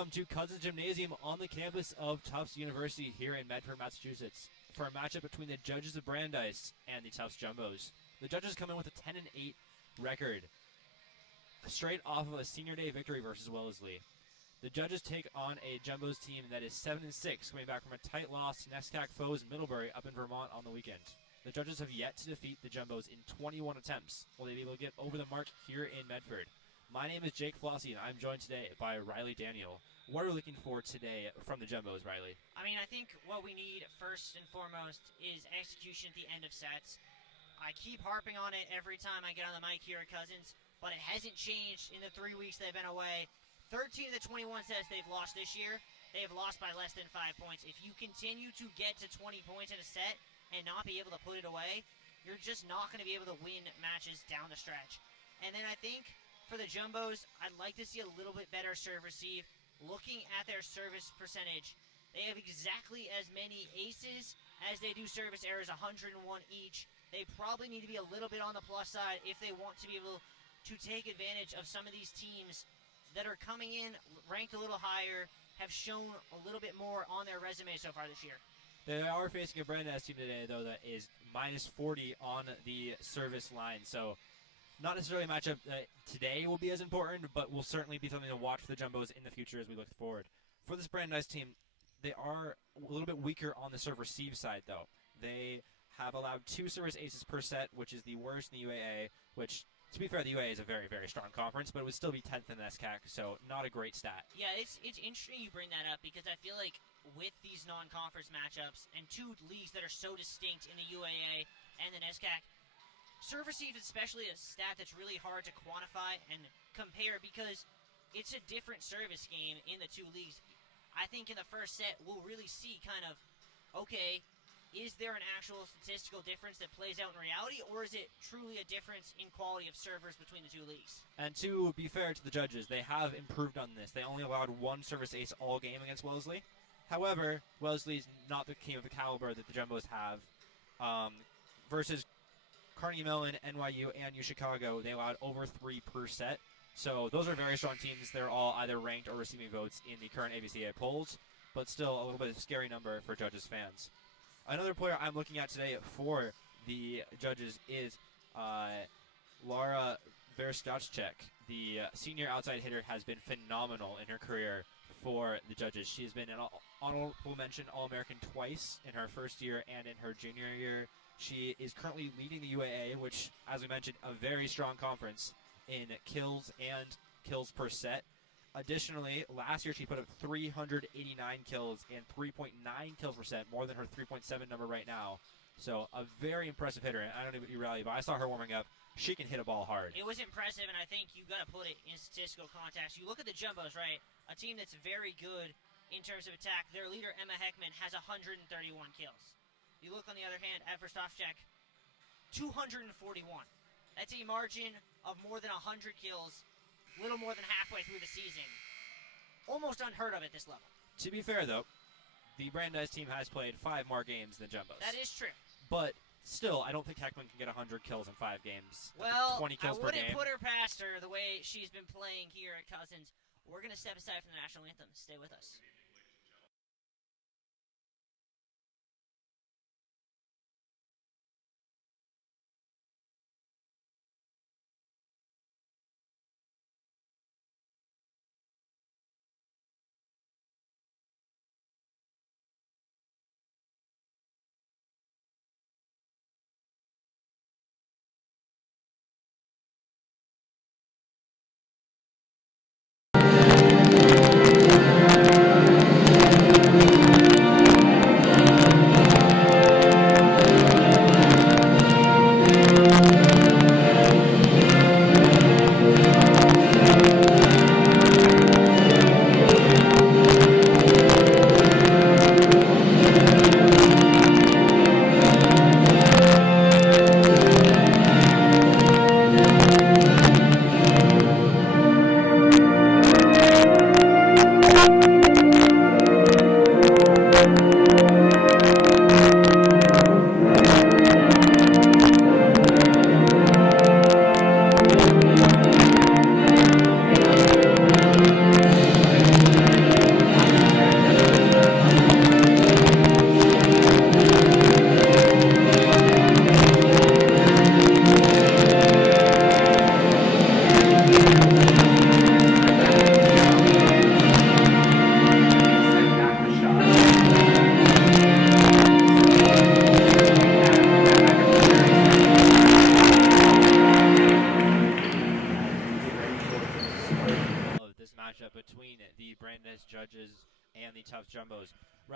Welcome to Cousins Gymnasium on the campus of Tufts University here in Medford, Massachusetts, for a matchup between the judges of Brandeis and the Tufts Jumbos. The judges come in with a 10-8 record, straight off of a senior day victory versus Wellesley. The judges take on a Jumbos team that is 7-6, coming back from a tight loss to NESCAC foes Middlebury up in Vermont on the weekend. The judges have yet to defeat the Jumbos in 21 attempts. Will they be able to get over the mark here in Medford? My name is Jake Flossie, and I'm joined today by Riley Daniel. What are we looking for today from the Jumbos, Riley? I mean, I think what we need first and foremost is execution at the end of sets. I keep harping on it every time I get on the mic here at Cousins, but it hasn't changed in the 3 weeks they've been away. 13 of the 21 sets they've lost this year, they have lost by less than 5 points. If you continue to get to 20 points in a set and not be able to put it away, you're just not going to be able to win matches down the stretch. And then I think for the Jumbos, I'd like to see a little bit better serve receive. Looking at their service percentage, they have exactly as many aces as they do service errors, 101 each. They probably need to be a little bit on the plus side if they want to be able to take advantage of some of these teams that are coming in ranked a little higher, have shown a little bit more on their resume so far this year. They are facing a Brandeis team today, though, that is minus 40 on the service line. So not necessarily a matchup that today will be as important, but will certainly be something to watch for the Jumbos in the future as we look forward. For this Brandeis team, they are a little bit weaker on the serve-receive side, though. They have allowed 2 service aces per set, which is the worst in the UAA, which, to be fair, the UAA is a very, very strong conference, but it would still be 10th in the SCAC, so not a great stat. Yeah, it's interesting you bring that up because I feel like with these non-conference matchups and 2 leagues that are so distinct in the UAA and the SCAC, serve receive is especially a stat that's really hard to quantify and compare because it's a different service game in the 2 leagues. I think in the first set, we'll really see kind of, okay, is there an actual statistical difference that plays out in reality, or is it truly a difference in quality of servers between the 2 leagues? And to be fair to the judges, they have improved on this. They only allowed 1 service ace all game against Wellesley. However, Wellesley's not the team of the caliber that the Jumbos have. Versus Carnegie Mellon, NYU, and UChicago, they allowed over 3 per set. So those are very strong teams. They're all either ranked or receiving votes in the current ABCA polls, but still a little bit of a scary number for judges' fans. Another player I'm looking at today for the judges is Laura Verstachek. The senior outside hitter has been phenomenal in her career for the judges. She's been an honorable mention All-American twice in her first year and in her junior year. She is currently leading the UAA, which, as we mentioned, a very strong conference in kills and kills per set. Additionally, last year she put up 389 kills and 3.9 kills per set, more than her 3.7 number right now. So a very impressive hitter. And I don't know about you, Riley, but I saw her warming up. She can hit a ball hard. It was impressive, and I think you've got to put it in statistical context. You look at the Jumbos, right? A team that's very good in terms of attack. Their leader, Emma Heckman, has 131 kills. You look on the other hand at Verstachek, 241. That's a margin of more than 100 kills, little more than halfway through the season. Almost unheard of at this level. To be fair, though, the Brandeis team has played 5 more games than Jumbos. That is true. But still, I don't think Heckman can get 100 kills in 5 games. Well, 20 kills I per game. wouldn't put her past her the way she's been playing here at Cousins. We're going to step aside from the national anthem. Stay with us.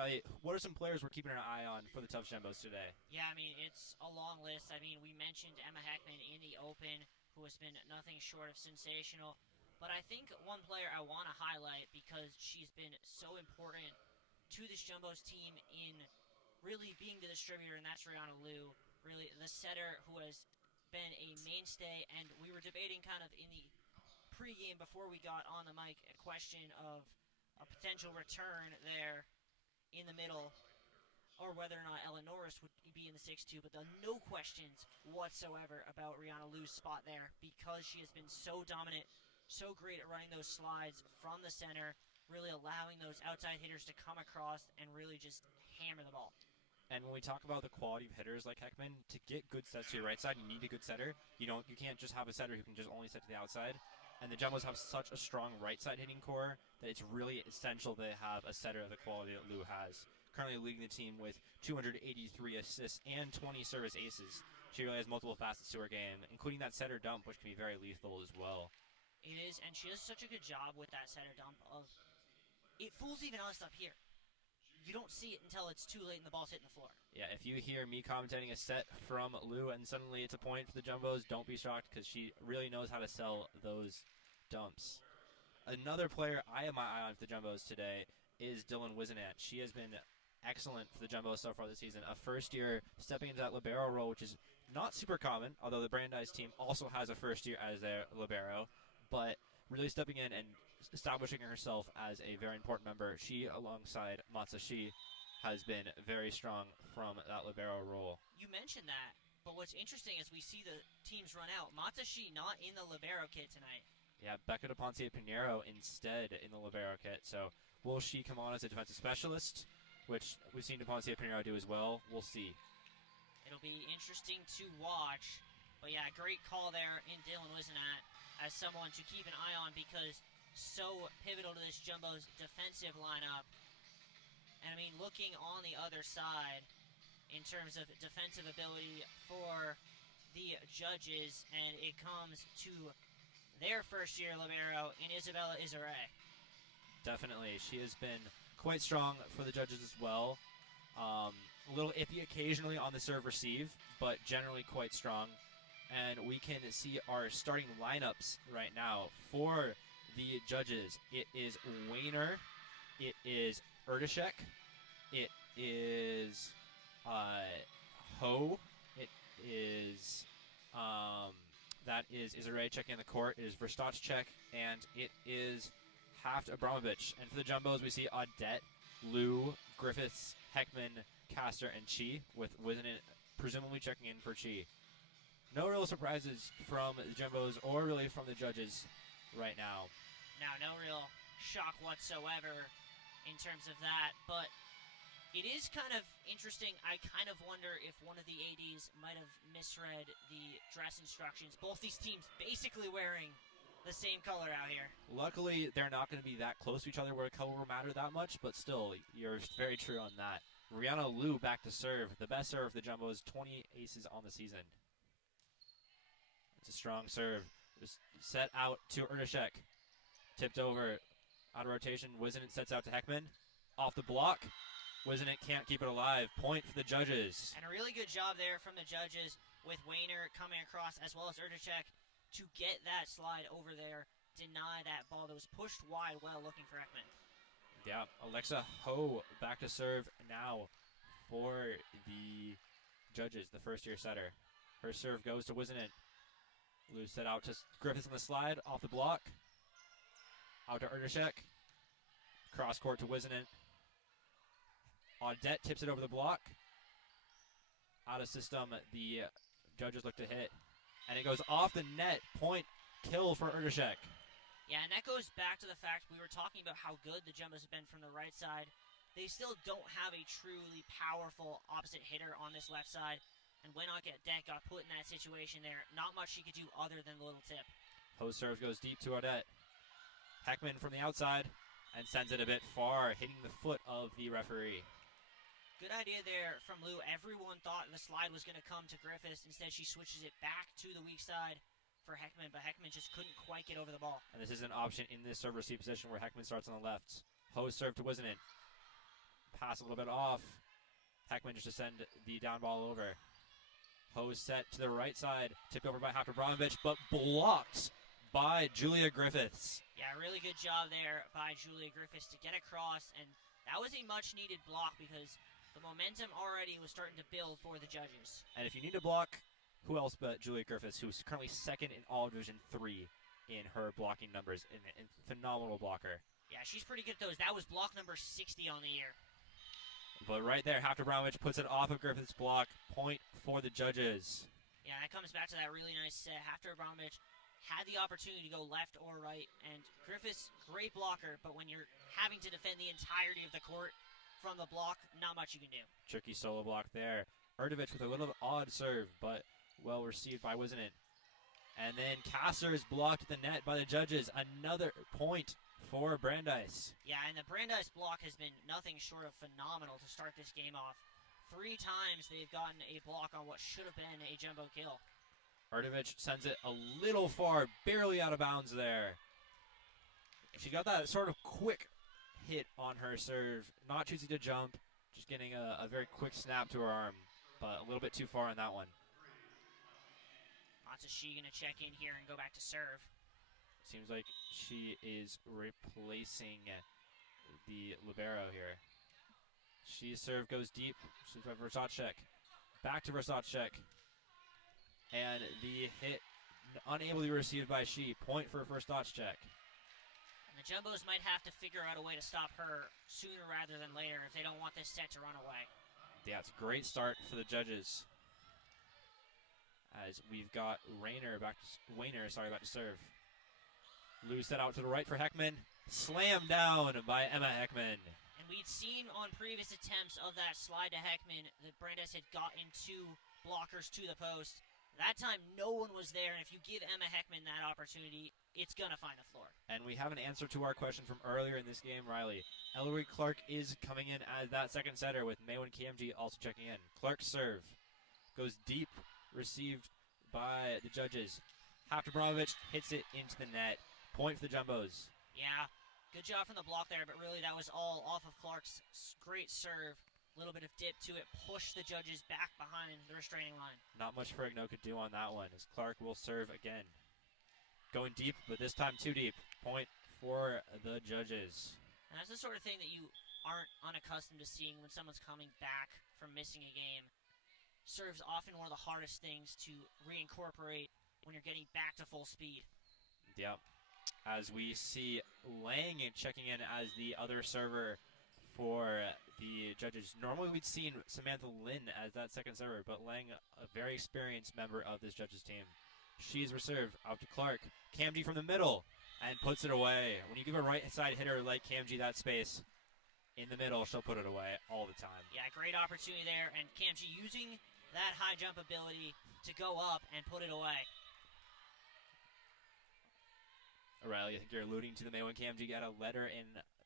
Riley, what are some players we're keeping an eye on for the Tufts Jumbos today? Yeah, I mean, it's a long list. I mean, we mentioned Emma Heckman in the Open, who has been nothing short of sensational. But I think one player I want to highlight because she's been so important to this Jumbos team in really being the distributor, and that's Rihanna Liu, really the setter who has been a mainstay. And we were debating kind of in the pregame before we got on the mic a question of a potential return there in the middle, or whether or not Ellen Norris would be in the 6-2, but no questions whatsoever about Rihanna Liu's spot there because she has been so dominant, so great at running those slides from the center, really allowing those outside hitters to come across and really just hammer the ball. And when we talk about the quality of hitters like Heckman, to get good sets to your right side, you need a good setter. You can't just have a setter who can just only set to the outside. And the Jumbos have such a strong right side hitting core that it's really essential they have a setter of the quality that Liu has. Currently leading the team with 283 assists and 20 service aces. She really has multiple facets to her game, including that setter dump, which can be very lethal as well. It is, and she does such a good job with that setter dump of, it fools even us up here. You don't see it until it's too late and the ball's hitting the floor. Yeah, if you hear me commentating a set from Liu and suddenly it's a point for the Jumbos, don't be shocked because she really knows how to sell those dumps. Another player I have my eye on for the Jumbos today is Dylan Wisenant. She has been excellent for the Jumbos so far this season. A first year stepping into that libero role, which is not super common, although the Brandeis team also has a first year as their libero, but really stepping in and establishing herself as a very important member. She, alongside Matsa Shi, has been very strong from that libero role. You mentioned that, but what's interesting is we see the teams run out. Matsa Shi not in the libero kit tonight. Yeah, Becca de Ponce Pinheiro instead in the libero kit. So will she come on as a defensive specialist, which we've seen de Ponce Pinheiro do as well? We'll see. It'll be interesting to watch. But yeah, great call there in Dylan Wisenant as someone to keep an eye on because so pivotal to this Jumbo's defensive lineup. And I mean, looking on the other side in terms of defensive ability for the judges, and it comes to their first year libero in Isabella Izare. Definitely. She has been quite strong for the judges as well. A little iffy occasionally on the serve receive, but generally quite strong. And we can see our starting lineups right now for the judges. It is Wayner, it is Erdashek, it is Ho, it is that is Izare checking the court, it is Verstachchek, and it is Haft Abramovich. And for the Jumbos, we see Audette, Liu, Griffiths, Heckman, Castor, and Chi, with Wisenant presumably checking in for Chi. No real surprises from the Jumbos or really from the judges right now. Now, no real shock whatsoever in terms of that, but it is kind of interesting. I kind of wonder if one of the ADs might have misread the dress instructions. Both these teams basically wearing the same color out here. Luckily, they're not going to be that close to each other where color will matter that much, but still, you're very true on that. Rihanna Liu back to serve. The best serve of the Jumbos, 20 aces on the season. It's a strong serve. Just set out to Erdashek. Tipped over, out of rotation. Wisenant sets out to Heckman. Off the block. Wisenant can't keep it alive. Point for the judges. And a really good job there from the judges with Wayner coming across as well as Erdashek to get that slide over there, deny that ball that was pushed wide well looking for Heckman. Yeah, Alexa Ho back to serve now for the judges, the first-year setter. Her serve goes to Wisenant. Liu set out to Griffiths on the slide, off the block. Out to Erdashek. Cross court to Wisenant. Audette tips it over the block. Out of system, the judges look to hit. And it goes off the net. Point kill for Erdashek. Yeah, and that goes back to the fact we were talking about how good the Jumbos have been from the right side. They still don't have a truly powerful opposite hitter on this left side. And when Audette got put in that situation there, not much she could do other than the little tip. Post serve goes deep to Audette. Heckman from the outside and sends it a bit far, hitting the foot of the referee. Good idea there from Liu. Everyone thought the slide was going to come to Griffiths. Instead, she switches it back to the weak side for Heckman, but Heckman just couldn't quite get over the ball. And this is an option in this serve receive position where Heckman starts on the left. Hose serve to Wisenant. pass a little bit off. Heckman just to send the down ball over. Hose set to the right side, tipped over by Abramovich, but blocked by Julia Griffiths. Yeah, really good job there by Julia Griffiths to get across, and that was a much-needed block because the momentum already was starting to build for the judges. And if you need to block, who else but Julia Griffiths, who's currently second in all Division 3 in her blocking numbers, and phenomenal blocker. Yeah, she's pretty good at those. That was block number 60 on the year. But right there, Abramovich puts it off of Griffith's block. Point for the judges. Yeah, that comes back to that really nice set. Abramovich had the opportunity to go left or right, and Griffiths, great blocker, but when you're having to defend the entirety of the court from the block, not much you can do. Tricky solo block there. Erdovich with a little odd serve, but well received by Wisenet. And then Kasser is blocked at the net by the judges. Another point for Brandeis. Yeah, and the Brandeis block has been nothing short of phenomenal to start this game off. 3 times they've gotten a block on what should have been a jumbo kill. Erdovich sends it a little far, barely out of bounds there. She got that sort of quick hit on her serve, not choosing to jump, just getting a very quick snap to her arm, but a little bit too far on that one. Matsushi going to check in here and go back to serve. Seems like she is replacing the libero here. She's serve goes deep. She's by Versacek. Back to Versacek. And the hit unable to be received by Shi. Point for Versacek. And the Jumbos might have to figure out a way to stop her sooner rather than later if they don't want this set to run away. Yeah, it's a great start for the judges. As we've got Wayner back to serve. Loose set out to the right for Heckman. Slammed down by Emma Heckman. And we'd seen on previous attempts of that slide to Heckman that Brandeis had gotten 2 blockers to the post. That time, no one was there, and if you give Emma Heckman that opportunity, it's going to find the floor. And we have an answer to our question from earlier in this game, Riley. Ellery Clark is coming in as that second setter with Maywin KMG also checking in. Clark's serve goes deep, received by the judges. Abramovich hits it into the net. Point for the Jumbos. Yeah, good job from the block there, but really that was all off of Clark's great serve. A little bit of dip to it, push the judges back behind the restraining line. Not much Ferrigno could do on that one, as Clark will serve again. Going deep, but this time too deep. Point for the judges. And that's the sort of thing that you aren't unaccustomed to seeing when someone's coming back from missing a game. Serve's often one of the hardest things to reincorporate when you're getting back to full speed. Yep. As we see Lang checking in as the other server for the judges. Normally we'd seen Samantha Lynn as that second server, but Lang, a very experienced member of this judges team. She's reserved out to Clark. Kamji from the middle and puts it away. When you give a right side hitter like Kamji that space in the middle, she'll put it away all the time. Yeah, great opportunity there, and Kamji using that high jump ability to go up and put it away. O'Reilly, I think you're alluding to the Maywin Kamji got a letter in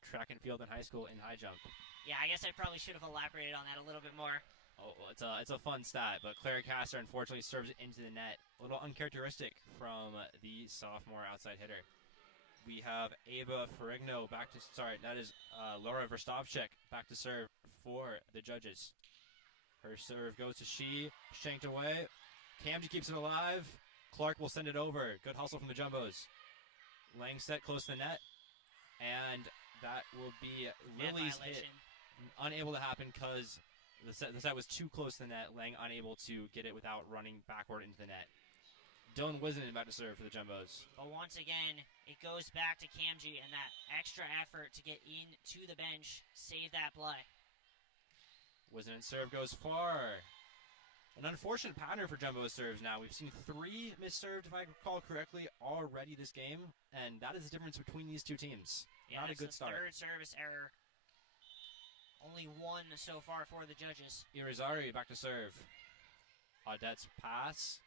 track and field in high school in high jump. Yeah, I guess I probably should have elaborated on that a little bit more. Oh, it's a fun stat, but Claire Kasser unfortunately serves it into the net. A little uncharacteristic from the sophomore outside hitter. We have Ava Ferrigno that is Laura Verstavchek back to serve for the judges. Her serve goes to Shi, shanked away. Kamji keeps it alive. Clark will send it over. Good hustle from the Jumbos. Lang set close to the net, and that will be Lily's hit. Unable to happen because the set was too close to the net. Lang unable to get it without running backward into the net. Dylan Wisden about to serve for the Jumbos. But once again, it goes back to Kamji and that extra effort to get into the bench, save that play. Wisden serve goes far. An unfortunate pattern for Jumbo serves now. We've seen 3 misserved, if I recall correctly, already this game, and that is the difference between these two teams. Yeah, not a good start. Third service error. Only 1 so far for the judges. Irizarry back to serve. Audette's pass.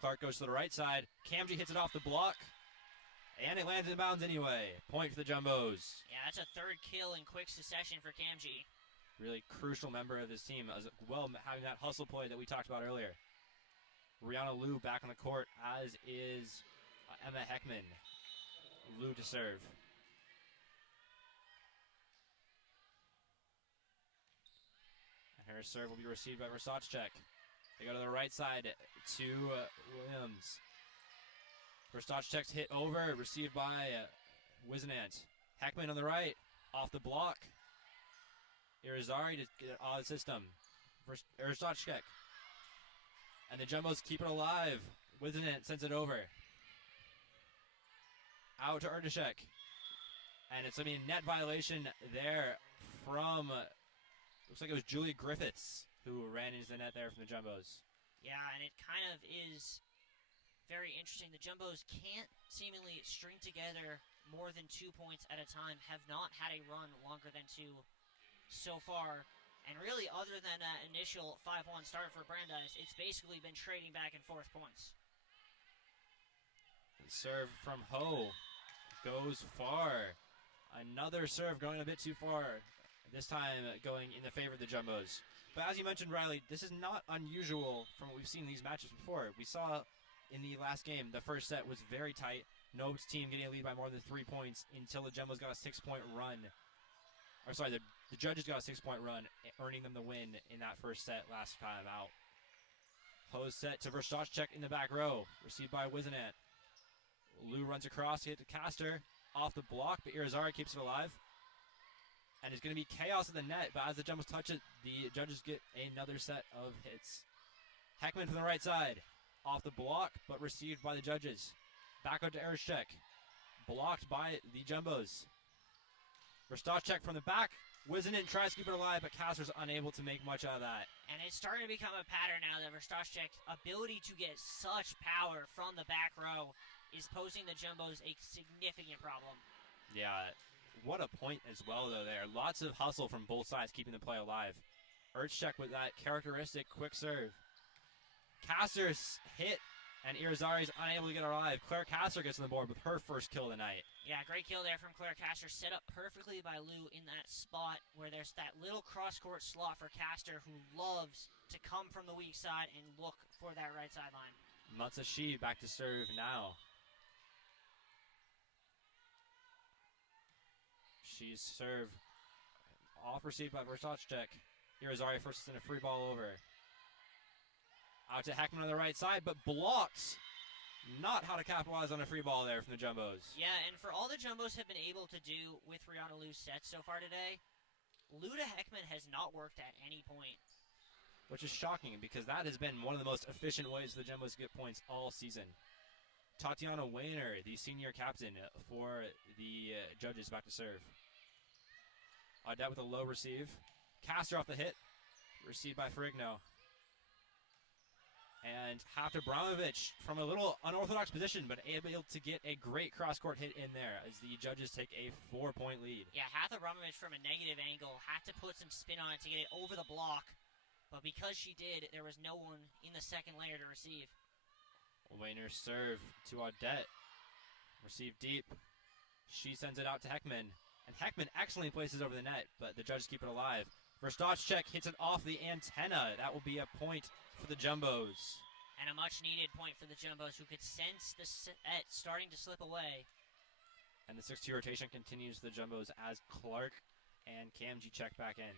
Clark goes to the right side. Kamji hits it off the block, and it lands in bounds anyway. Point for the Jumbos. Yeah, that's a 3rd kill in quick succession for Kamji. Really crucial member of his team, as well having that hustle play that we talked about earlier. Rihanna Liu back on the court, as is Emma Heckman. Liu to serve. Her serve will be received by Versace. They go to the right side to Williams. Versace hit over, received by Wizenant. Heckman on the right, off the block. Irizarry to get it out of the system. Versace. And the Jumbos keep it alive. Wizenant sends it over. Out to Erdashek. And it's going to be a net violation there from, looks like it was Julia Griffiths who ran into the net there from the Jumbos. Yeah, and it kind of is very interesting. The Jumbos can't seemingly string together more than 2 points at a time, have not had a run longer than 2 so far. And really, other than that initial 5-1 start for Brandeis, it's basically been trading back and forth points. Serve from Ho goes far. Another serve going a bit too far. This time going in the favor of the Jumbos. But as you mentioned, Riley, this is not unusual from what we've seen in these matches before. We saw in the last game, the first set was very tight. Nobe's team getting a lead by more than 3 points until the Jumbos got a 6-point run. Or sorry, the judges got a 6-point run, earning them the win in that first set last time out. Hose set to Versace in the back row, received by Wizenant. Lou runs across, hit to Castor, off the block, but Irizarry keeps it alive. And it's going to be chaos in the net, but as the Jumbos touch it, the judges get another set of hits. Heckman from the right side, off the block, but received by the judges. Back out to Erishek, blocked by the Jumbos. Versace from the back, Wizenant tries to keep it alive, but Castor's unable to make much out of that. And it's starting to become a pattern now that Versace's ability to get such power from the back row is posing the Jumbos a significant problem. Yeah, what a point as well, though, there. Lots of hustle from both sides, keeping the play alive. Ertschek with that characteristic quick serve. Castor's hit, and Irizarry's unable to get it alive. Claire Castor gets on the board with her first kill of the night. Yeah, great kill there from Claire Castor, set up perfectly by Lou in that spot where there's that little cross-court slot for Castor, who loves to come from the weak side and look for that right sideline. Matsushi back to serve now. She's serve off received by Versace. Irizarry forces in a free ball over. Out to Heckman on the right side, but blocked. Not how to capitalize on a free ball there from the Jumbos. Yeah, and for all the Jumbos have been able to do with Rihanna Lou's sets so far today, Lou to Heckman has not worked at any point. Which is shocking, because that has been one of the most efficient ways the Jumbos get points all season. Tatiana Wayner, the senior captain for the judges, back to serve. Audette with a low receive. Castor off the hit. Received by Ferrigno. And Hafta Bramovic from a little unorthodox position, but able to get a great cross-court hit in there as the judges take a 4-point lead. Yeah, Hafta Bramovic from a negative angle had to put some spin on it to get it over the block. But because she did, there was no one in the second layer to receive. Wayner serve to Audette. Receive deep. She sends it out to Heckman. And Heckman excellently places over the net, but the judges keep it alive. Verstachek hits it off the antenna. That will be a point for the Jumbos. And a much-needed point for the Jumbos, who could sense the set starting to slip away. And the 6-2 rotation continues for the Jumbos as Clark and Kamji check back in.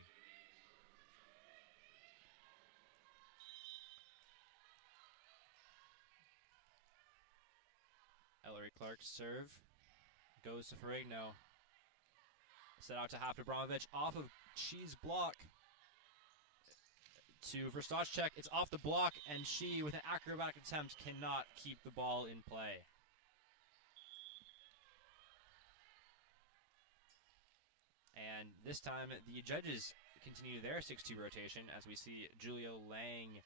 Ellery Clark's serve goes to Ferrigno. Set out to Hafta Bramovic off of She's block to Verstachek. It's off the block, and she, with an acrobatic attempt, cannot keep the ball in play. And this time, the judges continue their 6-2 rotation as we see Julia Lang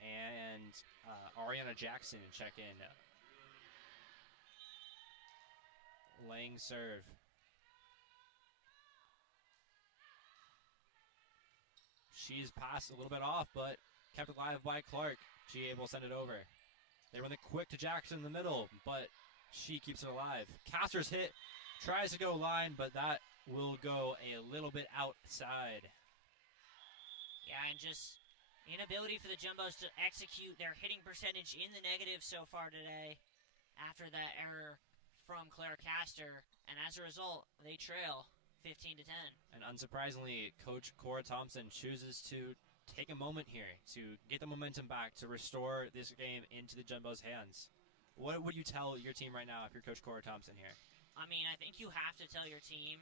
and Ariana Jackson check in. Lang serve. She's passed a little bit off, but kept alive by Clark. She able to send it over. They run the quick to Jackson in the middle, but she keeps it alive. Castor's hit, tries to go line, but that will go a little bit outside. Yeah, and just inability for the Jumbos to execute their hitting percentage in the negative so far today after that error from Claire Castor, and as a result, they trail 15-10. And unsurprisingly, Coach Cora Thompson chooses to take a moment here to get the momentum back, to restore this game into the Jumbo's hands. What would you tell your team right now if you're Coach Cora Thompson here? I mean, I think you have to tell your team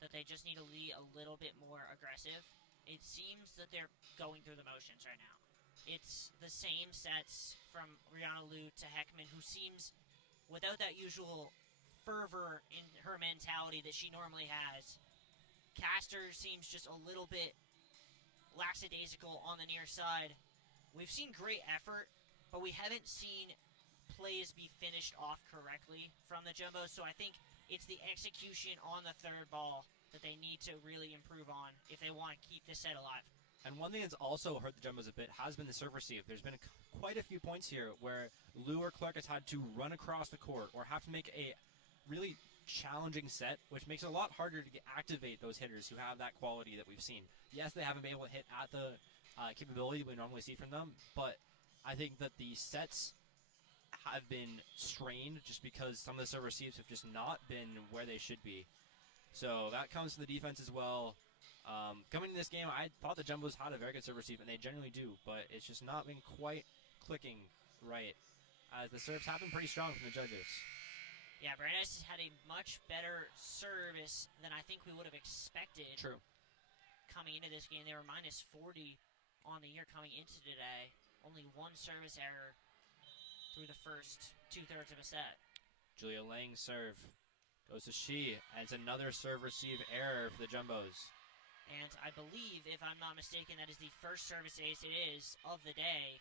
that they just need to be a little bit more aggressive. It seems that they're going through the motions right now. It's the same sets from Rihanna Liu to Heckman, who seems, without that usual fervor in her mentality that she normally has, Caster seems just a little bit lackadaisical on the near side. We've seen great effort, but we haven't seen plays be finished off correctly from the Jumbos, so I think it's the execution on the third ball that they need to really improve on if they want to keep this set alive. And one thing that's also hurt the Jumbos a bit has been the serve receive. There's been quite a few points here where Lou or Clark has had to run across the court or have to make a really challenging set, which makes it a lot harder to activate those hitters who have that quality that we've seen. Yes, they haven't been able to hit at the capability we normally see from them, but I think that the sets have been strained just because some of the serve receives have just not been where they should be. So that comes to the defense as well. Coming into this game, I thought the Jumbos had a very good serve receive, and they generally do, but it's just not been quite clicking right, as the serves have been pretty strong from the judges. Yeah, Brandeis has had a much better service than I think we would have expected. True. Coming into this game, they were minus 40 on the year coming into today. Only one service error through the first two-thirds of a set. Julia Lang's serve goes to Shi, and it's another serve-receive error for the Jumbos. And I believe, if I'm not mistaken, that is the first service ace it is of the day.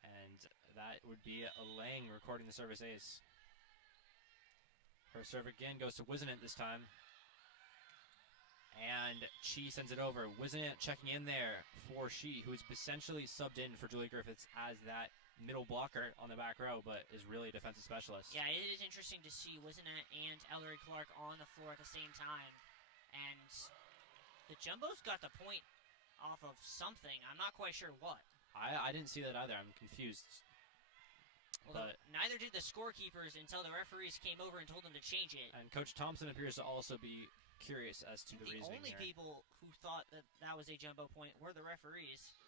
And that would be a Lang recording the service ace. Her serve again goes to Wizenant this time. And Chi sends it over. Wizenant checking in there for Shi, who is essentially subbed in for Julie Griffiths as that middle blocker on the back row, but is really a defensive specialist. Yeah, it is interesting to see Wizenant and Ellery Clark on the floor at the same time. And the Jumbos got the point off of something. I'm not quite sure what. I didn't see that either. I'm confused. Well, neither did the scorekeepers until the referees came over and told them to change it. And Coach Thompson appears to also be curious as to the reasoning only here. People who thought that that was a Jumbo point were the referees.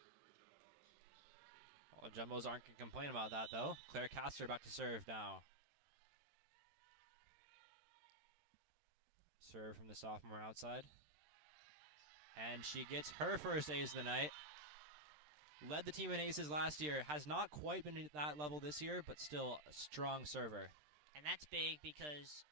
Well, the Jumbos aren't going to complain about that, though. Claire Castor back to serve now. Serve from the sophomore outside. And she gets her first ace of the night. Led the team in aces last year. Has not quite been at that level this year, but still a strong server. And that's big because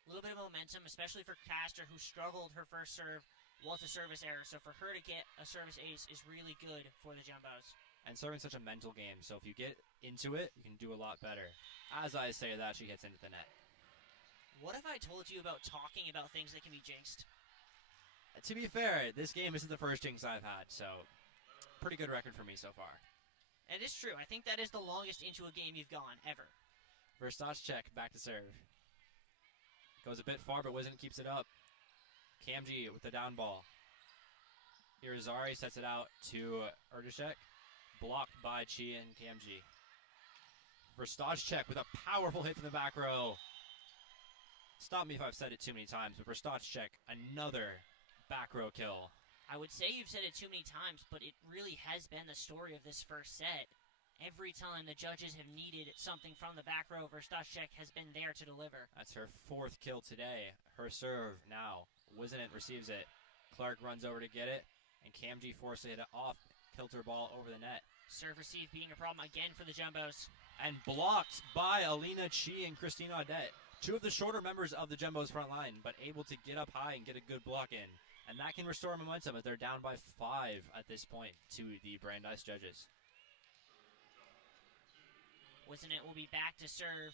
a little bit of momentum, especially for Castor, who struggled her first serve, was a service error. So for her to get a service ace is really good for the Jumbos. And serving such a mental game, so if you get into it, you can do a lot better. As I say that, she hits into the net. What if I told you about talking about things that can be jinxed? To be fair, this game isn't the first jinx I've had, so pretty good record for me so far. It is true. I think that is the longest into a game you've gone, ever. Verstachek back to serve. Goes a bit far, but Wizenant keeps it up. Kamji with the down ball. Irizarry sets it out to Erdashek. Blocked by Chi and Kamji. Verstachek with a powerful hit from the back row. Stop me if I've said it too many times, but Verstachek, another back row kill. I would say you've said it too many times, but it really has been the story of this first set. Every time the judges have needed something from the back row, Verstachek has been there to deliver. That's her fourth kill today. Her serve now. Wizenant receives it. Clark runs over to get it, and Kamji forces it off. Kilter ball over the net. Serve receive being a problem again for the Jumbos. And blocked by Alina Chi and Christine Audette. Two of the shorter members of the Jumbos front line, but able to get up high and get a good block in. And that can restore momentum as they're down by 5 at this point to the Brandeis judges. Wizenant will be back to serve.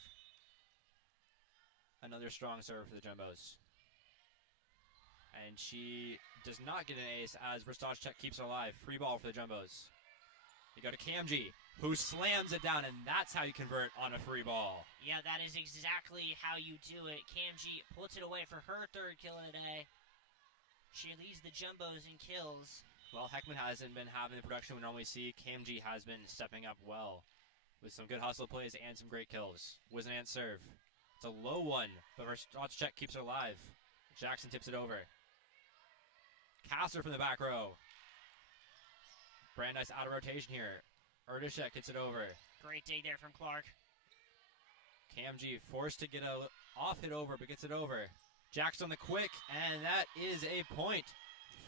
Another strong serve for the Jumbos. And she does not get an ace as Verstachek keeps her alive. Free ball for the Jumbos. You go to Kamji, who slams it down, and that's how you convert on a free ball. Yeah, that is exactly how you do it. Kamji puts it away for her third kill of the day. She leads the Jumbos in kills. Well, Heckman hasn't been having the production we normally see. Kamji has been stepping up well with some good hustle plays and some great kills. Wizenant serve. It's a low one, but Verstachek keeps her alive. Jackson tips it over. Caster from the back row. Brandeis out of rotation here. Erdishek gets it over. Great dig there from Clark. KMG forced to get a off hit over, but gets it over. Jackson on the quick, and that is a point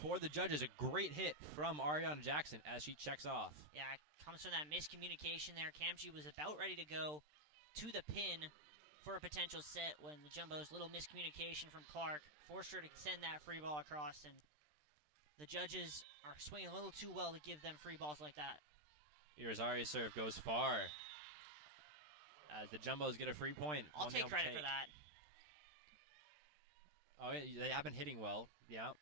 for the judges. A great hit from Ariana Jackson as she checks off. Yeah, it comes from that miscommunication there. KMG was about ready to go to the pin for a potential set when the Jumbo's little miscommunication from Clark forced her to send that free ball across, and the judges are swinging a little too well to give them free balls like that. Irizarry's serve goes far as the Jumbos get a free point. I'll take credit for that. Oh, yeah, they have been hitting well. Yeah.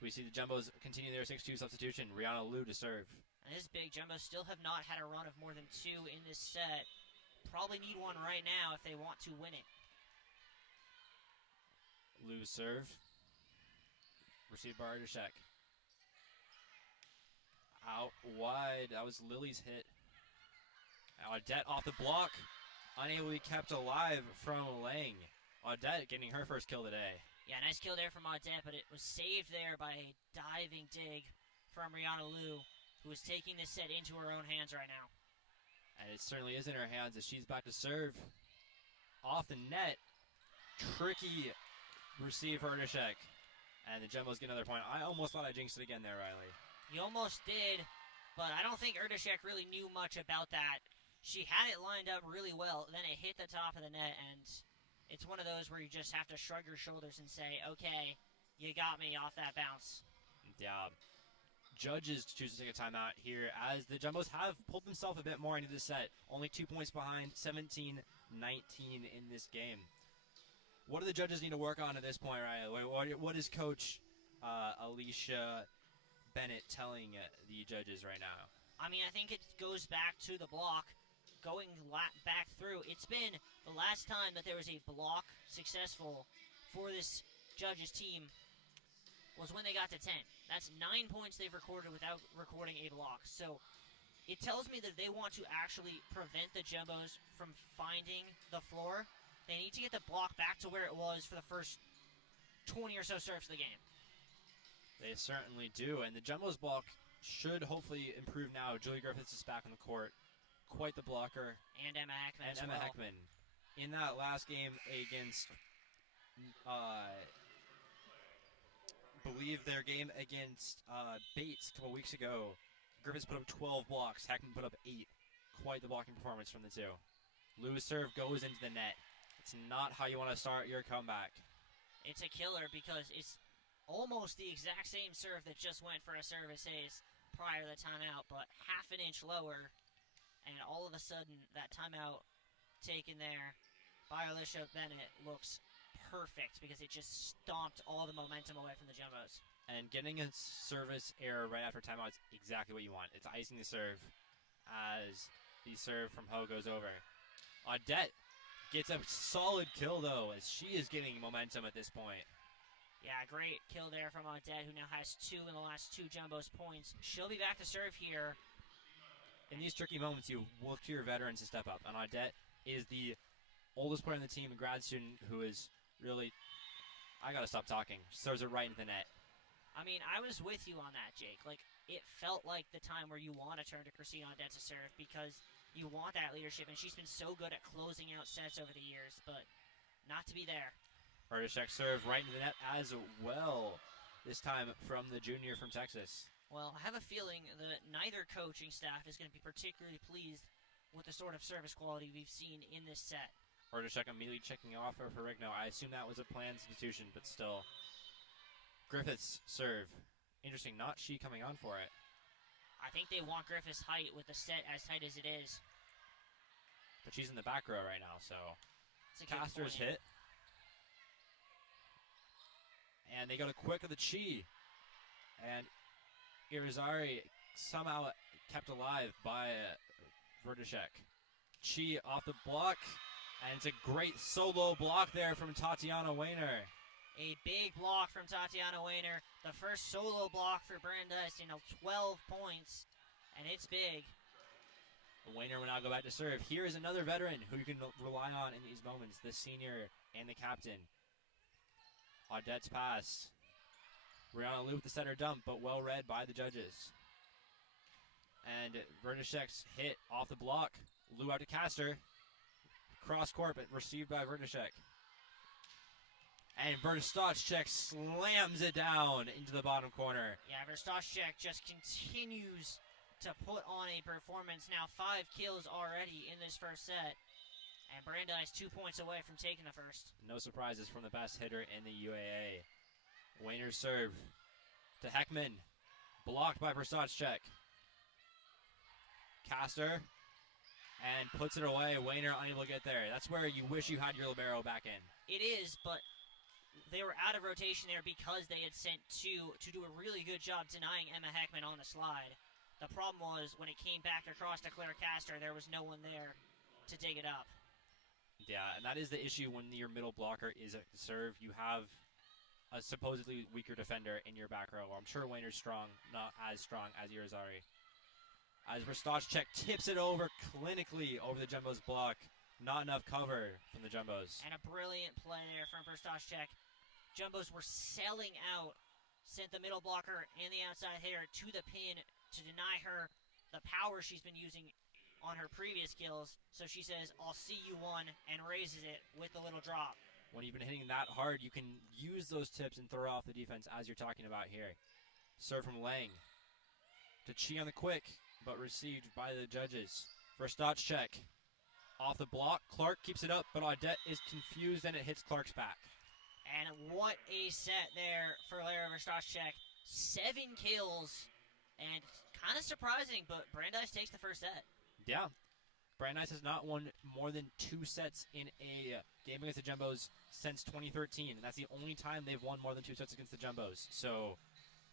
We see the Jumbos continue their 6-2 substitution. Rihanna Liu to serve. And this big Jumbos still have not had a run of more than 2 in this set. Probably need one right now if they want to win it. Liu serve. Received by Ardashek. Out wide. That was Lily's hit. Audette off the block. Unable to be kept alive from Lang. Audette getting her first kill today. Yeah, nice kill there from Audette, but it was saved there by a diving dig from Rihanna Liu, who is taking this set into her own hands right now. And it certainly is in her hands as she's about to serve. Off the net. Tricky receive for Ardashek. And the Jumbos get another point. I almost thought I jinxed it again there, Riley. You almost did, but I don't think Erdishek really knew much about that. She had it lined up really well, then it hit the top of the net, and it's one of those where you just have to shrug your shoulders and say, okay, you got me off that bounce. Yeah. Judges choose to take a timeout here as the Jumbos have pulled themselves a bit more into this set. Only 2 points behind, 17-19 in this game. What do the judges need to work on at this point, Riley? What is Coach Alicia Bennett telling the judges right now? I mean, I think it goes back to the block. Going back through, it's been the last time that there was a block successful for this judges team was when they got to 10. That's 9 points they've recorded without recording a block. So it tells me that they want to actually prevent the Jumbos from finding the floor. They need to get the block back to where it was for the first 20 or so serves of the game. They certainly do, and the Jumbos block should hopefully improve now. Julie Griffiths is back on the court. Quite the blocker. And Emma Heckman as well. Heckman. In that last game against, believe their game against Bates a couple weeks ago, Griffiths put up 12 blocks. Heckman put up 8. Quite the blocking performance from the two. Lewis serve goes into the net. It's not how you want to start your comeback. It's a killer because it's almost the exact same serve that just went for a service ace prior to the timeout, but half an inch lower. And all of a sudden, that timeout taken there by Alicia Bennett looks perfect because it just stomped all the momentum away from the Jumbos. And getting a service error right after timeout is exactly what you want. It's icing the serve as the serve from Ho goes over. Audette gets a solid kill, though, as she is getting momentum at this point. Yeah, great kill there from Audette, who now has 2 in the last 2 Jumbos points. She'll be back to serve here. In these tricky moments, you look to your veterans to step up. And Audette is the oldest player on the team, a grad student who is really, I got to stop talking. She throws it right into the net. I mean, I was with you on that, Jake. Like, it felt like the time where you want to turn to Christine Audette to serve because you want that leadership, and she's been so good at closing out sets over the years, but not to be there. Ardashek serve right into the net as well, this time from the junior from Texas. Well, I have a feeling that neither coaching staff is going to be particularly pleased with the sort of service quality we've seen in this set. Ardashek immediately checking off for Rigno. I assume that was a planned substitution, but still. Griffiths serve. Interesting, not she coming on for it. I think they want Griffiths' height with the set as tight as it is. But she's in the back row right now, so. Caster's hit. And they go to quick of the Chi. And Irizarry somehow kept alive by Verdashek. Chi off the block, and it's a great solo block there from Tatiana Weiner. A big block from Tatiana Weiner. The first solo block for Brandeis, 12 points, and it's big. Weiner will now go back to serve. Here is another veteran who you can rely on in these moments, the senior and the captain. Audette's pass. Brianna Lou with the center dump, but well read by the judges. And Vernishek's hit off the block. Lou out to Caster. Cross court, but received by Vernishek. And Verstachek slams it down into the bottom corner. Yeah, Verstachek just continues to put on a performance. Now 5 kills already in this first set. And Brandeis 2 points away from taking the first. No surprises from the best hitter in the UAA. Wayner's serve to Heckman. Blocked by Verstachek. Caster. And puts it away. Wayner unable to get there. That's where you wish you had your libero back in. It is, but they were out of rotation there because they had sent 2 to do a really good job denying Emma Heckman on the slide. The problem was when it came back across to Claire Caster, there was no one there to dig it up. Yeah, and that is the issue when your middle blocker is a serve. You have a supposedly weaker defender in your back row. I'm sure Wayner's strong, not as strong as Irizarry. As Verstachek tips it over clinically over the Jumbo's block. Not enough cover from the Jumbos. And a brilliant play there from Verstachek. Jumbos were selling out. Sent the middle blocker and the outside hitter to the pin to deny her the power she's been using on her previous kills. So she says, I'll see you one, and raises it with the little drop. When you've been hitting that hard, you can use those tips and throw off the defense as you're talking about here. Serve from Lang to Chi on the quick, but received by the judges. Verstachek off the block. Clark keeps it up, but Audette is confused and it hits Clark's back. And what a set there for Lara Verstachek. 7 kills, and kind of surprising, but Brandeis takes the first set. Yeah. Brandeis has not won more than 2 sets in a game against the Jumbos since 2013, and that's the only time they've won more than 2 sets against the Jumbos. So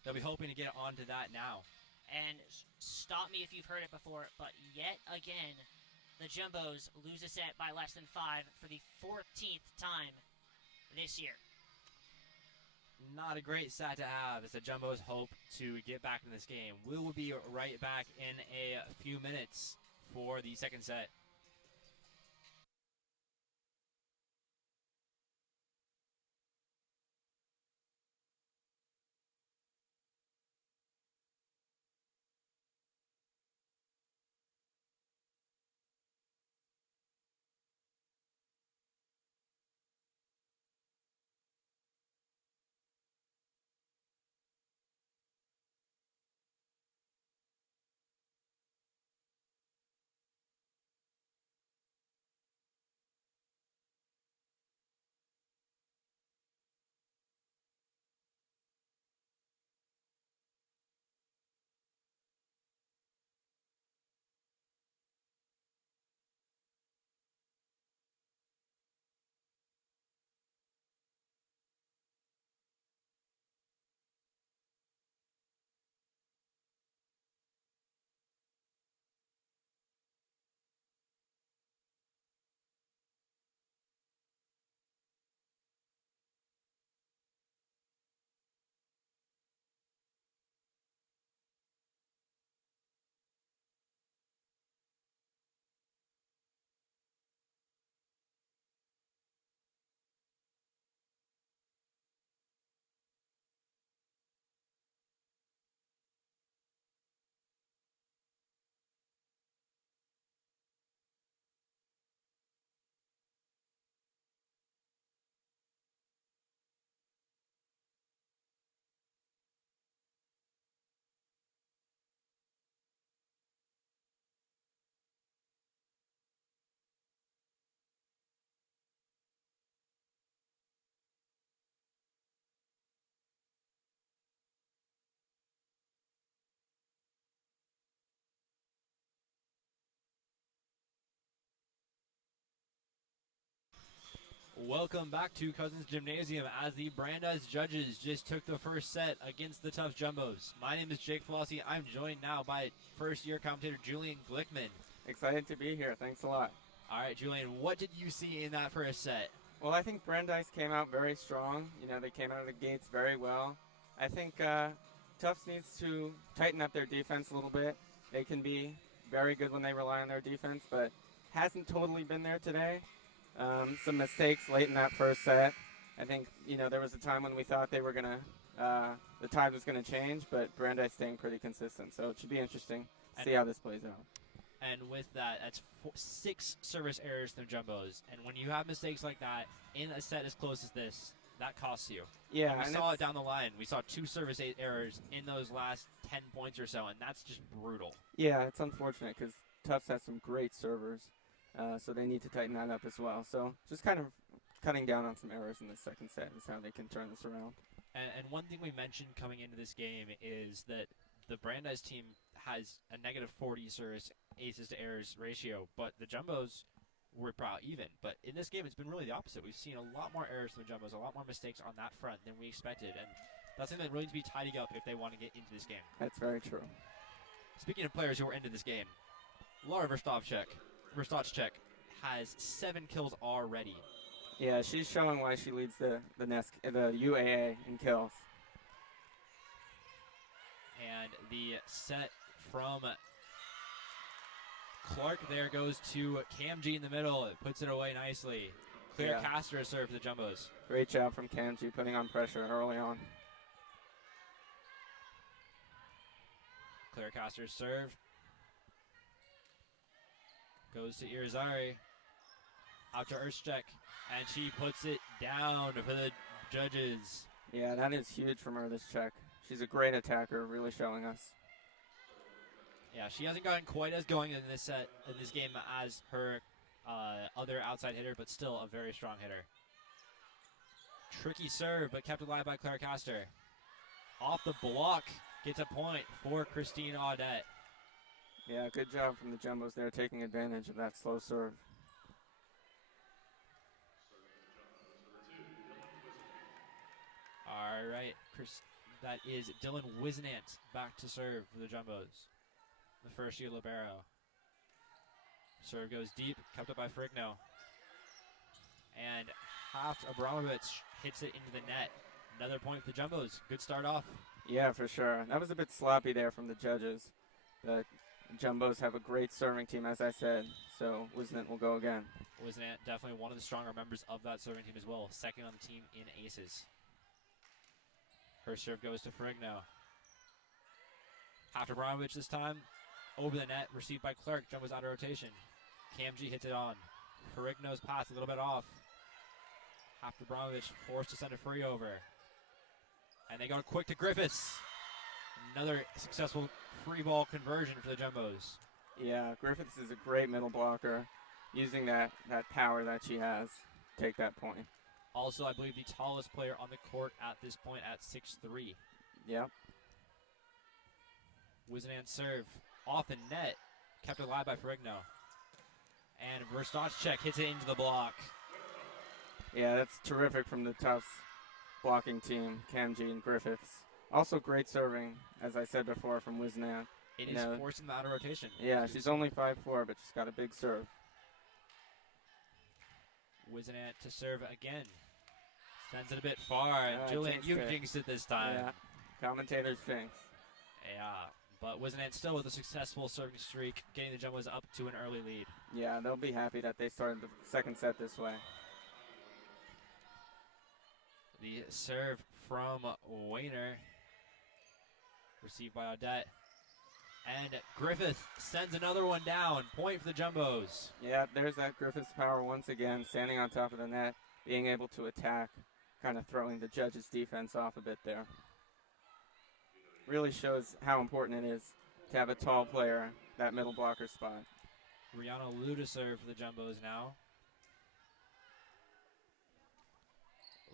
they'll be hoping to get onto that now. And stop me if you've heard it before, but yet again, the Jumbos lose a set by less than 5 for the 14th time this year. Not a great set to have as the Jumbos hope to get back in this game. We will be right back in a few minutes for the second set. Welcome back to Cousins Gymnasium as the Brandeis judges just took the first set against the Tufts Jumbos. My name is Jake Flossie. I'm joined now by first-year commentator Julian Glickman. Excited to be here. Thanks a lot. All right, Julian, what did you see in that first set? Well, I think Brandeis came out very strong. You know, they came out of the gates very well. I think Tufts needs to tighten up their defense a little bit. They can be very good when they rely on their defense, but hasn't totally been there today. Some mistakes late in that first set. I think, you know, there was a time when we thought they were going to the tide was going to change, but Brandeis staying pretty consistent. So it should be interesting to see how this plays out. And with that, that's 6 service errors from Jumbos. And when you have mistakes like that in a set as close as this, that costs you. Yeah, and we saw it down the line. We saw 2 service errors in those last 10 points or so, and that's just brutal. Yeah, it's unfortunate because Tufts has some great servers, so they need to tighten that up as well. So just kind of cutting down on some errors in the second set is how they can turn this around. And one thing we mentioned coming into this game is that the Brandeis team has a negative 40 service aces to errors ratio, but the Jumbos were about even. But in this game, it's been really the opposite. We've seen a lot more errors from the Jumbos, a lot more mistakes on that front than we expected, and that's something that really needs to be tidying up if they want to get into this game. That's very true. Speaking of players who are into this game, Laura Verstotchek has 7 kills already. Yeah, she's showing why she leads the UAA in kills. And the set from Clark there goes to Cam G in the middle. It puts it away nicely. Clear caster serve for the Jumbos. Great job from Cam G putting on pressure early on. Clear caster serve. Goes to Irizarry. Out to Erschek. And she puts it down for the judges. Yeah, that is huge from her, this check. She's a great attacker, really showing us. Yeah, she hasn't gotten quite as going in this game as her other outside hitter, but still a very strong hitter. Tricky serve, but kept alive by Claire Caster. Off the block, gets a point for Christine Audette. Yeah, good job from the Jumbos there, taking advantage of that slow serve. All right, that is Dylan Wisnant back to serve for the Jumbos. The first year libero. Serve goes deep, kept up by Frigno. And Haft Abramovich hits it into the net. Another point for the Jumbos. Good start off. Yeah, for sure. That was a bit sloppy there from the judges. The Jumbos have a great serving team, as I said, so Wisnant will go again. Wisnant definitely one of the stronger members of that serving team as well. Second on the team in aces. Her serve goes to Frigno. Haft Abramovich this time. Over the net, received by Clark. Jumbos out of rotation. Cam G hits it on. Frigno's pass a little bit off. Haft Abramovich forced to send a free over. And they go quick to Griffiths. Another successful free ball conversion for the Jumbos. Yeah, Griffiths is a great middle blocker, using that power that she has to take that point. Also, I believe the tallest player on the court at this point at 6'3". Yep. Wisnant serve off the net, kept alive by Frigno. And Verstotchek hits it into the block. Yeah, that's terrific from the Tufts blocking team, Cam G and Griffiths. Also great serving, as I said before, from Wisnant. It is forcing them out of rotation. Yeah, she's only 5'4", but she's got a big serve. Wisnant to serve again. Sends it a bit far, and Julian, you jinxed it this time. Yeah, commentators jinx. Yeah, but Wisnant still with a successful serving streak, getting the Jumbos up to an early lead. Yeah, they'll be happy that they started the second set this way. The serve from Wayner, received by Audette. And Griffith sends another one down. Point for the Jumbos. Yeah, there's that Griffith's power once again, standing on top of the net, being able to attack, kind of throwing the judges' defense off a bit there. Really shows how important it is to have a tall player, that middle blocker spot. Rihanna Liu to serve for the Jumbos now.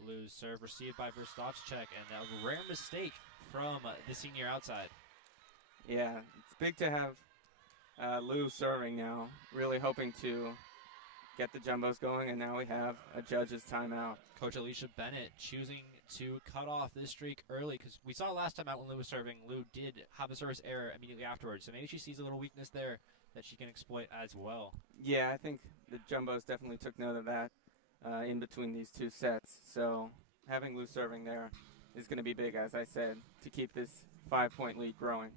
Liu's serve received by Verstotchek, and a rare mistake from the senior outside. Yeah, it's big to have Liu serving now, really hoping to get the Jumbos going, and now we have a judge's timeout. Coach Alicia Bennett choosing to cut off this streak early, because we saw last time out when Liu was serving, Liu did have a service error immediately afterwards, so maybe she sees a little weakness there that she can exploit as well. Yeah, I think the Jumbos definitely took note of that in between these two sets, so having Liu serving there is going to be big, as I said, to keep this 5-point lead growing.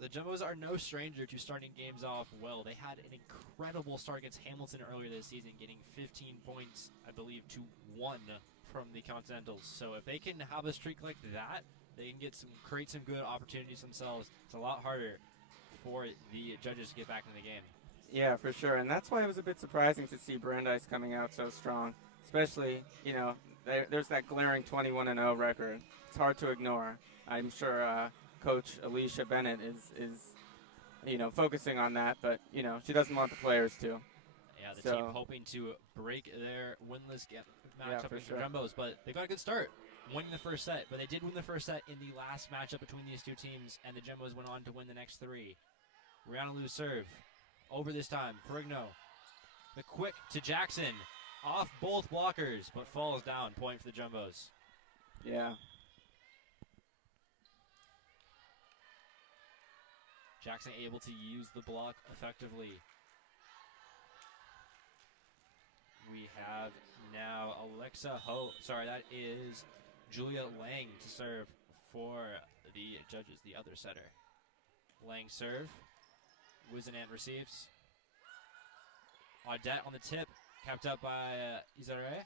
The Jumbos are no stranger to starting games off well. They had an incredible start against Hamilton earlier this season, getting 15 points, I believe, to 1 from the Continentals. So if they can have a streak like that, they can create some good opportunities themselves. It's a lot harder for the judges to get back in the game. Yeah, for sure. And that's why it was a bit surprising to see Brandeis coming out so strong. Especially, there's that glaring 21-0 record. It's hard to ignore. I'm sure Coach Alicia Bennett is focusing on that, but, she doesn't want the players to. Yeah, the team hoping to break their winless matchup against the Jumbos, but they got a good start winning the first set. But they did win the first set in the last matchup between these two teams, and the Jumbos went on to win the next 3. Rihanna Liu serve. Over this time, Ferrigno. The quick to Jackson. Off both blockers, but falls down. Point for the Jumbos. Yeah. Jackson able to use the block effectively. We have now Alexa Ho. Sorry, that is Julia Lang to serve for the judges, the other setter. Lang serve. Wizenant receives. Audette on the tip, kept up by Izare.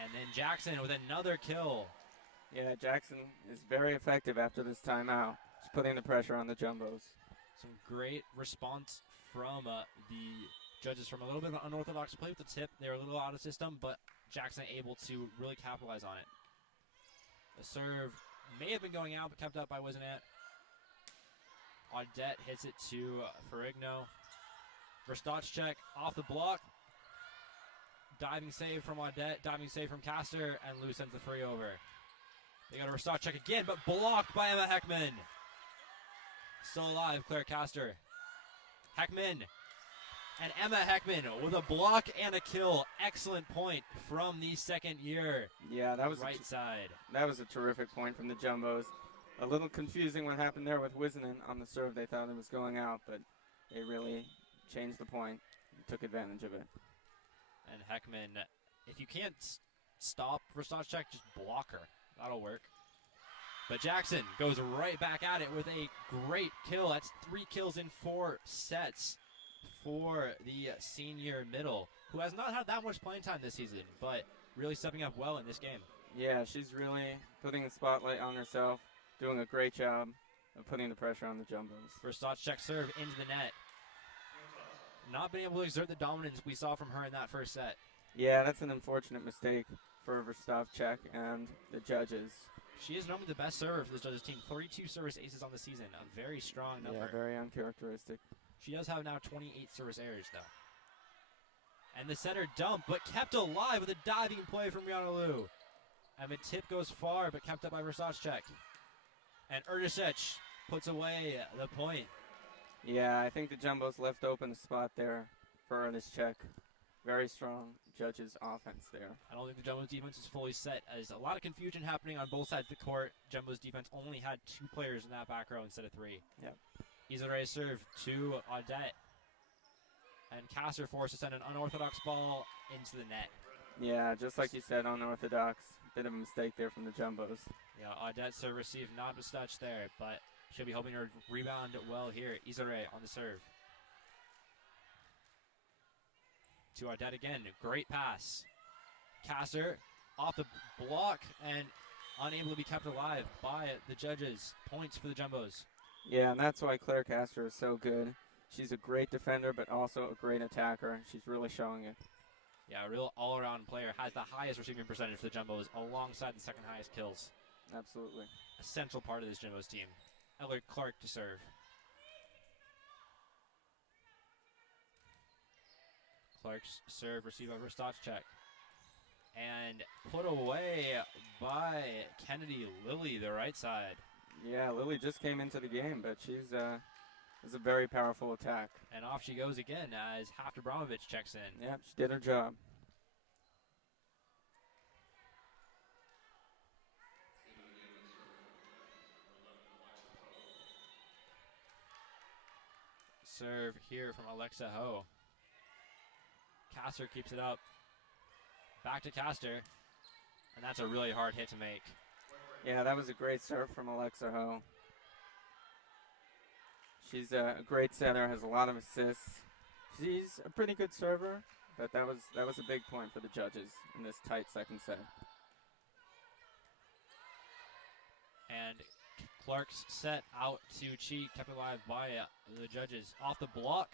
And then Jackson with another kill. Yeah, Jackson is very effective after this timeout. Just putting the pressure on the Jumbos. Some great response from the judges from a little bit of an unorthodox play with the tip. They were a little out of system, but Jackson able to really capitalize on it. The serve may have been going out, but kept up by Wizenant. Audette hits it to Ferrigno. Verstotchek off the block. Diving save from Audette, diving save from Castor, and Lou sends the free over. They got a Verstotchek again, but blocked by Emma Heckman. Still alive, Claire Castor. Heckman. And Emma Heckman with a block and a kill. Excellent point from the second year. Yeah, that was right side. That was a terrific point from the Jumbos. A little confusing what happened there with Wizenin on the serve. They thought it was going out, but they really changed the point and took advantage of it. And Heckman, if you can't stop Verstotchek, just block her. That'll work. But Jackson goes right back at it with a great kill. That's 3 kills in 4 sets for the senior middle, who has not had that much playing time this season, but really stepping up well in this game. Yeah, she's really putting the spotlight on herself, doing a great job of putting the pressure on the Jumbos. Verstotchek serve into the net. Not being able to exert the dominance we saw from her in that first set. Yeah, that's an unfortunate mistake for Verstotchek and the judges. She is normally the best server for this judges team. 32 service aces on the season. A very strong number. Yeah, very uncharacteristic. She does have now 28 service errors, though. And the center dumped, but kept alive with a diving play from Rihanna Liu. And the tip goes far, but kept up by Verstotchek. And Erdosich puts away the point. Yeah, I think the Jumbos left open a spot there for Erdosich. Very strong judges' offense there. I don't think the Jumbo's defense is fully set, as a lot of confusion happening on both sides of the court. Jumbo's defense only had 2 players in that back row instead of 3. Yep. Izare serve to Audette. And Castor forced to send an unorthodox ball into the net. Yeah, just like you said, unorthodox. Bit of a mistake there from the Jumbos. Yeah, Audette serve received not a touch there, but she'll be hoping to rebound well here. Izare on the serve. To Audette again. Great pass. Castor off the block and unable to be kept alive by the judges. Points for the Jumbos. Yeah, and that's why Claire Castor is so good. She's a great defender, but also a great attacker. She's really showing it. Yeah, a real all-around player. Has the highest receiving percentage for the Jumbos, alongside the second highest kills. Absolutely. Essential part of this Jumbos team. Eller Clark to serve. Clark's serve received by Verstotchek. And put away by Kennedy Lilly, the right side. Yeah, Lilly just came into the game, but she's it's a very powerful attack. And off she goes again as Hafter-Bramovich checks in. Yep, she did her job. Serve here from Alexa Ho. Castor keeps it up. Back to Castor. And that's a really hard hit to make. Yeah, that was a great serve from Alexa Ho. She's a great setter, has a lot of assists. She's a pretty good server, but that was a big point for the judges in this tight second set. And Clark's set out to Chi, kept alive by the judges. Off the block,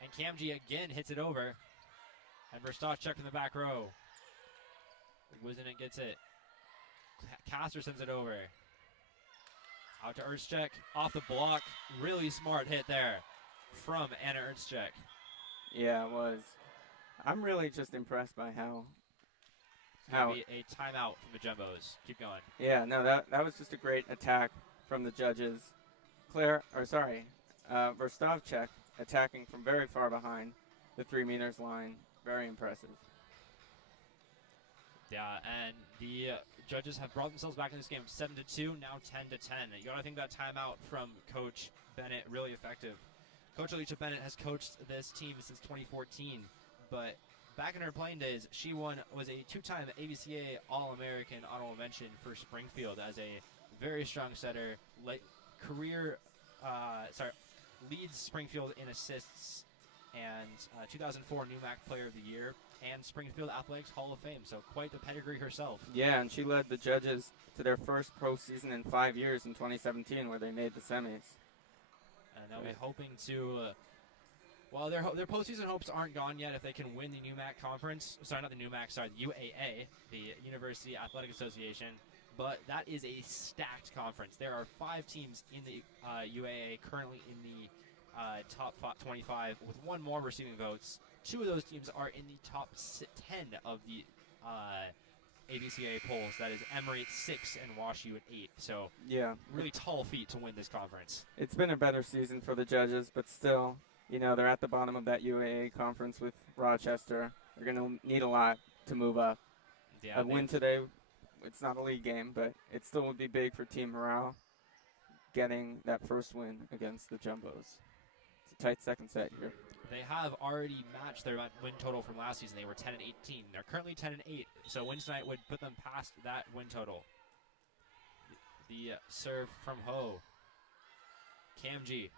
and Kamji again hits it over. And Verstachek from the back row. Wizenet gets it. Caster sends it over. Out to Ercek, off the block. Really smart hit there from Anna Ercek. Yeah, it was. I'm really just impressed by how. Be a timeout from the Jumbos. Keep going. Yeah, no, that was just a great attack from the judges. Verstavchek attacking from very far behind the 3 meters line. Very impressive. Yeah, and the judges have brought themselves back in this game 7-2, now 10-10. You gotta think that timeout from Coach Bennett really effective. Coach Alicia Bennett has coached this team since 2014, but back in her playing days, she was a 2-time ABCA All-American honorable mention for Springfield as a very strong setter. Leads Springfield in assists and 2004 NUMAC Player of the Year and Springfield Athletics Hall of Fame. So quite the pedigree herself. Yeah, and she led the judges to their first pro season in 5 years in 2017, where they made the semis. And they'll be hoping to. Well, their postseason hopes aren't gone yet if they can win the NUMAC conference. Sorry, not the NUMAC. Sorry, the UAA, the University Athletic Association. But that is a stacked conference. There are 5 teams in the UAA currently in the top 25, with 1 more receiving votes. 2 of those teams are in the top 10 of the ABCA polls. That is Emory at 6 and WashU at 8. So yeah, really tall feat to win this conference. It's been a better season for the judges, but still, they're at the bottom of that UAA conference with Rochester. They're going to need a lot to move up. Yeah, a win today, it's not a league game, but it still would be big for team morale getting that first win against the Jumbos. It's a tight second set here. They have already matched their win total from last season. They were 10-18. They're currently 10-8, so win tonight would put them past that win total. The serve from Ho. Kamji.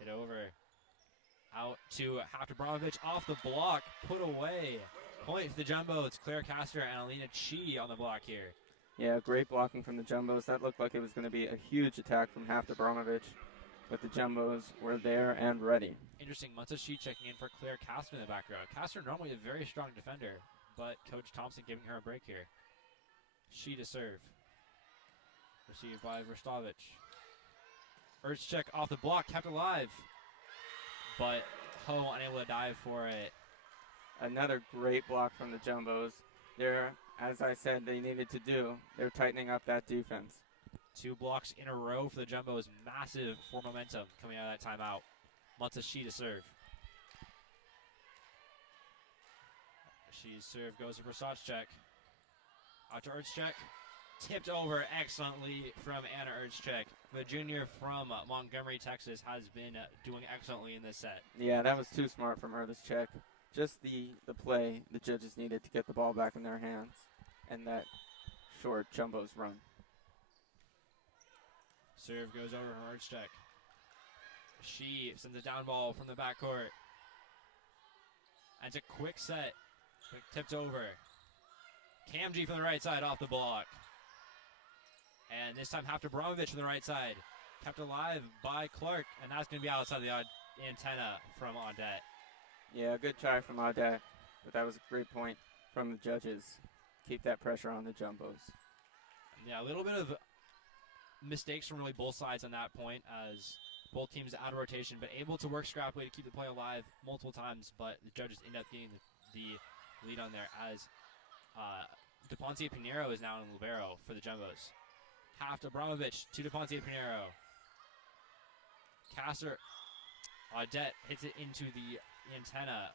Hit over. Out to Haftabramovich off the block. Put away. Point for the Jumbo. It's Claire Castor and Alina Chi on the block here. Yeah, great blocking from the Jumbos. That looked like it was going to be a huge attack from Haftabramovich, but the Jumbos were there and ready. Interesting. Matsushi checking in for Claire Castor in the back row. Castor normally a very strong defender, but Coach Thompson giving her a break here. She to serve. Received by Verstovich. Ercek off the block, kept alive, but Ho unable to dive for it. Another great block from the Jumbos. They're, as I said, they needed to do. They're tightening up that defense. 2 blocks in a row for the Jumbos. Massive for momentum coming out of that timeout. Matsushi to serve. She's serve goes to Verstovich. Out to Ercek. Tipped over excellently from Anna Ercek. The junior from Montgomery, Texas, has been doing excellently in this set. Yeah, that was too smart from Ercek. Just the play the judges needed to get the ball back in their hands, and that short Jumbos run. Serve goes over from Ercek. She sends a down ball from the backcourt. And it's a quick set. Quick tipped over. Kamji from the right side off the block. And this time Haftabramovich from the right side. Kept alive by Clark, and that's going to be outside the antenna from Audette. Yeah, good try from Audette, but that was a great point from the judges. Keep that pressure on the Jumbos. Yeah, a little bit of mistakes from really both sides on that point, as both teams out of rotation, but able to work scrappily to keep the play alive multiple times, but the judges end up getting the lead on there, as DePonte Pinheiro is now in libero for the Jumbos. Haftabramovich to DePonte Pinheiro. Castor, Audette hits it into the antenna.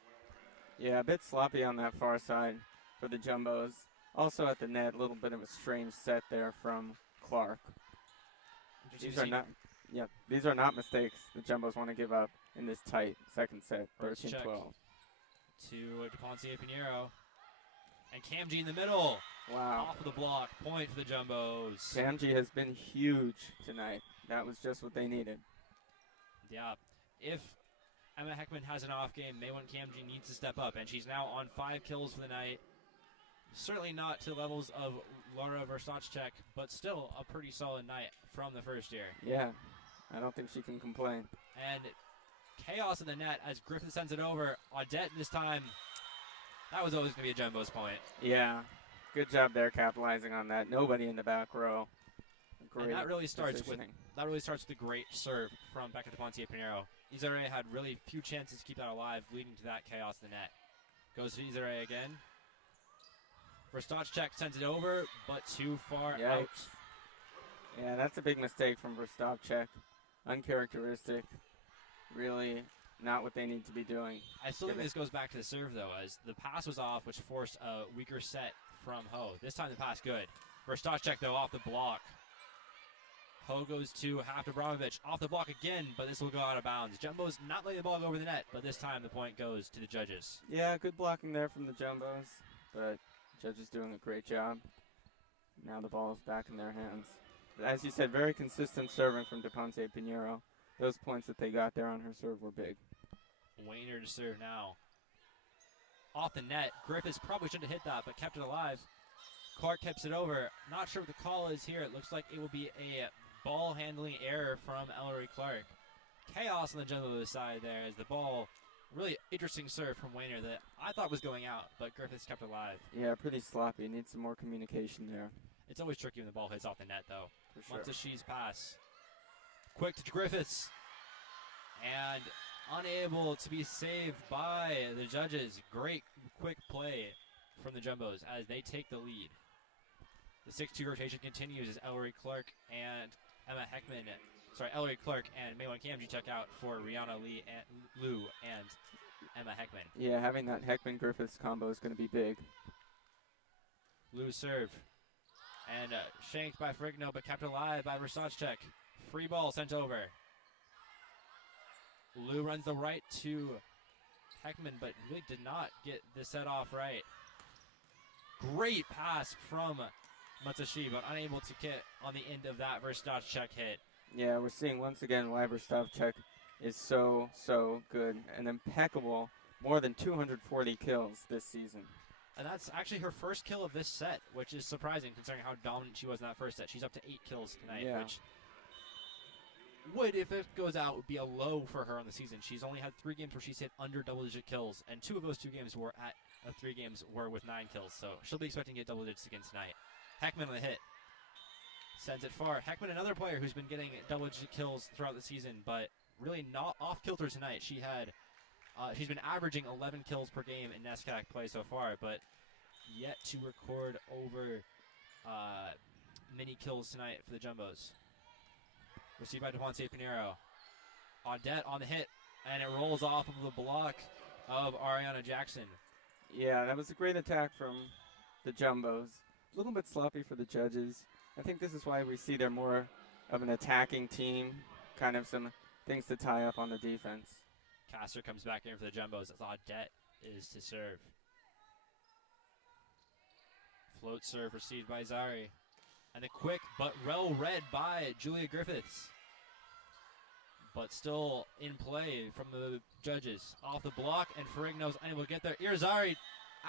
Yeah, a bit sloppy on that far side for the Jumbos. Also at the net, a little bit of a strange set there from Clark. These are not mistakes the Jumbos want to give up in this tight second set, 13-12. To DePonte Pinheiro. And Kamji in the middle. Wow. Off of the block. Point for the Jumbos. Kamji has been huge tonight. That was just what they needed. Yeah. If Emma Heckman has an off game. Maywon Kamji needs to step up, and she's now on 5 kills for the night. Certainly not to the levels of Laura Verstachek, but still a pretty solid night from the first year. Yeah, I don't think she can complain. And chaos in the net as Griffith sends it over. Audette this time, that was always going to be a Jumbo's point. Yeah, good job there capitalizing on that. Nobody in the back row. Great and that really starts with positioning. the great serve from Becca de Pontier-Pinheiro. Isare had really few chances to keep that alive, leading to that chaos in the net. Goes to Isare again. Verstachek sends it over, but too far out. Yeah, that's a big mistake from Verstachek. Uncharacteristic. Really not what they need to be doing. I still think this goes back to the serve, though, as the pass was off, which forced a weaker set from Ho. This time the pass good. Verstachek, though, off the block. Ho goes to half to Abramovich. Off the block again, but this will go out of bounds. Jumbo's not letting the ball go over the net, but this time the point goes to the judges. Yeah, good blocking there from the Jumbos, but judges doing a great job. Now the ball is back in their hands. But as you said, very consistent serving from de Pontier-Pinheiro. Those points that they got there on her serve were big. Wayner to serve now. Off the net. Griffiths probably shouldn't have hit that, but kept it alive. Clark tips it over. Not sure what the call is here. It looks like it will be a ball handling error from Ellery Clark. Chaos on the Jumbo side there as the ball, really interesting serve from Wayner that I thought was going out, but Griffiths kept it alive. Yeah, pretty sloppy. Needs some more communication there. It's always tricky when the ball hits off the net, though. For sure. Once a She's pass. Quick to Griffiths. And unable to be saved by the judges. Great quick play from the Jumbos as they take the lead. The 6-2 rotation continues as Ellery Clark and Ellery Clark and Maywon Kamji check out for Rihanna Liu and Emma Heckman. Yeah, having that Heckman-Griffiths combo is going to be big. Liu serve. And shanked by Ferrigno, but kept alive by Verstachek. Free ball sent over. Liu runs the right to Heckman, but really did not get the set off right. Great pass from Matsushi, but unable to get on the end of that Verstachek hit. Yeah, we're seeing once again why Verstachek is so good and impeccable. More than 240 kills this season. And that's actually her first kill of this set, which is surprising considering how dominant she was in that first set. She's up to 8 kills tonight, which would, if it goes out, would be a low for her on the season. She's only had 3 games where she's hit under double-digit kills, and 2 of those 2 games were with 9 kills. So she'll be expecting to get double digits again tonight. Heckman on the hit. Sends it far. Heckman, another player who's been getting double-digit kills throughout the season, but really not off-kilter tonight. She's been averaging 11 kills per game in NESCAC play so far, but yet to record over many kills tonight for the Jumbos. Received by de Pontier-Pinheiro. Audette on the hit, and it rolls off of the block of Ariana Jackson. Yeah, that was a great attack from the Jumbos. A little bit sloppy for the judges. I think this is why we see they're more of an attacking team, kind of some things to tie up on the defense. Castor comes back in for the Jumbos as Audette is to serve. Float serve received by Zari. And a quick but well read by Julia Griffiths. But still in play from the judges. Off the block, and Ferrigno's unable to get there. Irizarry,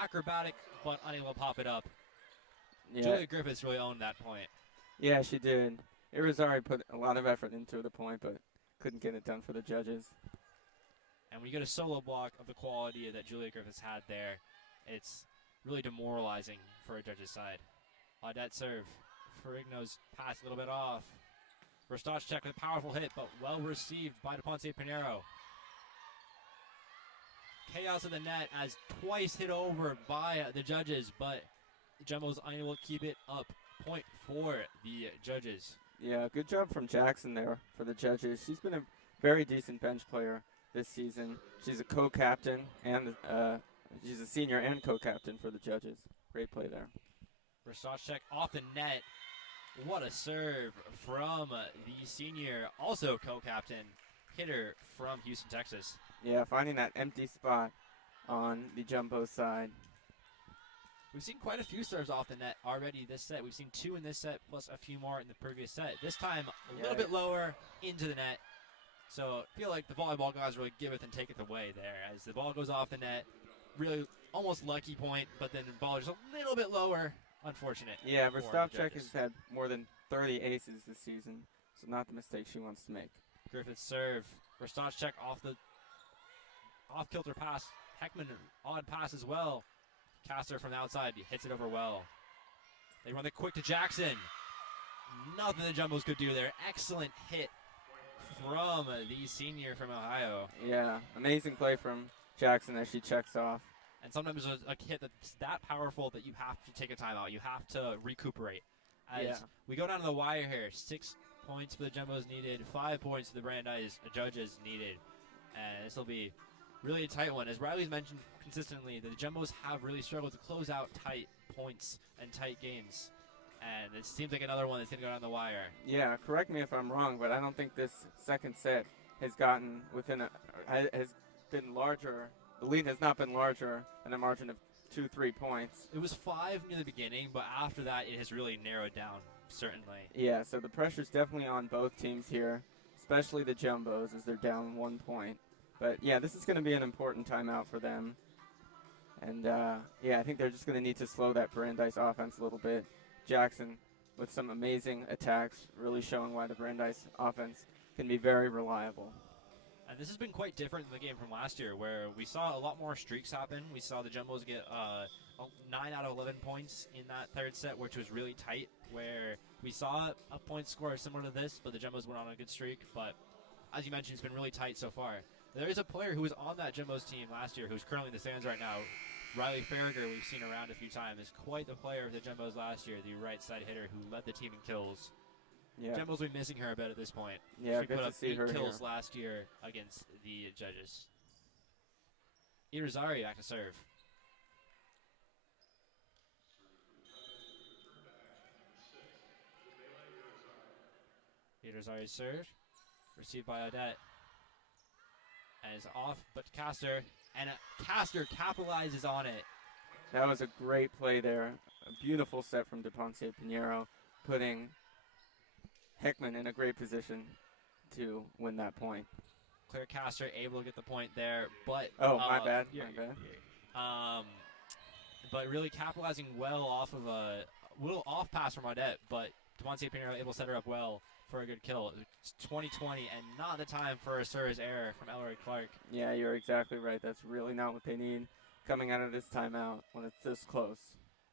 acrobatic, but unable to pop it up. Yeah. Julia Griffiths really owned that point. Yeah, she did. Irizarry put a lot of effort into the point, but couldn't get it done for the judges. And when you get a solo block of the quality that Julia Griffiths had there, it's really demoralizing for a judge's side. Audette serve. Ferrigno's pass a little bit off. Verstachek with a powerful hit, but well received by de Pontier-Pinheiro. Chaos in the net as twice hit over by the judges, but Jumbo's unable to keep it up. Point for the judges. Yeah, good job from Jackson there for the judges. She's been a very decent bench player this season. She's a co-captain, and she's a senior and co-captain for the judges. Great play there. Verstachek off the net. What a serve from the senior, also co-captain, hitter from Houston, Texas. Yeah, finding that empty spot on the Jumbo side. We've seen quite a few serves off the net already this set. We've seen 2 in this set, plus a few more in the previous set. This time, a little bit lower into the net. So I feel like the volleyball guys really giveth and taketh away there as the ball goes off the net. Really almost lucky point, but then the ball is a little bit lower. Unfortunate. Yeah, for the Verstavchek judges. has had more than 30 aces this season, so not the mistake she wants to make. Griffith's serve. Verstavchek off kilter pass. Heckman odd pass as well. Castor from the outside hits it over well. They run the quick to Jackson. Nothing the Jumbos could do there. Excellent hit from the senior from Ohio. Yeah, amazing play from Jackson as she checks off. And sometimes a hit that's that powerful that you have to take a timeout. You have to recuperate. As we go down to the wire here, 6 points for the Jumbos needed, 5 points for the Brandeis judges needed. And this will be really a tight one. As Riley's mentioned consistently, the Jumbos have really struggled to close out tight points and tight games. And it seems like another one that's going to go down the wire. Yeah, correct me if I'm wrong, but I don't think this second set has gotten has been larger. The lead has not been larger than a margin of 2-3 points. It was 5 near the beginning, but after that it has really narrowed down, certainly. Yeah, so the pressure's definitely on both teams here, especially the Jumbos as they're down 1 point. But yeah, this is going to be an important timeout for them. And yeah, I think they're just going to need to slow that Brandeis offense a little bit. Jackson with some amazing attacks, really showing why the Brandeis offense can be very reliable. And this has been quite different than the game from last year, where we saw a lot more streaks happen. We saw the Jumbos get 9 out of 11 points in that third set, which was really tight, where we saw a point score similar to this, but the Jumbos went on a good streak. But as you mentioned, it's been really tight so far. There is a player who was on that Jumbos team last year who's currently in the stands right now. Riley Farragher, we've seen around a few times, is quite the player of the Jumbos last year, the right side hitter who led the team in kills. Yeah. Jumbos will be missing her a bit at this point. Yeah, she good put to up see 8 her kills here. last year against the judges. Irizarry back to serve. Irizarry's serve, received by Odette. And is off, but Castor, and Castor capitalizes on it. That was a great play there. A beautiful set from DePonce Pinheiro, putting Hickman in a great position to win that point. Claire Castor able to get the point there, but my bad. But really capitalizing well off of a little off pass from Odette, but DePonce Pinheiro able to set her up well for a good kill. It's 2020 and not the time for a service error from Ellery Clark. Yeah, you're exactly right. That's really not what they need coming out of this timeout when it's this close.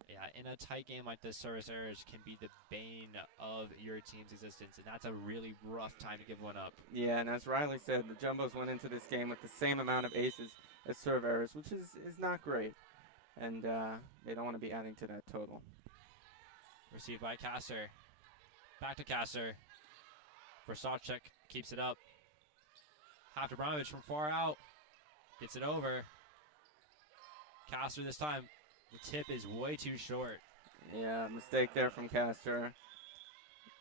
Yeah, in a tight game like this, service errors can be the bane of your team's existence, and that's a really rough time to give one up. Yeah, and as Riley said, the Jumbos went into this game with the same amount of aces as serve errors, which is not great. And they don't want to be adding to that total. Received by Castor. Back to Castor. Verstavchek keeps it up. Half Abramovich from far out. Gets it over. Castor this time. The tip is way too short. Yeah, mistake there from Castor.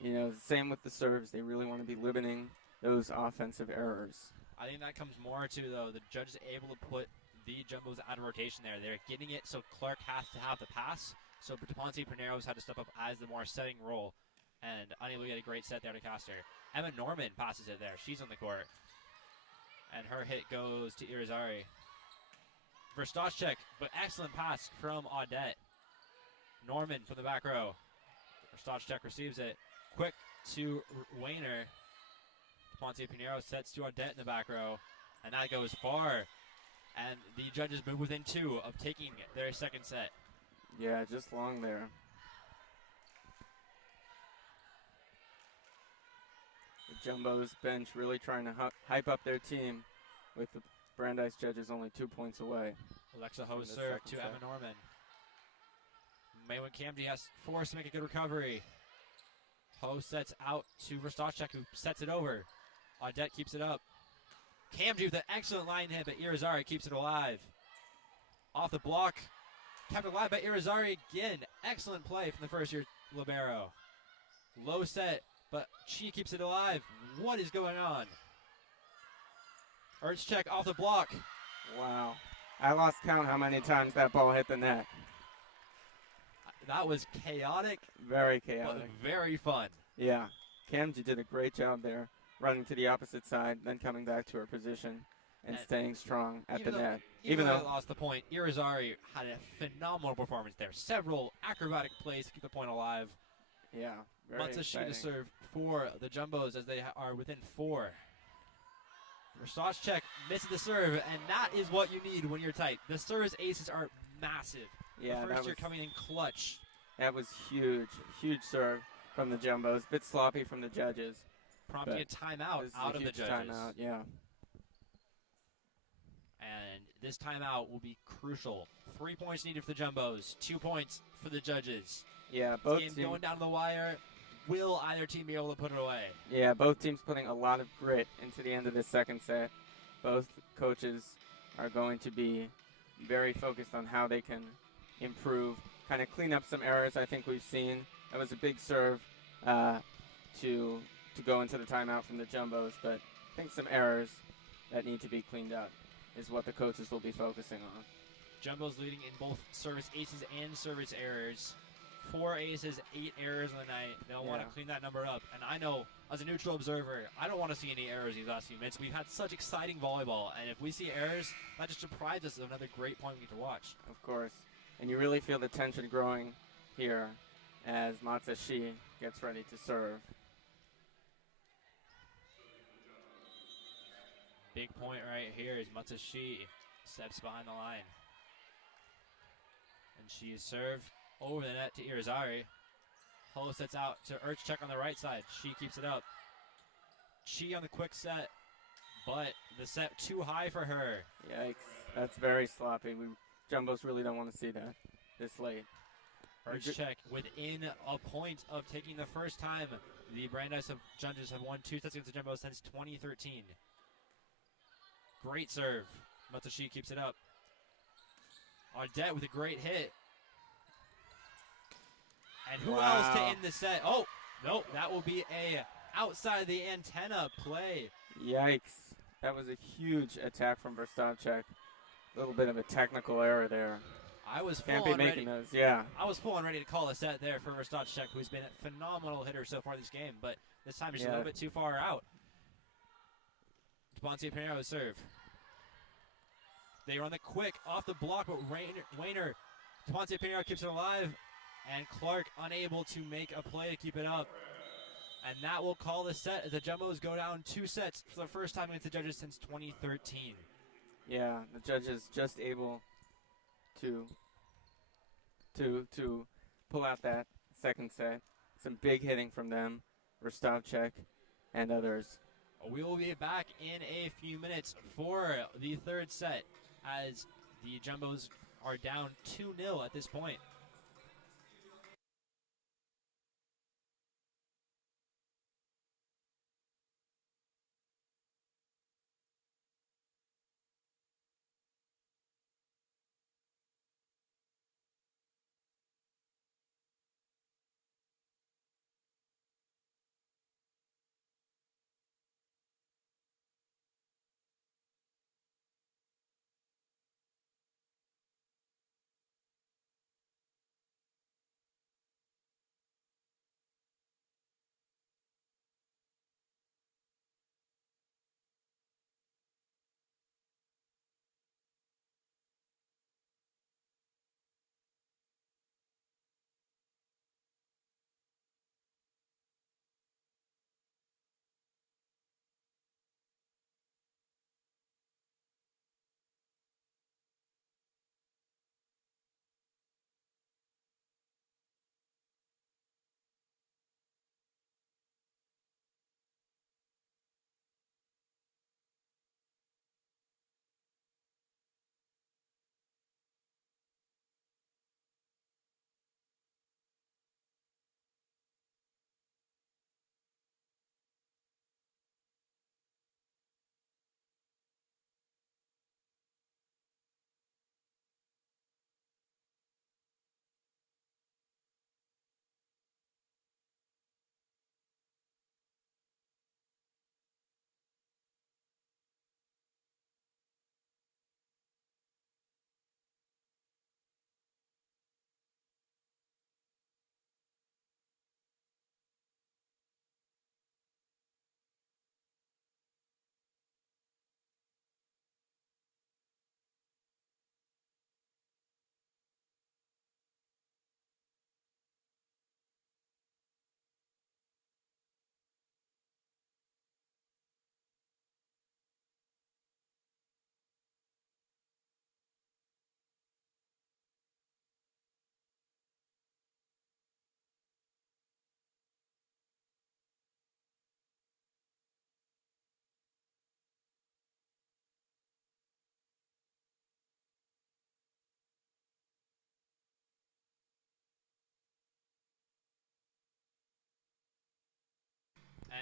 You know, same with the serves. They really want to be limiting those offensive errors. I think that comes more to, though, the judge is able to put the Jumbos out of rotation there. They're getting it so Clark has to have the pass. So DePonce Pinheiro's had to step up as the more setting role and unable to get a great set there to Castor. Emma Norman passes it there. She's on the court. And her hit goes to Irizarry. Verstavchek, but excellent pass from Odette. Norman from the back row. Verstavchek receives it. Quick to Wayner. DePonce Pinheiro sets to Odette in the back row. And that goes far. And the judges move within 2 of taking their second set. Yeah, just long there. The Jumbos bench really trying to hype up their team with the Brandeis judges only 2 points away. Alexa Ho serve to Emma Norman. Maywin Camdy has forced to make a good recovery. Ho sets out to Verstavchek, who sets it over. Odette keeps it up. Camdy with an excellent line hit, but Irizarry keeps it alive. Off the block. Kept alive by Irizarry again. Excellent play from the first-year libero. Low set, but she keeps it alive. What is going on? Ertzcheck off the block. Wow. I lost count how many times that ball hit the net. That was chaotic. Very chaotic. But very fun. Yeah. Camji did a great job there running to the opposite side, then coming back to her position and staying strong at the net. Even though they lost the point, Irizarry had a phenomenal performance there. Several acrobatic plays to keep the point alive. Yeah, very Matsushita exciting. serve for the Jumbos as they are within 4. Verstachek misses the serve, and that is what you need when you're tight. The service aces are massive. Yeah, the first year coming in clutch. That was huge. Huge serve from the Jumbos. Bit sloppy from the judges. Prompting a timeout out of the judges. Timeout, yeah. And this timeout will be crucial. 3 points needed for the Jumbos, 2 points for the judges. Yeah, both teams teams going down to the wire. Will either team be able to put it away? Yeah, both teams putting a lot of grit into the end of this second set. Both coaches are going to be very focused on how they can improve, kind of clean up some errors I think we've seen. That was a big serve to go into the timeout from the Jumbos, but I think some errors that need to be cleaned up is what the coaches will be focusing on. Jumbos leading in both service aces and service errors. 4 aces, 8 errors on the night. They'll want to clean that number up. And I know, as a neutral observer, I don't want to see any errors these last few minutes. We've had such exciting volleyball, and if we see errors, that just deprives us of another great point we get to watch. Of course. And you really feel the tension growing here as Matsushi gets ready to serve. Big point right here is Matsushi steps behind the line. And she is served over the net to Irizarry. Ho sets out to Urchchek on the right side. She keeps it up. Chi on the quick set, but the set too high for her. Yikes. That's very sloppy. Jumbos really don't want to see that this late. Urchchek within a point of taking the first time the Brandeis judges have won 2 sets against the Jumbos since 2013. Great serve. Matsushi keeps it up. Audette with a great hit. And who else to end the set? Oh, nope, that will be a outside the antenna play. Yikes. That was a huge attack from Verstavchek. A little bit of a technical error there. I was Can't be making those, yeah. I was full on ready to call a set there for Verstavchek, who's been a phenomenal hitter so far this game, but this time she's a little bit too far out. Ponce Pinheiro serve. They run the quick off the block, but Wayner, Ponce Pinheiro keeps it alive, and Clark unable to make a play to keep it up. And that will call the set as the Jumbos go down 2 sets for the first time against the judges since 2013. Yeah, the judges just able to pull out that second set. Some big hitting from them, Verstavchek and others. We will be back in a few minutes for the third set as the Jumbos are down 2-0 at this point.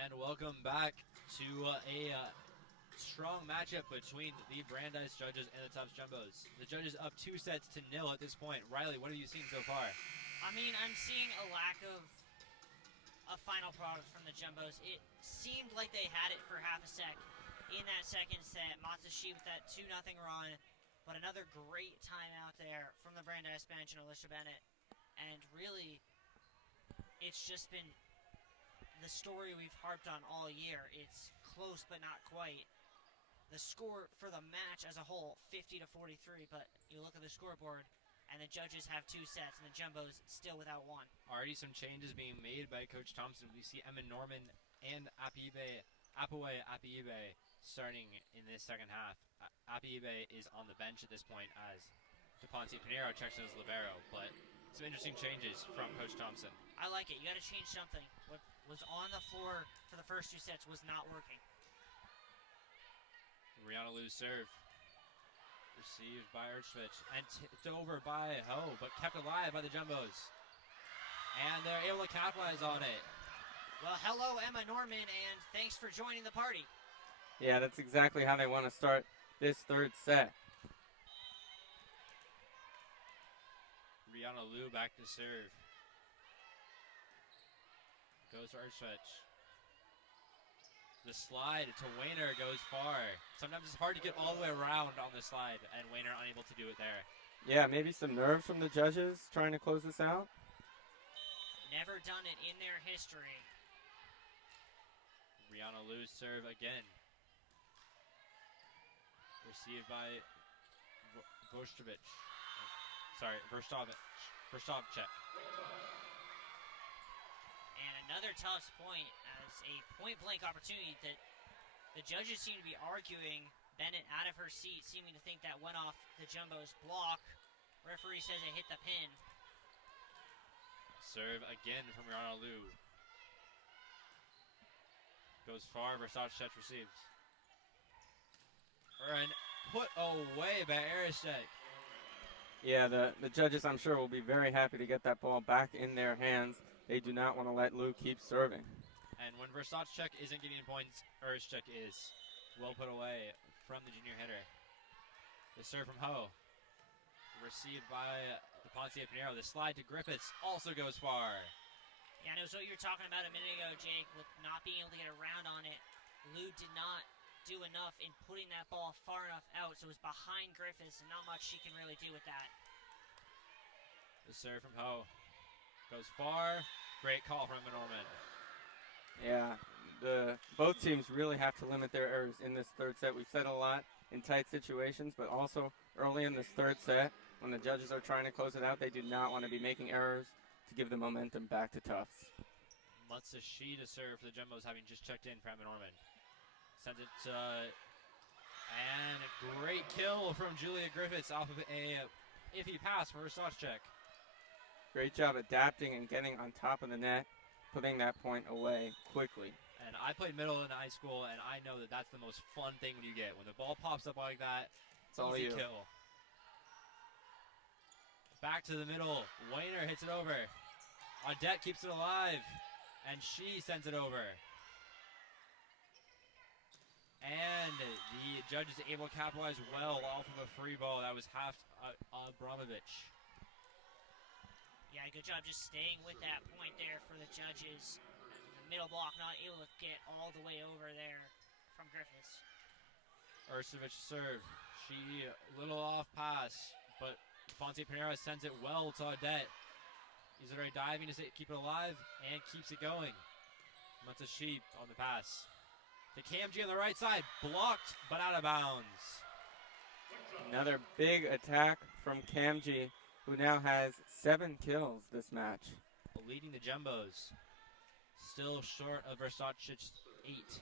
And welcome back to a strong matchup between the Brandeis judges and the Tufts Jumbos. The judges up 2-0 at this point. Riley, what have you seen so far? I mean, I'm seeing a lack of a final product from the Jumbos. It seemed like they had it for half a sec in that second set. Matsushi with that 2-0 run, but another great timeout there from the Brandeis bench and Alicia Bennett. And really, it's just been the story we've harped on all year. It's close, but not quite. The score for the match as a whole, 50-43, but you look at the scoreboard, and the judges have 2 sets, and the Jumbos still without one. Already some changes being made by Coach Thompson. We see Emma Norman and Apaway starting in this second half. Appibe is on the bench at this point as DePonte Pinheiro checks in as libero, but some interesting changes from Coach Thompson. I like it. You got to change something. What was on the floor for the first 2 sets was not working. Rihanna Liu's serve. Received by Erchvich and tipped over by Ho, but kept alive by the Jumbos. And they're able to capitalize on it. Well, hello, Emma Norman, and thanks for joining the party. Yeah, that's exactly how they want to start this third set. Rihanna Liu back to serve. Goes to Erchvich. The slide to Wayner goes far. Sometimes it's hard to get all the way around on the slide, and Wayner unable to do it there. Yeah, maybe some nerves from the judges trying to close this out. Never done it in their history. Rihanna Liu's serve again. Received by Vostrovich. Sorry, Verstovchek. And another Tufts point as a point-blank opportunity that the judges seem to be arguing. Bennett out of her seat, seeming to think that went off the Jumbo's block. Referee says it hit the pin. Serve again from Rihanna Liu. Goes far, Verstovchek receives. And put away by Arishek. Yeah, the judges, I'm sure, will be very happy to get that ball back in their hands. They do not want to let Liu keep serving. And when Verstovchek isn't getting points, Arishek is. Well put away from the junior hitter. The serve from Ho. Received by DePonte Pinheiro. The slide to Griffiths also goes far. Yeah, and it was what you were talking about a minute ago, Jake, with not being able to get around on it. Liu did not do enough in putting that ball far enough out, so it was behind Griffiths, and not much she can really do with that. The serve from Ho goes far. Great call from Norman. Yeah, both teams really have to limit their errors in this third set. We've said a lot in tight situations, but also early in this third set, when the judges are trying to close it out, they do not want to be making errors to give the momentum back to Tufts. Matsushi to serve for the Jumbos, having just checked in for Emma Norman. Sends it and a great kill from Julia Griffiths off of a iffy pass for Verstovchek. Great job adapting and getting on top of the net, putting that point away quickly. And I played middle in high school, and I know that that's the most fun thing when you get. When the ball pops up like that, it's all easy you. Kill. Back to the middle. Wayner hits it over. Audette keeps it alive, and she sends it over. And the judge is able to capitalize well off of a free ball that was half Abramovich. Yeah, good job just staying with that point there for the judges. The middle block not able to get all the way over there from Griffiths. Ursovich serve. She little off pass, but Ponce Pinheiro sends it well to Audette. He's already diving to keep it alive and keeps it going. Matsushi on the pass. The KMG on the right side, blocked but out of bounds. Another big attack from KMG, who now has 7 kills this match. Leading the Jumbos. Still short of Verstovchek's 8.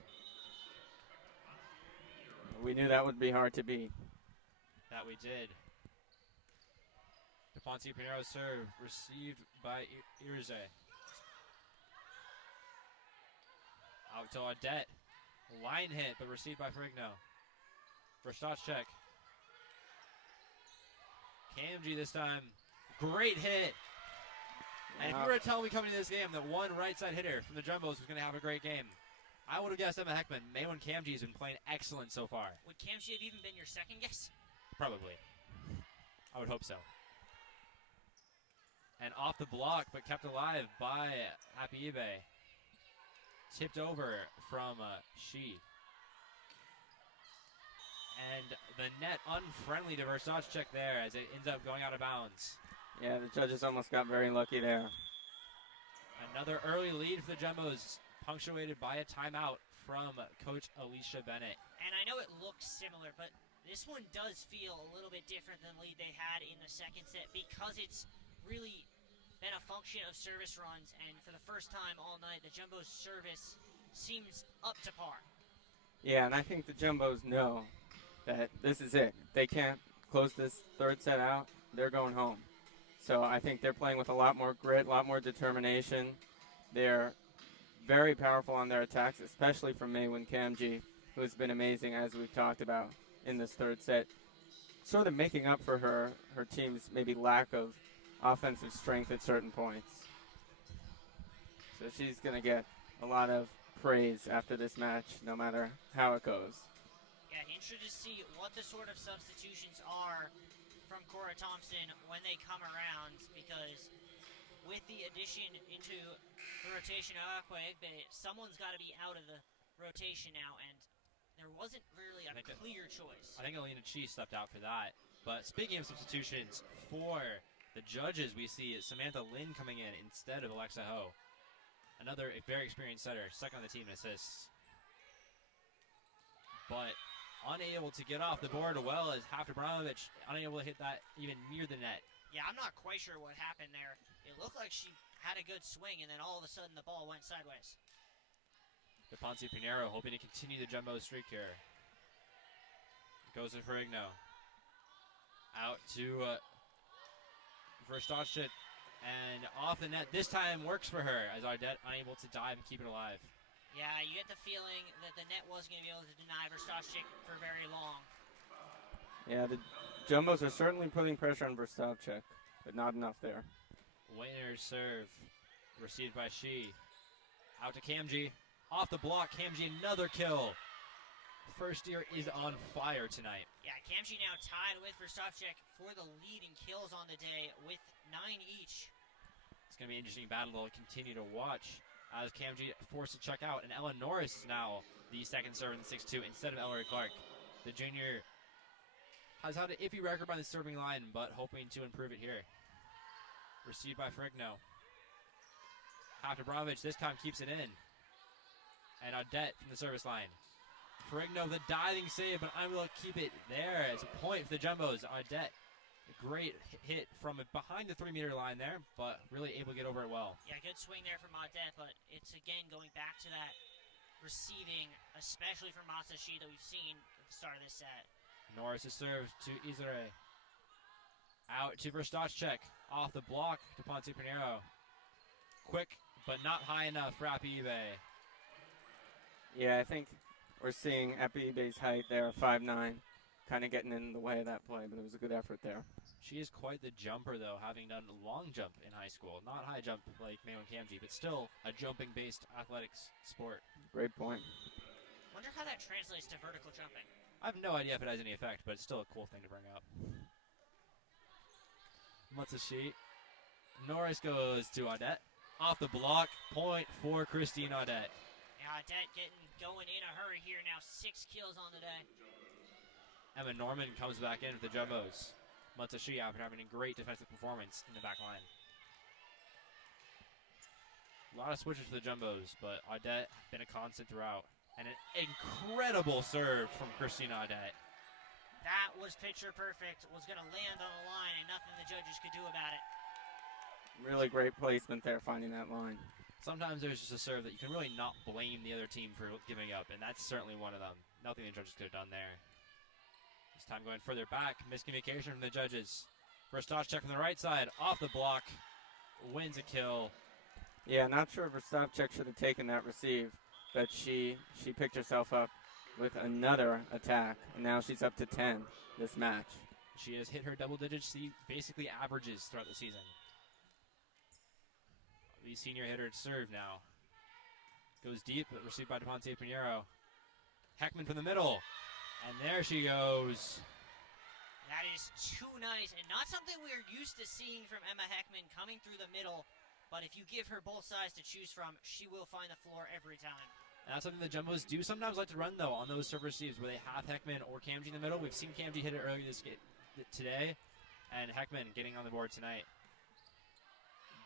We knew that would be hard to beat. That we did. DePonte Pinheiro serve, received by Irze. Out to Audette. Line hit, but received by Ferrigno. Verstovchek. KMG this time. Great hit. And if you were to tell me coming into this game that one right side hitter from the Jumbos was going to have a great game, I would have guessed Emma Heckman. Maywin Kamji has been playing excellent so far. Would Kamji have even been your second guess? Probably. I would hope so. And off the block, but kept alive by Happy eBay. Tipped over from Shi. And the net unfriendly to Versace there as it ends up going out of bounds. Yeah, the judges almost got very lucky there. Another early lead for the Jumbos, punctuated by a timeout from Coach Alicia Bennett. And I know it looks similar, but this one does feel a little bit different than the lead they had in the second set because it's really been a function of service runs, and for the first time all night, the Jumbos' service seems up to par. Yeah, and I think the Jumbos know that this is it. If they can't close this third set out, they're going home. So I think they're playing with a lot more grit, a lot more determination. They're very powerful on their attacks, especially from Maywin Kamji, who has been amazing, as we've talked about in this third set. Sort of making up for her team's maybe lack of offensive strength at certain points. So she's going to get a lot of praise after this match, no matter how it goes. Yeah, interested to see what the sort of substitutions are from Cora Thompson when they come around, because with the addition into the rotation of Akwaegbe, someone's got to be out of the rotation now, and there wasn't really a clear choice. I think Alina Chi stepped out for that. But speaking of substitutions, for the judges, we see Samantha Lin coming in instead of Alexa Ho. Another very experienced setter, second on the team in assists. But unable to get off the board well as Haftabramovich unable to hit that even near the net. Yeah, I'm not quite sure what happened there. It looked like she had a good swing, and then all of a sudden the ball went sideways. De Ponce Pinero hoping to continue the jumbo streak here. Goes to Ferrigno. Out to Verstochet. And off the net. This time works for her as Ardette unable to dive and keep it alive. Yeah, you get the feeling that the net wasn't going to be able to deny Verstochet for very long. Yeah, the Jumbos are certainly putting pressure on Verstochet, but not enough there. Winner's serve. Received by Shi. Out to Kamji. Off the block, Kamji another kill. First year is on fire tonight. Yeah, Kamji now tied with Verstochet for the lead in kills on the day with 9 each. It's going to be an interesting battle to continue to watch as Kamji forced to check out. And Ellen Norris is now the second server in the 6-2 instead of Ellery Clark. The junior has had an iffy record by the serving line, but hoping to improve it here. Received by Ferrigno. Haftabramovich this time keeps it in. And Audette from the service line. Ferrigno the diving save, but I'm able to keep it there as a point for the Jumbos. Audette, a great hit from behind the 3-meter line there, but really able to get over it well. Yeah, good swing there from Audette, but it's again going back to that receiving, especially from Masashi that we've seen at the start of this set. Norris is served to Izare. Out to Verstocek. Off the block to Ponce Pinero. Quick, but not high enough for Apibe. Yeah, I think we're seeing Apibe's height there, 5'9", kind of getting in the way of that play, but it was a good effort there. She is quite the jumper, though, having done long jump in high school. Not high jump like Maywin Kamji, but still a jumping-based athletics sport. Great point. Wonder how that translates to vertical jumping. I have no idea if it has any effect, but it's still a cool thing to bring up. Matsushi. Norris goes to Audette. Off the block, point for Christine Audette. Yeah, Audette going in a hurry here now. 6 kills on the day. Emma Norman comes back in with the Jumbos. Matsushi after having a great defensive performance in the back line. A lot of switches for the Jumbos, but Audette been a constant throughout. And an incredible serve from Christine Audette. That was picture perfect. Was going to land on the line, and nothing the judges could do about it. Really great placement there, finding that line. Sometimes there's just a serve that you can really not blame the other team for giving up, and that's certainly one of them. Nothing the judges could have done there. This time going further back, miscommunication from the judges. First dodge check from the right side, off the block, wins a kill. Yeah, not sure if Verstavchek should have taken that receive, but she picked herself up with another attack, and now she's up to 10 this match. She has hit her double digits, basically averages throughout the season. The senior hitter serve now. Goes deep, but received by DePonte Pinheiro. Heckman from the middle. And there she goes. That is too nice, and not something we're used to seeing from Emma Heckman coming through the middle. But if you give her both sides to choose from, she will find the floor every time. And that's something the Jumbos do sometimes like to run, though, on those serve receives where they have Heckman or Kamji in the middle. We've seen Kamji hit it earlier today, and Heckman getting on the board tonight.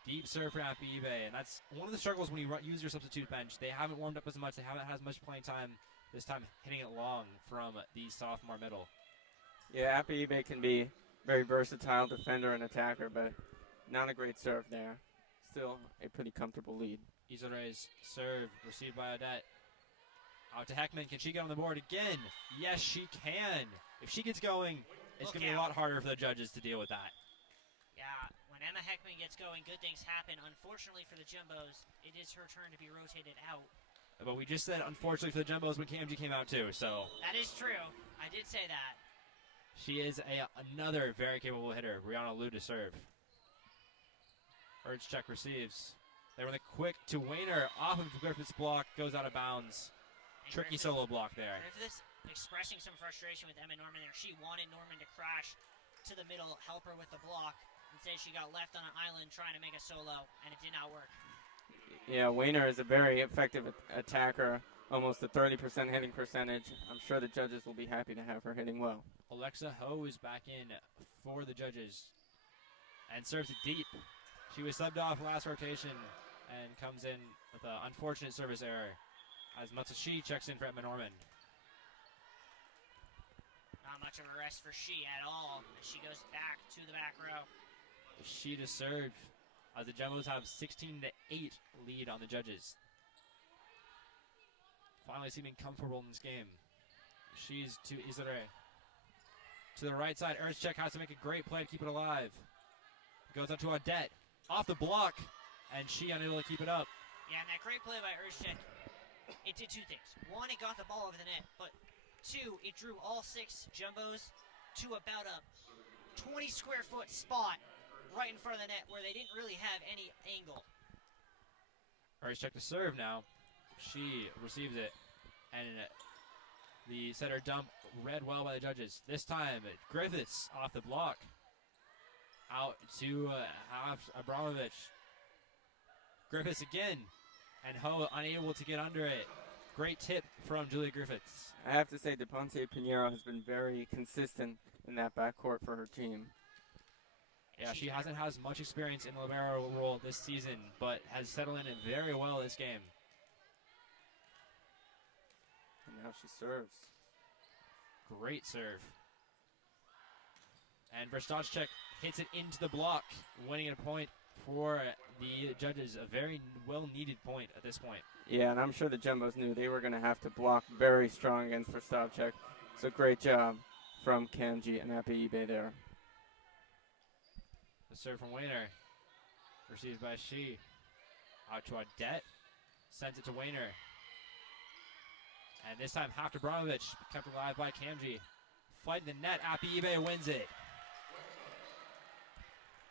Deep serve for Happy eBay, and that's one of the struggles when you use your substitute bench. They haven't warmed up as much. They haven't had as much playing time this time hitting it long from the sophomore middle. Yeah, Happy eBay can be very versatile defender and attacker, but not a great serve there. Still a pretty comfortable lead. Isore's serve received by Odette. Out to Heckman. Can she get on the board again? Yes, she can. If she gets going, it's going to be a lot harder for the judges to deal with that. Yeah, when Emma Heckman gets going, good things happen. Unfortunately for the Jumbos, it is her turn to be rotated out. But we just said, unfortunately for the Jumbos, when Kamji came out too, so. That is true. I did say that. She is another very capable hitter. Brianna Liu to serve. Urge check receives. They run the quick to Wayner. Off of Griffith's block, goes out of bounds. And Tricky solo block there. Griffith's expressing some frustration with Emma Norman there. She wanted Norman to crash to the middle, help her with the block. Instead, she got left on an island trying to make a solo, and it did not work. Yeah, Wayner is a very effective attacker, almost a 30% hitting percentage. I'm sure the judges will be happy to have her hitting well. Alexa Ho is back in for the judges and serves it deep. She was subbed off last rotation and comes in with an unfortunate service error as Matsushi checks in for Emma Norman. Not much of a rest for she at all as she goes back to the back row. She to serve as the Jumbos have 16-8 lead on the judges. Finally seeming comfortable in this game. She's to Isare. To the right side, Erzchek has to make a great play to keep it alive. Goes up to Odette. Off the block, and she unable to keep it up. Yeah, and that great play by Erzchek, it did two things. One, it got the ball over the net, but two, it drew all 6 Jumbos to about a 20 square foot spot right in front of the net where they didn't really have any angle. Erzchek to serve now. She receives it, and the setter dump read well by the judges. This time, Griffiths off the block. Out to Abramovich. Griffiths again. And Ho unable to get under it. Great tip from Julia Griffiths. I have to say, DePonte Pinheiro has been very consistent in that backcourt for her team. Yeah, she hasn't had as much experience in the libero role this season, but has settled in very well this game. And now she serves. Great serve. And Verstachek hits it into the block, winning a point for the judges. A very well-needed point at this point. Yeah, and I'm sure the Jumbos knew they were going to have to block very strong against Verstachek. So great job from Kamji and Happy eBay there. The serve from Wayner. Received by Shi. Out to Odette. Sends it to Wayner. And this time, Hafter Abramovich kept alive by Kamji. Fighting the net, Happy eBay wins it.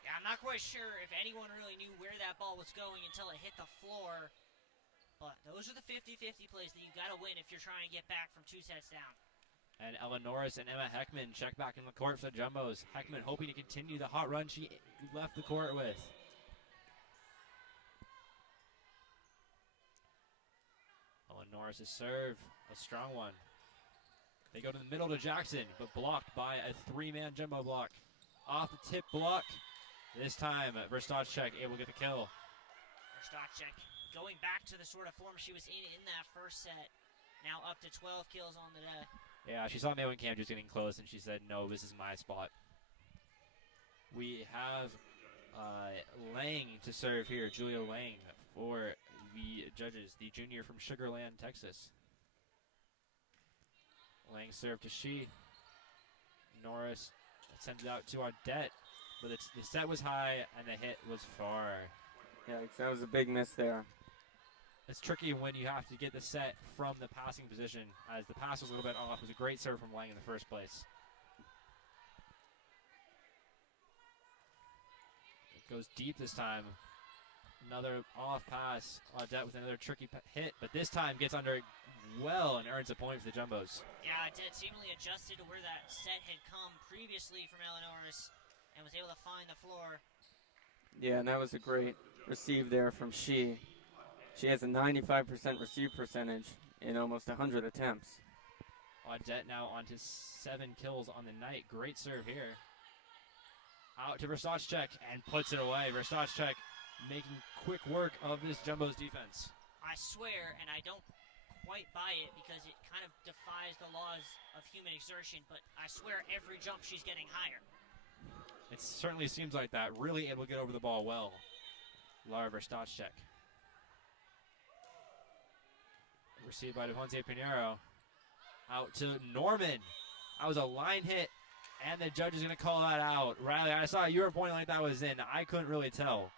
Yeah, I'm not quite sure if anyone really knew where that ball was going until it hit the floor. But those are the 50-50 plays that you got to win if you're trying to get back from 2 sets down. And Ella Norris and Emma Heckman check back in the court for the Jumbos. Heckman hoping to continue the hot run she left the court with. Ella Norris' serve, a strong one. They go to the middle to Jackson, but blocked by a 3-man Jumbo block. Off the tip block. This time, Verstachek able to get the kill. Verstachek going back to the sort of form she was in that first set. Now up to 12 kills on the day. Yeah, she saw me when Cam was getting close, and she said, no, this is my spot. We have Lang to serve here, Julia Lang for the judges, the junior from Sugar Land, Texas. Lang serve to Shi. Norris sends it out to Odette, but the set was high and the hit was far. Yeah, that was a big miss there. It's tricky when you have to get the set from the passing position, as the pass was a little bit off. It was a great serve from Lang in the first place. It goes deep this time. Another off pass. Audette with another tricky hit, but this time gets under it well and earns a point for the Jumbos. Yeah, Audette seemingly adjusted to where that set had come previously from Eleanor's and was able to find the floor. Yeah, and that was a great receive there from She. She has a 95% receive percentage in almost 100 attempts. Audette now on to 7 kills on the night. Great serve here. Out to Verstachek and puts it away. Verstachek making quick work of this Jumbo's defense. I swear, and I don't quite buy it because it kind of defies the laws of human exertion, but I swear every jump she's getting higher. It certainly seems like that. Really able to get over the ball well. Lara Verstachek. Received by Devontae Pinheiro. Out to Norman. That was a line hit, and the judge is going to call that out. Riley, I saw you were pointing like that was in. I couldn't really tell.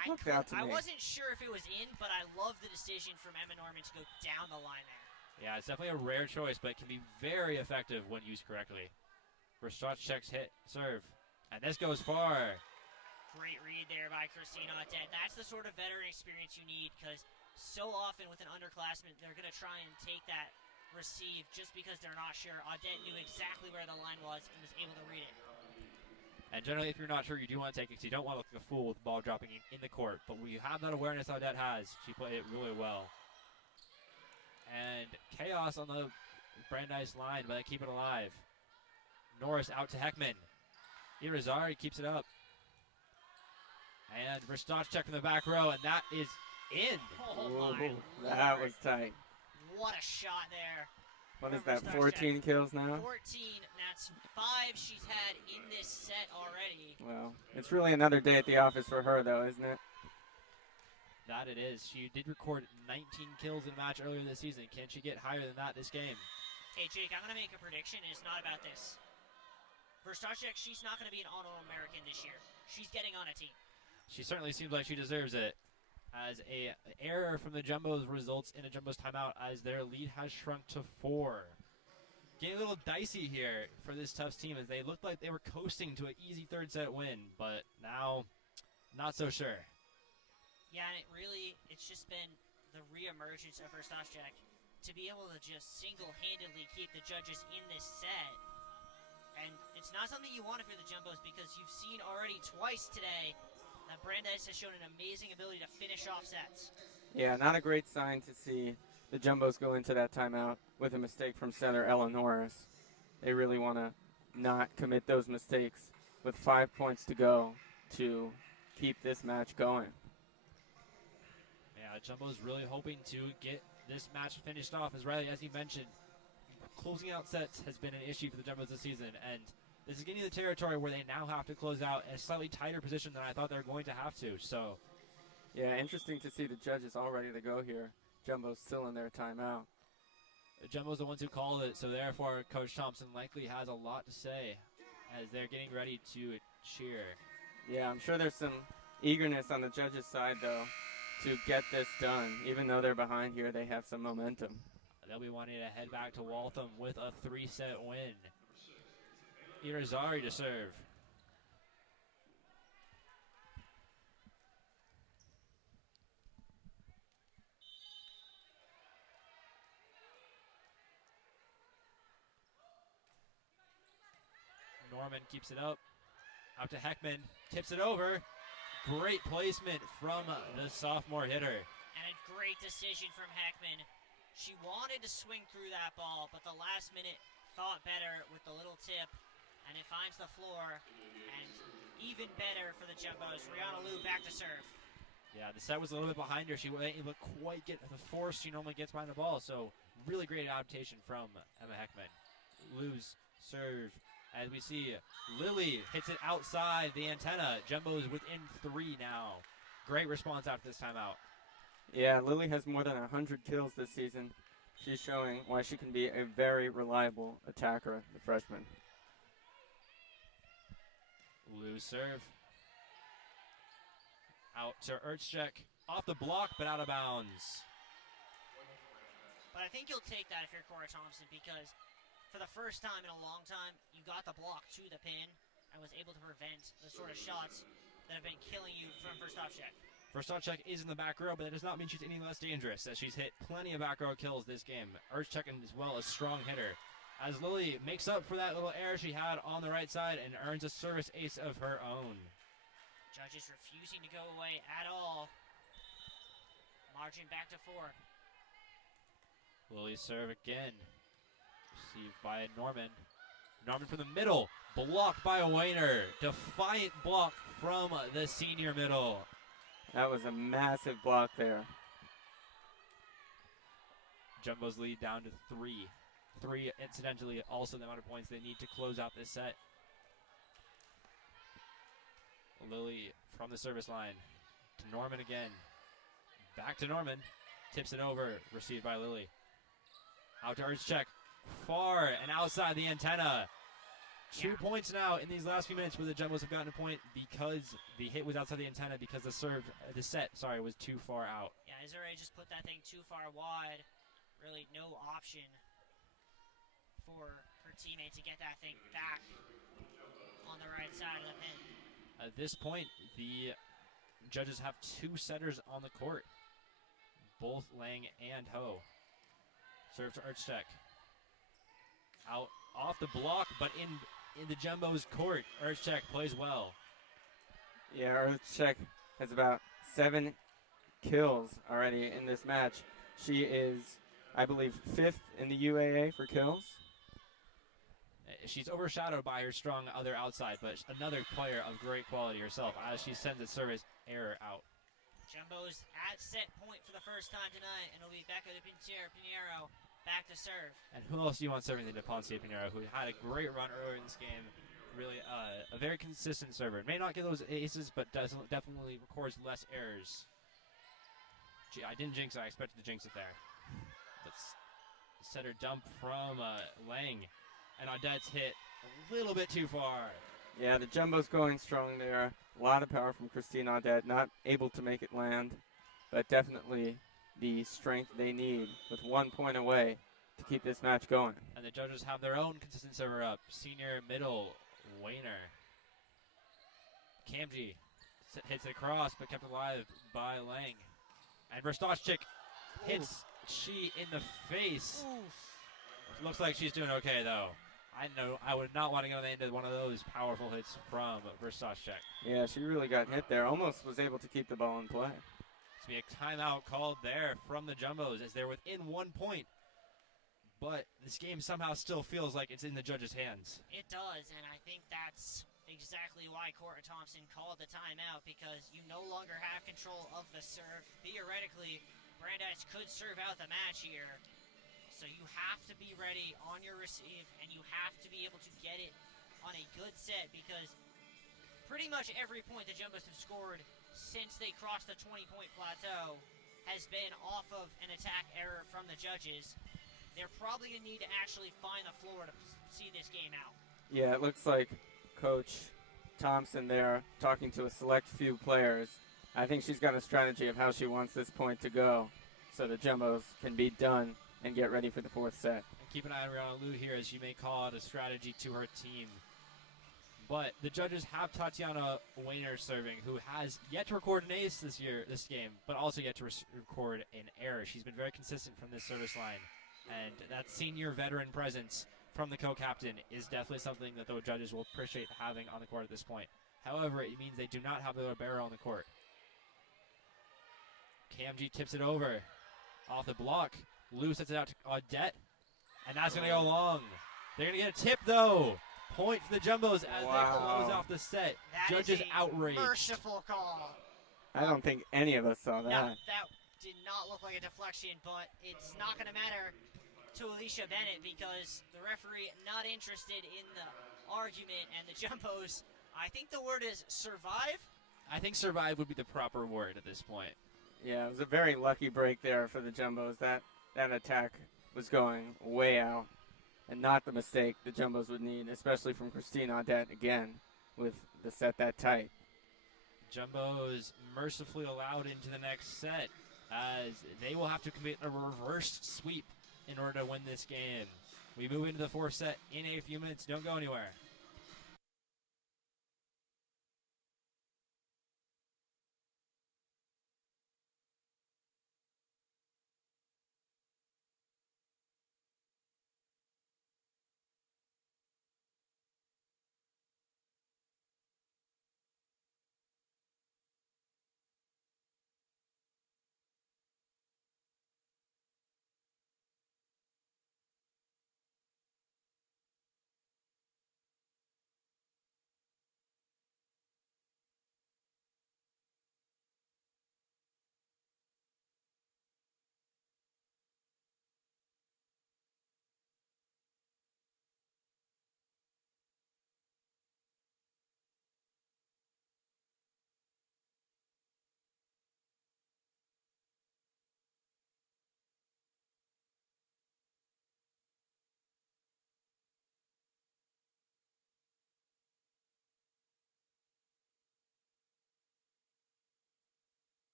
I wasn't sure if it was in, but I love the decision from Emma Norman to go down the line there. Yeah, it's definitely a rare choice, but it can be very effective when used correctly. Verstachek's hit serve, and this goes far. Great read there by Christina Audette. That's the sort of veteran experience you need, because so often with an underclassman, they're going to try and take that receive just because they're not sure. Audette knew exactly where the line was and was able to read it. And generally, if you're not sure, you do want to take it because you don't want to look like a fool with the ball dropping in the court. But when you have that awareness Audette has, she played it really well. And chaos on the Brandeis line, but they keep it alive. Norris out to Heckman. Irizarry keeps it up. And Verstachek in the back row, and that is in. Oh, my that Lord. was tight. What a shot there. What is that, 14 kills now? 14. That's 5 she's had in this set already. Well, it's really another day at the office for her, though, isn't it? That it is. She did record 19 kills in a match earlier this season. Can she get higher than that this game? Hey, Jake, I'm going to make a prediction, and it's not about this. Verstachek, she's not going to be an All-American this year. She's getting on a team. She certainly seems like she deserves it. As a error from the Jumbos results in a Jumbos timeout as their lead has shrunk to 4. Getting a little dicey here for this Tufts team as they looked like they were coasting to an easy third set win, but now not so sure. Yeah, and it's just been the reemergence of Verstachek to be able to just single-handedly keep the judges in this set. And it's not something you want if you're the Jumbos because you've seen already twice today that Brandeis has shown an amazing ability to finish off sets. Yeah, not a great sign to see the Jumbos go into that timeout with a mistake from center Ella Norris. They really want to not commit those mistakes with 5 points to go to keep this match going. Yeah, Jumbo's really hoping to get this match finished off. As Riley, as he mentioned, closing out sets has been an issue for the Jumbos this season, and this is getting to the territory where they now have to close out in a slightly tighter position than I thought they were going to have to. So, yeah, interesting to see the judges all ready to go here. Jumbo's still in their timeout. Jumbo's the ones who called it, so therefore Coach Thompson likely has a lot to say as they're getting ready to cheer. Yeah, I'm sure there's some eagerness on the judges' side, though, to get this done. Even though they're behind here, they have some momentum. They'll be wanting to head back to Waltham with a 3-set win. Irizarry to serve. Norman keeps it up. Out to Heckman. Tips it over. Great placement from the sophomore hitter. And a great decision from Heckman. She wanted to swing through that ball, but the last minute thought better with the little tip. And it finds the floor, and even better for the Jumbos. Rihanna Liu back to serve. Yeah, the set was a little bit behind her. She wasn't able to quite get the force she normally gets behind the ball, so really great adaptation from Emma Heckman. Liu's serve, as we see, Lily hits it outside the antenna. Jumbo's within 3 now. Great response after this timeout. Yeah, Lily has more than 100 kills this season. She's showing why she can be a very reliable attacker, the freshman. Liu's serve. Out to Ertzcheck. Off the block, but out of bounds. But I think you'll take that if you're Cora Thompson, because for the first time in a long time, you got the block to the pin and was able to prevent the sort of shots that have been killing you from Verstachek. Verstachek is in the back row, but that does not mean she's any less dangerous, as she's hit plenty of back row kills this game. Erchek as well, a strong hitter. As Lily makes up for that little error she had on the right side and earns a service ace of her own. Judges refusing to go away at all. Margin back to 4. Lily serve again. Received by Norman. Norman from the middle. Blocked by Weiner. Defiant block from the senior middle. That was a massive block there. Jumbo's lead down to 3. 3, incidentally, also the amount of points they need to close out this set. Lily from the service line to Norman again. Back to Norman. Tips it over. Received by Lily. Out to Erchek. Far and outside the antenna. 2 points now in these last few minutes where the Jumbos have gotten a point because the hit was outside the antenna because the set was too far out. Yeah, Izure just put that thing too far wide. Really no option for her teammate to get that thing back on the right side of the pin. At this point, the judges have 2 setters on the court. Both Lang and Ho. Serve to Erchek. Out off the block, but in the Jumbo's court. Erchek plays well. Yeah, Erchek has about 7 kills already in this match. She is, I believe, 5th in the UAA for kills. She's overshadowed by her strong other outside, but another player of great quality herself as she sends a service error out. Jumbo's at set point for the first time tonight, and it'll be Becca de Pinheiro back to serve. And who else do you want serving than Ponce Pinheiro, who had a great run earlier in this game? Really a very consistent server. May not get those aces, but definitely records less errors. Gee, I didn't jinx it. I expected to jinx it there. Let's set her dump from Lang. And Audette's hit a little bit too far. Yeah, the Jumbo's going strong there. A lot of power from Christine Audette. Not able to make it land, but definitely the strength they need with 1 point away to keep this match going. And the judges have their own consistent server up. Senior middle, Weiner. Kamji hits it across, but kept alive by Lang. And Verstachek hits she in the face. Oof. Looks like she's doing okay, though. I would not want to go into one of those powerful hits from Verstachek. Yeah, she really got hit there. Almost was able to keep the ball in play. It's going to be a timeout called there from the Jumbos as they're within 1 point. But this game somehow still feels like it's in the judges' hands. It does, and I think that's exactly why Cora Thompson called the timeout, because you no longer have control of the serve. Theoretically, Brandeis could serve out the match here. So you have to be ready on your receive, and you have to be able to get it on a good set, because pretty much every point the Jumbos have scored since they crossed the 20-point plateau has been off of an attack error from the judges. They're probably going to need to actually find the floor to see this game out. Yeah, it looks like Coach Thompson there talking to a select few players. I think she's got a strategy of how she wants this point to go so the Jumbos can be done and get ready for the 4th set. And keep an eye on Rihanna Liu here, as she may call out a strategy to her team. But the judges have Tatiana Weiner serving, who has yet to record an ace this game, but also yet to record an error. She's been very consistent from this service line. And that senior veteran presence from the co-captain is definitely something that the judges will appreciate having on the court at this point. However, it means they do not have the libero on the court. KMG tips it over. Off the block. Lou sets it out to Audette. And that's going to go long. They're going to get a tip, though. Point for the Jumbos as they close off the set. Judges outraged. Merciful call. I don't think any of us saw that. No, that did not look like a deflection, but it's not going to matter to Alicia Bennett because the referee not interested in the argument, and the Jumbos, I think the word is survive. I think survive would be the proper word at this point. Yeah, it was a very lucky break there for the Jumbos. That attack was going way out, and not the mistake the Jumbos would need, especially from Christine Audette again with the set that tight. Jumbos mercifully allowed into the next set as they will have to commit a reverse sweep in order to win this game. We move into the 4th set in a few minutes. Don't go anywhere.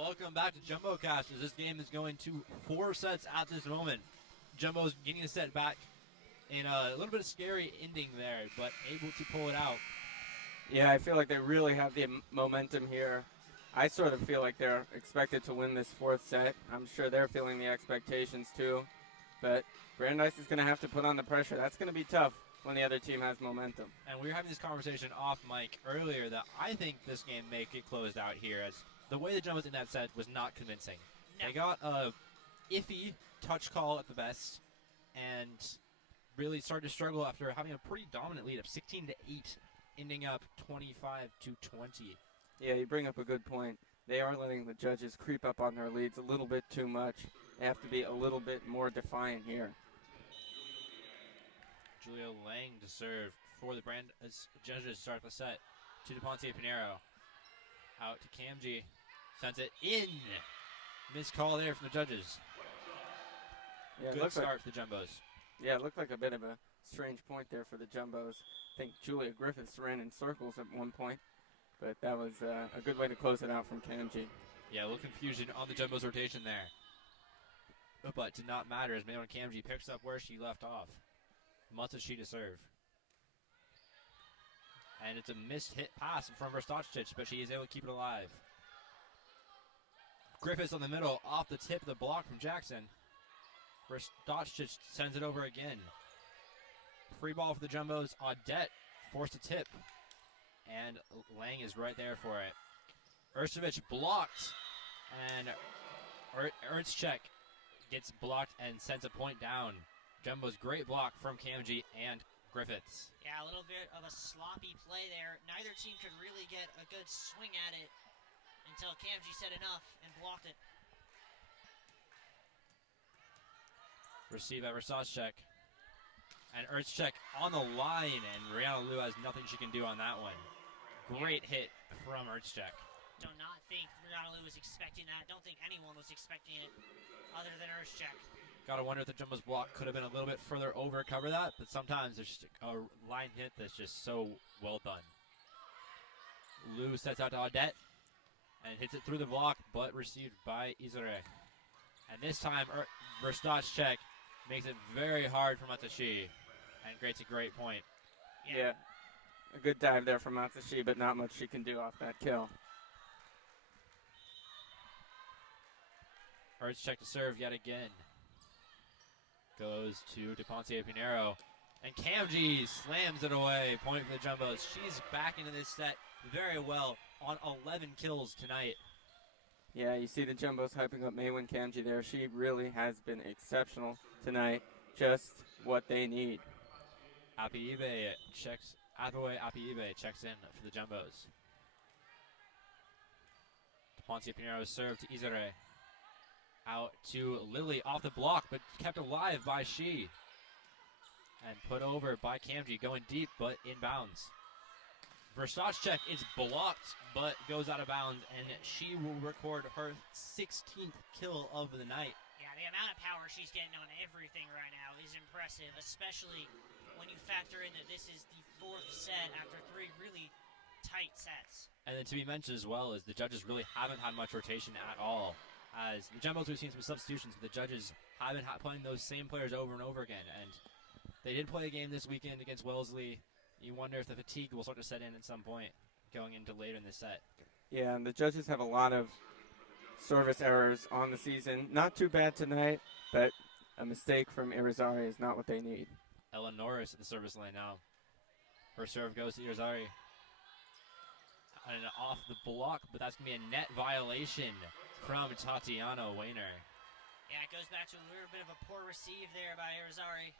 Welcome back to JumboCast, as this game is going to 4 sets at this moment. Jumbo's getting a set back in a little bit of scary ending there, but able to pull it out. Yeah, I feel like they really have the momentum here. I sort of feel like they're expected to win this 4th set. I'm sure they're feeling the expectations too. But Brandeis is going to have to put on the pressure. That's going to be tough when the other team has momentum. And we were having this conversation off mic earlier that I think this game may get closed out here, as the way the Jumbos in that set was not convincing. No. They got a iffy touch call at the best, and really started to struggle after having a pretty dominant lead of 16-8, ending up 25-20. Yeah, you bring up a good point. They are letting the judges creep up on their leads a little bit too much. They have to be a little bit more defiant here. Julia Lang to serve for the Brandeis judges start the set to DePonte Pinero. Out to Kamji. Sends it in. Missed call there from the judges. Yeah, Good start for the Jumbos. Yeah, it looked like a bit of a strange point there for the Jumbos. I think Julia Griffiths ran in circles at one point, but that was a good way to close it out from Kamji. Yeah, a little confusion on the Jumbos rotation there. But did not matter as Maylon Kamji picks up where she left off. Matsushi to serve. And it's a missed hit pass from Verstachich, but she is able to keep it alive. Griffiths on the middle, off the tip of the block from Jackson. Verstachich sends it over again. Free ball for the Jumbos. Audette forced a tip. And Lang is right there for it. Ursovich blocked. And Ertzchek gets blocked and sends a point down. Jumbo's great block from Kamji and Griffiths. Yeah, a little bit of a sloppy play there. Neither team could really get a good swing at it until Kamji said enough and blocked it. Receive at Verstachek. And Ertzchek on the line, and Rihanna Liu has nothing she can do on that one. Great hit from Ertzchek. Do not think Rihanna Liu was expecting that. Don't think anyone was expecting it other than Ertzchek. Gotta wonder if the Jumbo's block could have been a little bit further over to cover that, but sometimes there's just a line hit that's just so well done. Liu sets out to Audette and hits it through the block, but received by Izure. And this time, Verstachek makes it very hard for Matsushi and creates a great point. Yeah. A good dive there from Matsushi, but not much she can do off that kill. Ertzchek to serve yet again. Goes to DePonte Pinero. And Kamji slams it away. Point for the Jumbos. She's back into this set very well on 11 kills tonight. Yeah, you see the Jumbos hyping up Maywin Kamji there. She really has been exceptional tonight. Just what they need. Apiibe checks. Athaway Apiibe checks in for the Jumbos. DePonte Pinero serve to Izure. Out to Lily off the block, but kept alive by Shi. And put over by Kamji, going deep, but inbounds. Verstachek is blocked, but goes out of bounds, and she will record her 16th kill of the night. Yeah, the amount of power she's getting on everything right now is impressive, especially when you factor in that this is the 4th set after 3 really tight sets. And then to be mentioned as well is the judges really haven't had much rotation at all. As the Jumbos, we've seen some substitutions, but the judges haven't playing those same players over and over again. And they did play a game this weekend against Wellesley. You wonder if the fatigue will start to set in at some point going into later in the set. Yeah, and the judges have a lot of service errors on the season. Not too bad tonight, but a mistake from Irizarry is not what they need. Ella Norris at the service lane now. Her serve goes to Irizarry. And off the block, but that's going to be a net violation from Tatiana Wayner. Yeah, it goes back to a little bit of a poor receive there by Irizarry.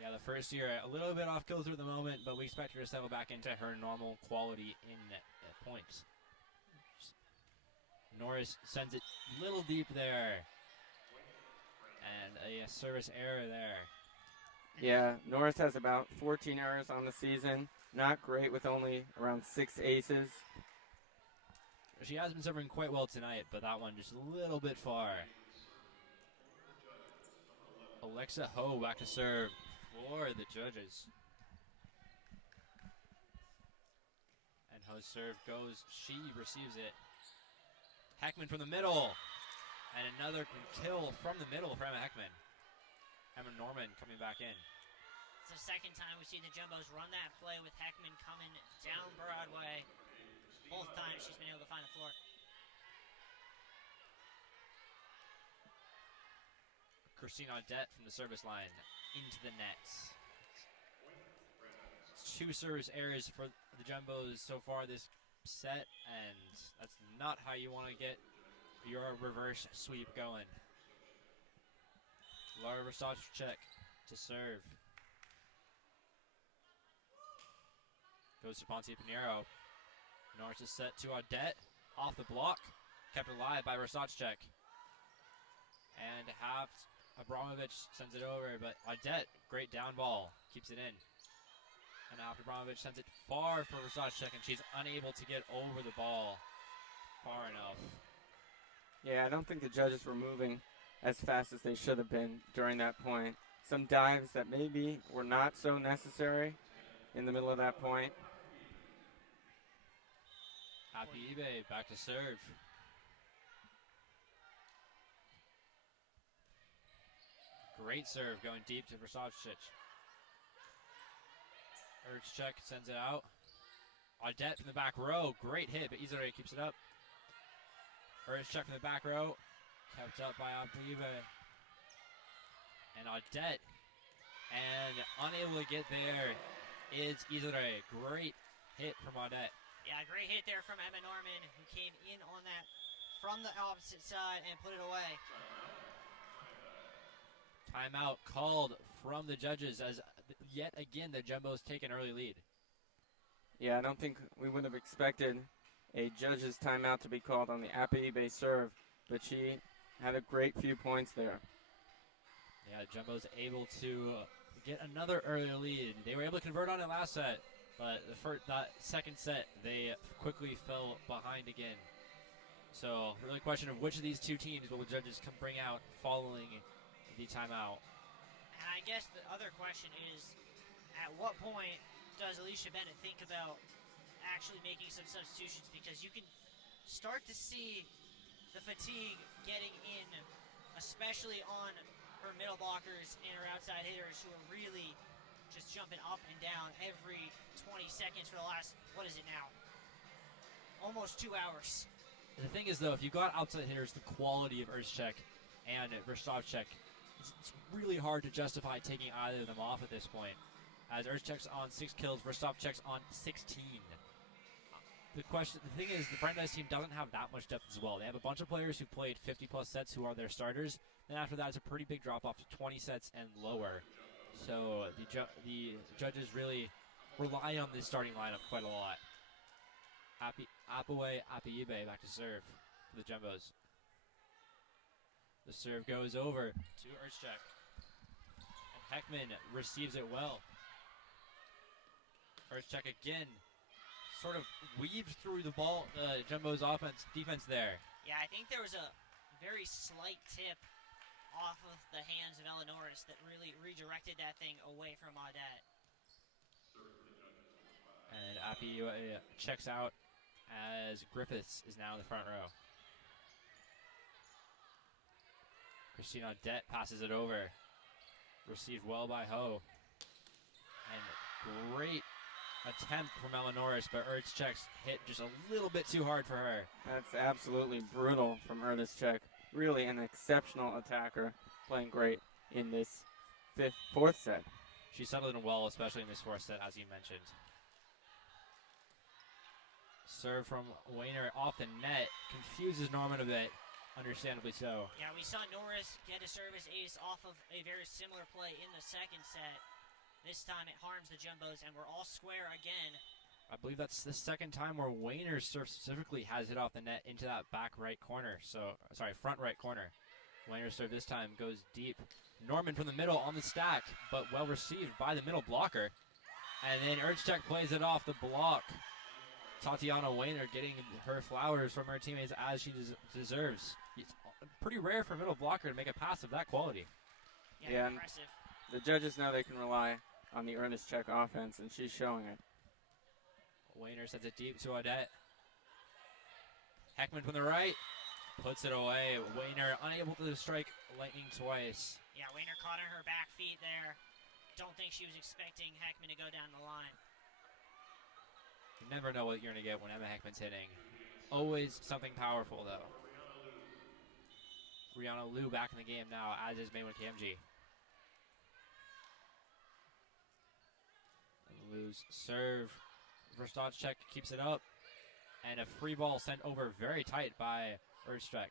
Yeah, the first year, a little bit off kilter at the moment, but we expect her to settle back into her normal quality in points. Norris sends it a little deep there. And a service error there. Yeah, Norris has about 14 errors on the season. Not great with only around 6 aces. She has been serving quite well tonight, but that one just a little bit far. Alexa Ho back to serve for the judges. And Ho's serve goes, she receives it. Heckman from the middle. And another kill from the middle for Emma Heckman. Emma Norman coming back in. It's the second time we see the Jumbos run that play with Heckman coming down Broadway. Both times she's been able to find the floor. Christine Audette from the service line into the net. 2 service errors for the Jumbos so far this set, and that's not how you want to get your reverse sweep going. Laura Versace to serve. Goes to Ponce Pinheiro. Norris is set to Audette. Off the block. Kept alive by Versace. And Abramovich sends it over, but Audette, great down ball, keeps it in. And now Abramovich sends it far for Versace, and she's unable to get over the ball far enough. Yeah, I don't think the judges were moving as fast as they should have been during that point. Some dives that maybe were not so necessary in the middle of that point. Happy eBay back to serve. Great serve going deep to Versace. Urchchek sends it out. Audette from the back row. Great hit, but Izare keeps it up. Urchchek from the back row. Kept up by Abibe. And Audette. And unable to get there is Izare. Great hit from Audette. Yeah, great hit there from Emma Norman, who came in on that from the opposite side and put it away. Timeout called from the judges as yet again the Jumbos take an early lead. Yeah, I don't think we would have expected a judge's timeout to be called on the Apaibe serve, but she had a great few points there. Yeah, Jumbos able to get another early lead. They were able to convert on it last set, but that second set they quickly fell behind again. So really a question of which of these 2 teams will the judges bring out following the timeout. And I guess the other question is, at what point does Alicia Bennett think about actually making some substitutions? Because you can start to see the fatigue getting in, especially on her middle blockers and her outside hitters who are really just jumping up and down every 20 seconds for the last, what is it now? Almost 2 hours. The thing is, though, if you got outside hitters, the quality of Urchchek and Verstavchek, it's really hard to justify taking either of them off at this point. As Urchchek's on 6 kills, Verstavchek's on 16. The thing is, the Brandeis team doesn't have that much depth as well. They have a bunch of players who played 50-plus sets who are their starters. Then after that, it's a pretty big drop-off to 20 sets and lower. So the judges really rely on this starting lineup quite a lot. Apaibe back to serve for the Jumbos. The serve goes over to Urchchek. And Heckman receives it well. Urchchek again sort of weaved through the ball, Jumbo's defense there. Yeah, I think there was a very slight tip off of the hands of Ella Norris that really redirected that thing away from Audette. And Appy checks out as Griffiths is now in the front row. Christine Audette passes it over. Received well by Ho. And great attempt from Ella Norris, but Urchchek's hit just a little bit too hard for her. That's absolutely brutal from Urchchek. Really an exceptional attacker, playing great in this fourth set. She settled in well, especially in this fourth set, as you mentioned. Serve from Wayner off the net. Confuses Norman a bit, understandably so. Yeah, we saw Norris get a service ace off of a very similar play in the second set. This time it harms the Jumbos, and we're all square again. I believe that's the second time where Wayner's serve specifically has hit off the net into that back right corner. Front right corner. Wayner's serve this time goes deep. Norman from the middle on the stack, but well received by the middle blocker. And then Urchchek plays it off the block. Tatiana Wayner getting her flowers from her teammates as she deserves. It's pretty rare for a middle blocker to make a pass of that quality. Yeah, impressive. The judges know they can rely on the Urchchek offense, and she's showing it. Wayner sends it deep to Audette. Heckman from the right. puts it away. Wayner unable to strike lightning twice. Yeah, Wayner caught on her back feet there. Don't think she was expecting Heckman to go down the line. You never know what you're going to get when Emma Heckman's hitting. Always something powerful, though. Rihanna Liu back in the game now, as is Maywin KMG. Liu's serve. Verstocek keeps it up. And a free ball sent over very tight by Erdstrek.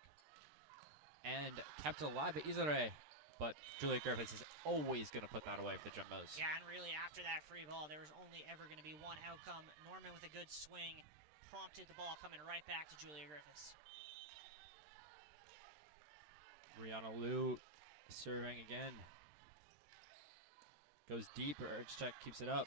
And kept alive by Izare. But Julia Griffiths is always going to put that away for the Jumbos. Yeah, and really after that free ball, there was only ever going to be one outcome. Norman with a good swing prompted the ball coming right back to Julia Griffiths. Rihanna Liu serving again. Goes deep. Erdstrek keeps it up.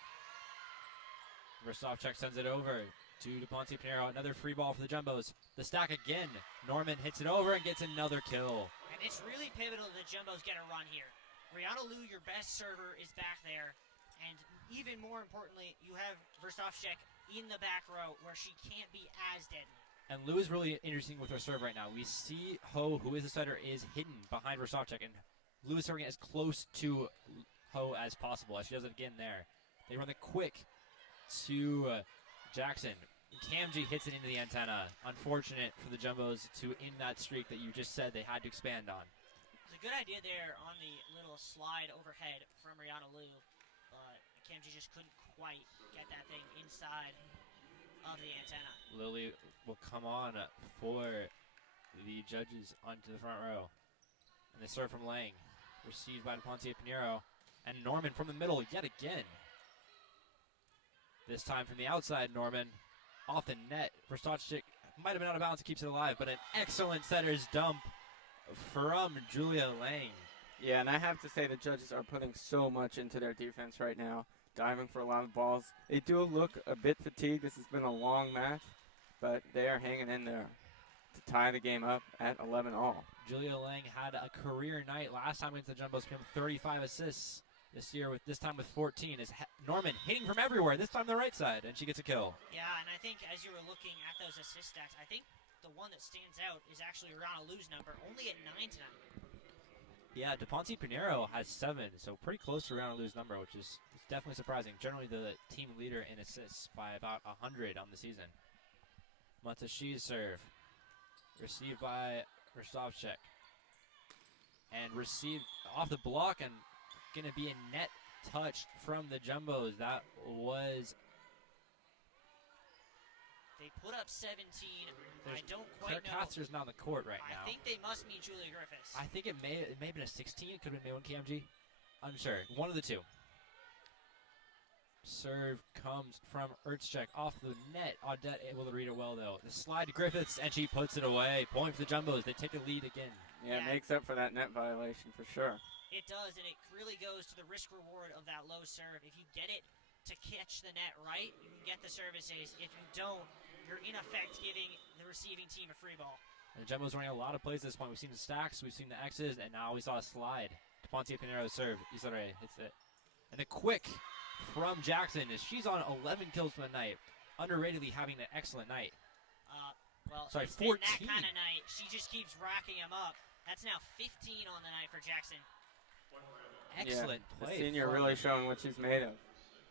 Verstocek sends it over to DePonte Pinheiro. Another free ball for the Jumbos. The stack again. Norman hits it over and gets another kill. And it's really pivotal that the Jumbos get a run here. Rihanna Liu, your best server, is back there. And even more importantly, you have Verstocek in the back row where she can't be as deadly. And Liu is really interesting with her serve right now. We see Ho, who is the setter, is hidden behind Verstocek. And Liu is serving as close to Ho as possible, as she does it again there. They run the quick to Jackson. KMG hits it into the antenna. Unfortunate for the Jumbos to end that streak that you just said they had to expand on. It's a good idea there on the little slide overhead from Rihanna Liu, but KMG just couldn't quite get that thing inside of the antenna. Lily will come on for the judges onto the front row. And they serve from Lang. Received by DePonte Pinheiro. And Norman from the middle yet again. This time from the outside, Norman. Off the net. Verstocek might have been out of bounds, keeps it alive, but an excellent setter's dump from Julia Lang. Yeah, and I have to say the judges are putting so much into their defense right now, diving for a lot of balls. They do look a bit fatigued. This has been a long match, but they are hanging in there to tie the game up at 11-all. Julia Lang had a career night last time against the Jumbos, 35 assists. This year, this time with 14, is Norman hitting from everywhere, this time the right side, and she gets a kill. Yeah, and I think as you were looking at those assist stats, I think the one that stands out is actually Rihanna Liu's number, only at 9 tonight. Yeah, DePonte Pinheiro has 7, so pretty close to Rihanna Liu's number, which is definitely surprising. Generally the team leader in assists by about 100 on the season. Matashi's serve. Received by Verstocek. And received off the block and going to be a net touch from the Jumbos. That was... They put up 17. I don't quite Claire know. Caster's not on the court right now. I think they must mean Julia Griffiths. I think it may have been a 16. It could have been Maywin KMG. Unsure. One of the two. Serve comes from Erdstrek off the net. Audette able to read it well, though. The slide to Griffiths, and she puts it away. Point for the Jumbos. They take the lead again. Yeah, it makes up for that net violation for sure. It does, and it really goes to the risk-reward of that low serve. If you get it to catch the net right, you can get the service ace. If you don't, you're in effect giving the receiving team a free ball. And the Jumbos running a lot of plays at this point. We've seen the stacks, we've seen the X's, and now we saw a slide. DePonte Pinheiro serve. Isare hits it. And the quick from Jackson is she's on 11 kills for the night. Underratedly having an excellent night. Sorry, it's 14. That kind of night. She just keeps racking them up. That's now 15 on the night for Jackson. Excellent play. The senior really showing what she's made of.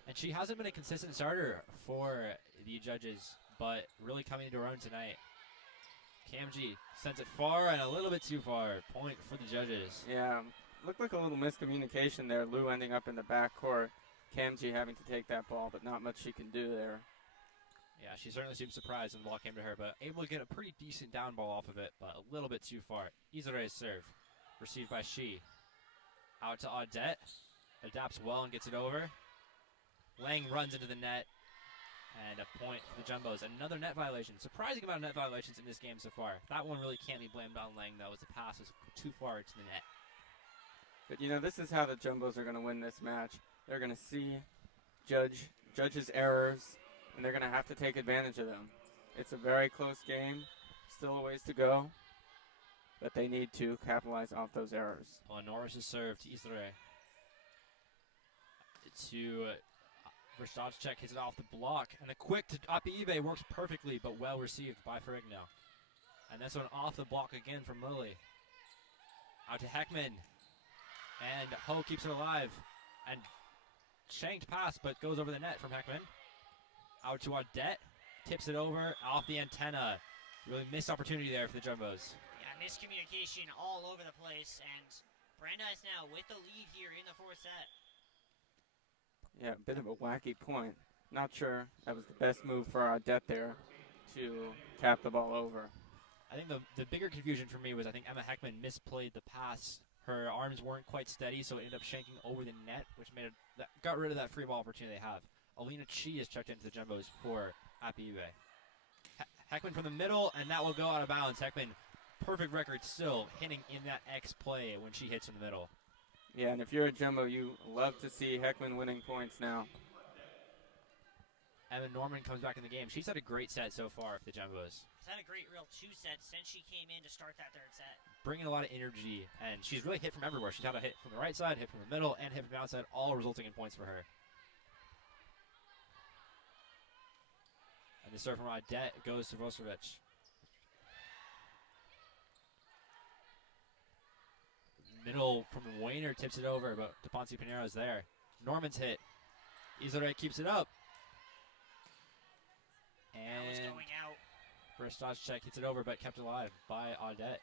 And she hasn't been a consistent starter for the judges, but really coming into her own tonight. KMG sends it far and a little bit too far. Point for the judges. Yeah, looked like a little miscommunication there. Liu ending up in the backcourt. KMG having to take that ball, but not much she can do there. Yeah, she certainly seemed surprised when the ball came to her, but able to get a pretty decent down ball off of it, but a little bit too far. Izare's serve. Received by Shi. Out to Audette. Adapts well and gets it over. Lang runs into the net. And a point for the Jumbos. Another net violation. Surprising amount of net violations in this game so far. That one really can't be blamed on Lang, though, as the pass was too far to the net. But, you know, this is how the Jumbos are going to win this match. They're going to see judges' errors, and they're going to have to take advantage of them. It's a very close game. Still a ways to go. But they need to capitalize off those errors. Well, Norris is served to Isare. To Verstocek hits it off the block. And a quick to Apiibe works perfectly, but well received by Ferrigno. And this one off the block again from Lily. Out to Heckman. And Ho keeps it alive. And shanked pass, but goes over the net from Heckman. Out to Audette. Tips it over off the antenna. Really missed opportunity there for the Jumbos. Yeah, miscommunication all over the place. And Brandeis now with the lead here in the fourth set. Yeah, a bit of a wacky point. Not sure that was the best move for Audette there to tap the ball over. I think the bigger confusion for me was I think Emma Heckman misplayed the pass. Her arms weren't quite steady, so it ended up shanking over the net, which got rid of that free ball opportunity they have. Alina Chi is checked into the Jumbos for Happy eBay. Heckman from the middle, and that will go out of bounds. Heckman, perfect record still, hitting in that X play when she hits in the middle. Yeah, and if you're a Jumbo, you love to see Heckman winning points now. Emma Norman comes back in the game. She's had a great set so far for the Jumbos. She's had a great real 2 sets since she came in to start that third set. Bringing a lot of energy, and she's really hit from everywhere. She's had a hit from the right side, hit from the middle, and hit from the outside, all resulting in points for her. And the serve from Audette goes to Vosovic. Middle from Wayner tips it over, but DePonce Pinero is there. Norman's hit. Isare keeps it up. That was And going out. Verstachek hits it over, but kept alive by Audette.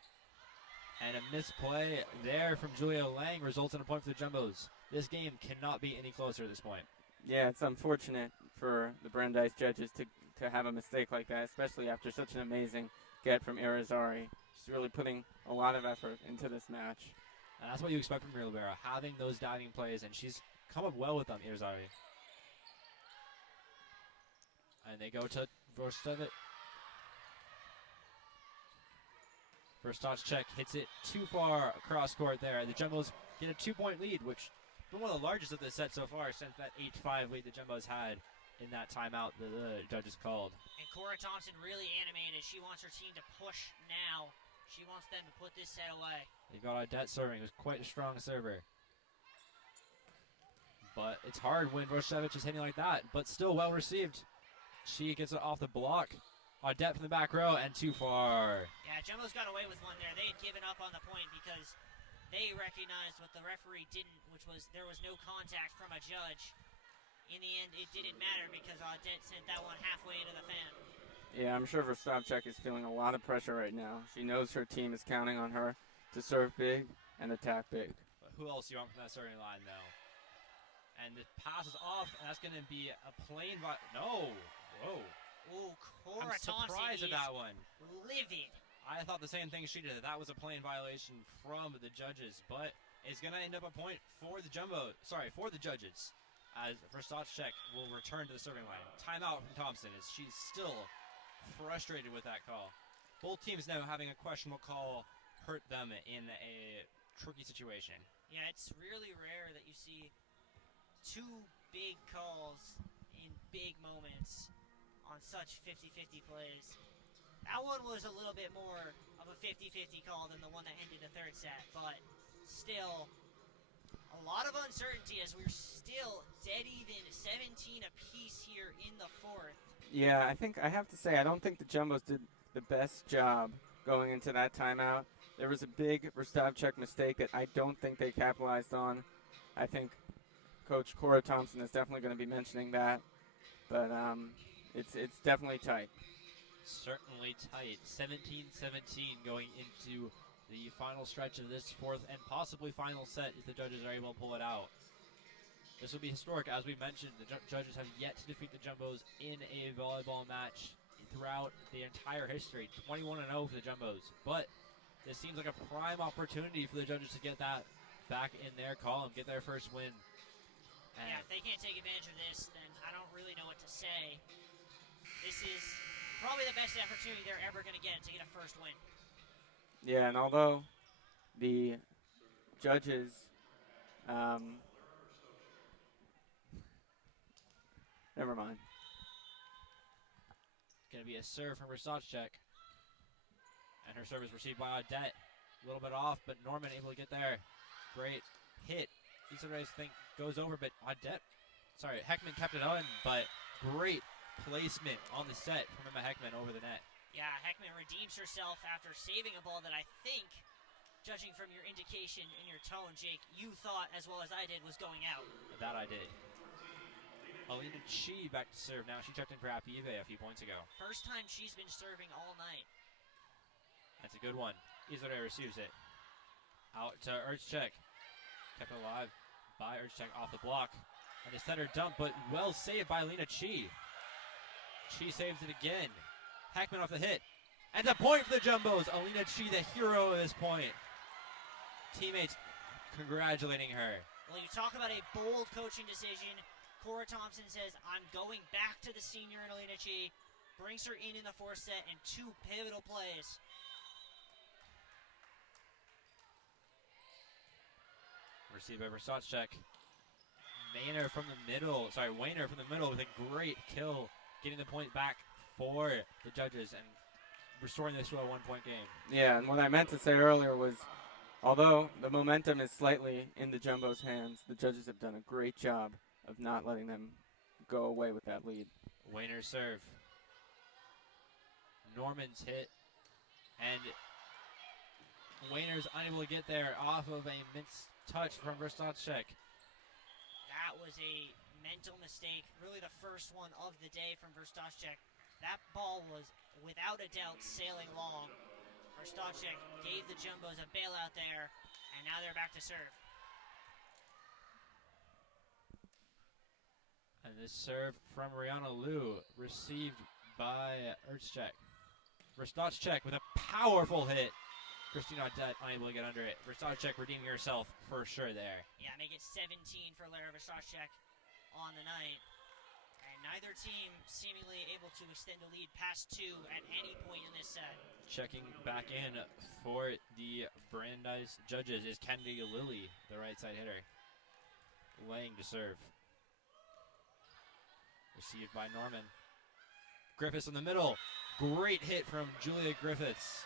And a misplay there from Julia Lang results in a point for the Jumbos. This game cannot be any closer at this point. Yeah, it's unfortunate for the Brandeis judges to have a mistake like that, especially after such an amazing get from Irizarry. She's really putting a lot of effort into this match. And that's what you expect from your libero, having those diving plays, and she's come up well with them, Irizarry. And they go to Vorstevic. Verstachek hits it too far across court there. The Jumbos get a 2-point lead, which has been one of the largest of the set so far since that 8-5 lead the Jumbos had in that timeout the judges called. And Cora Thompson really animated. She wants her team to push now. She wants them to put this set away. They got Audette serving, who's quite a strong server. But it's hard when Vorstevic is hitting like that, but still well received. She gets it off the block. Audette from the back row, and too far. Yeah, Jumbo's got away with one there. They had given up on the point because they recognized what the referee didn't, which was there was no contact from a judge. In the end, it didn't matter because Audette sent that one halfway into the fan. Yeah, I'm sure Verstachek is feeling a lot of pressure right now. She knows her team is counting on her to serve big and attack big. But who else do you want from that starting line, though? And the pass is off, and that's going to be a plain... No! Whoa. Ooh, Cora I'm Thompson surprised is at that one. livid. I thought the same thing she did. That was a plain violation from the judges, but it's going to end up a point for the for the judges, as Verstachek will return to the serving line. Timeout from Thompson, as she's still frustrated with that call. Both teams now having a questionable call hurt them in a tricky situation. Yeah, it's really rare that you see 2 big calls in big moments on such 50-50 plays. That one was a little bit more of a 50-50 call than the one that ended the third set, but still a lot of uncertainty as we're still dead even 17 apiece here in the fourth. Yeah, I have to say, I don't think the Jumbos did the best job going into that timeout. There was a big Verstachek mistake that I don't think they capitalized on. I think Coach Cora Thompson is definitely going to be mentioning that, but it's definitely tight. Certainly tight. 17-17 going into the final stretch of this fourth and possibly final set if the judges are able to pull it out. This will be historic. As we mentioned, the judges have yet to defeat the Jumbos in a volleyball match throughout the entire history. 21-0 for the Jumbos. But this seems like a prime opportunity for the judges to get that back in their column, get their first win. And yeah, if they can't take advantage of this, then I don't really know what to say. This is probably the best opportunity they're ever going to get a first win. Yeah, and although the judges never mind. Going to be a serve from Verstachek. And her serve is received by Audette. A little bit off, but Norman able to get there. Great hit. Isaray's think goes over, but Heckman kept it on, but great placement on the set from Emma Heckman over the net. Yeah, Heckman redeems herself after saving a ball that I think, judging from your indication in your tone, Jake, you thought, as well as I did, was going out. That I did. Alina Chi back to serve now. She checked in for Apive a few points ago. First time she's been serving all night. That's a good one. Izore receives it. Out to Erchek. Kept alive by Erchek off the block. And they set her dump, but well saved by Alina Chi. Chi saves it again. Hackman off the hit. And a point for the Jumbos. Alina Chi, the hero of this point. Teammates congratulating her. Well, you talk about a bold coaching decision. Cora Thompson says, I'm going back to the senior in Alina Chi. Brings her in the fourth set in 2 pivotal plays. Received by Versace. Wayner from the middle with a great kill, getting the point back for the judges and restoring this to a 1-point game. Yeah, and what I meant to say earlier was, although the momentum is slightly in the Jumbo's hands, the judges have done a great job of not letting them go away with that lead. Wayner's serve. Norman's hit, and Wayner's unable to get there off of a missed touch from Versace. That was a mental mistake, really the first one of the day from Versace. That ball was, without a doubt, sailing long. Versace gave the Jumbos a bailout there, and now they're back to serve. And this serve from Rihanna Liu, received by Erchek. Versace with a powerful hit. Christina Audet unable to get under it. Versace redeeming herself for sure there. Yeah, make it 17 for Lara Versace on the night. And neither team seemingly able to extend the lead past 2 at any point in this set. Checking back in for the Brandeis judges is Kennedy Lilly, the right side hitter. Laying to serve. Received by Norman. Griffiths in the middle. Great hit from Julia Griffiths.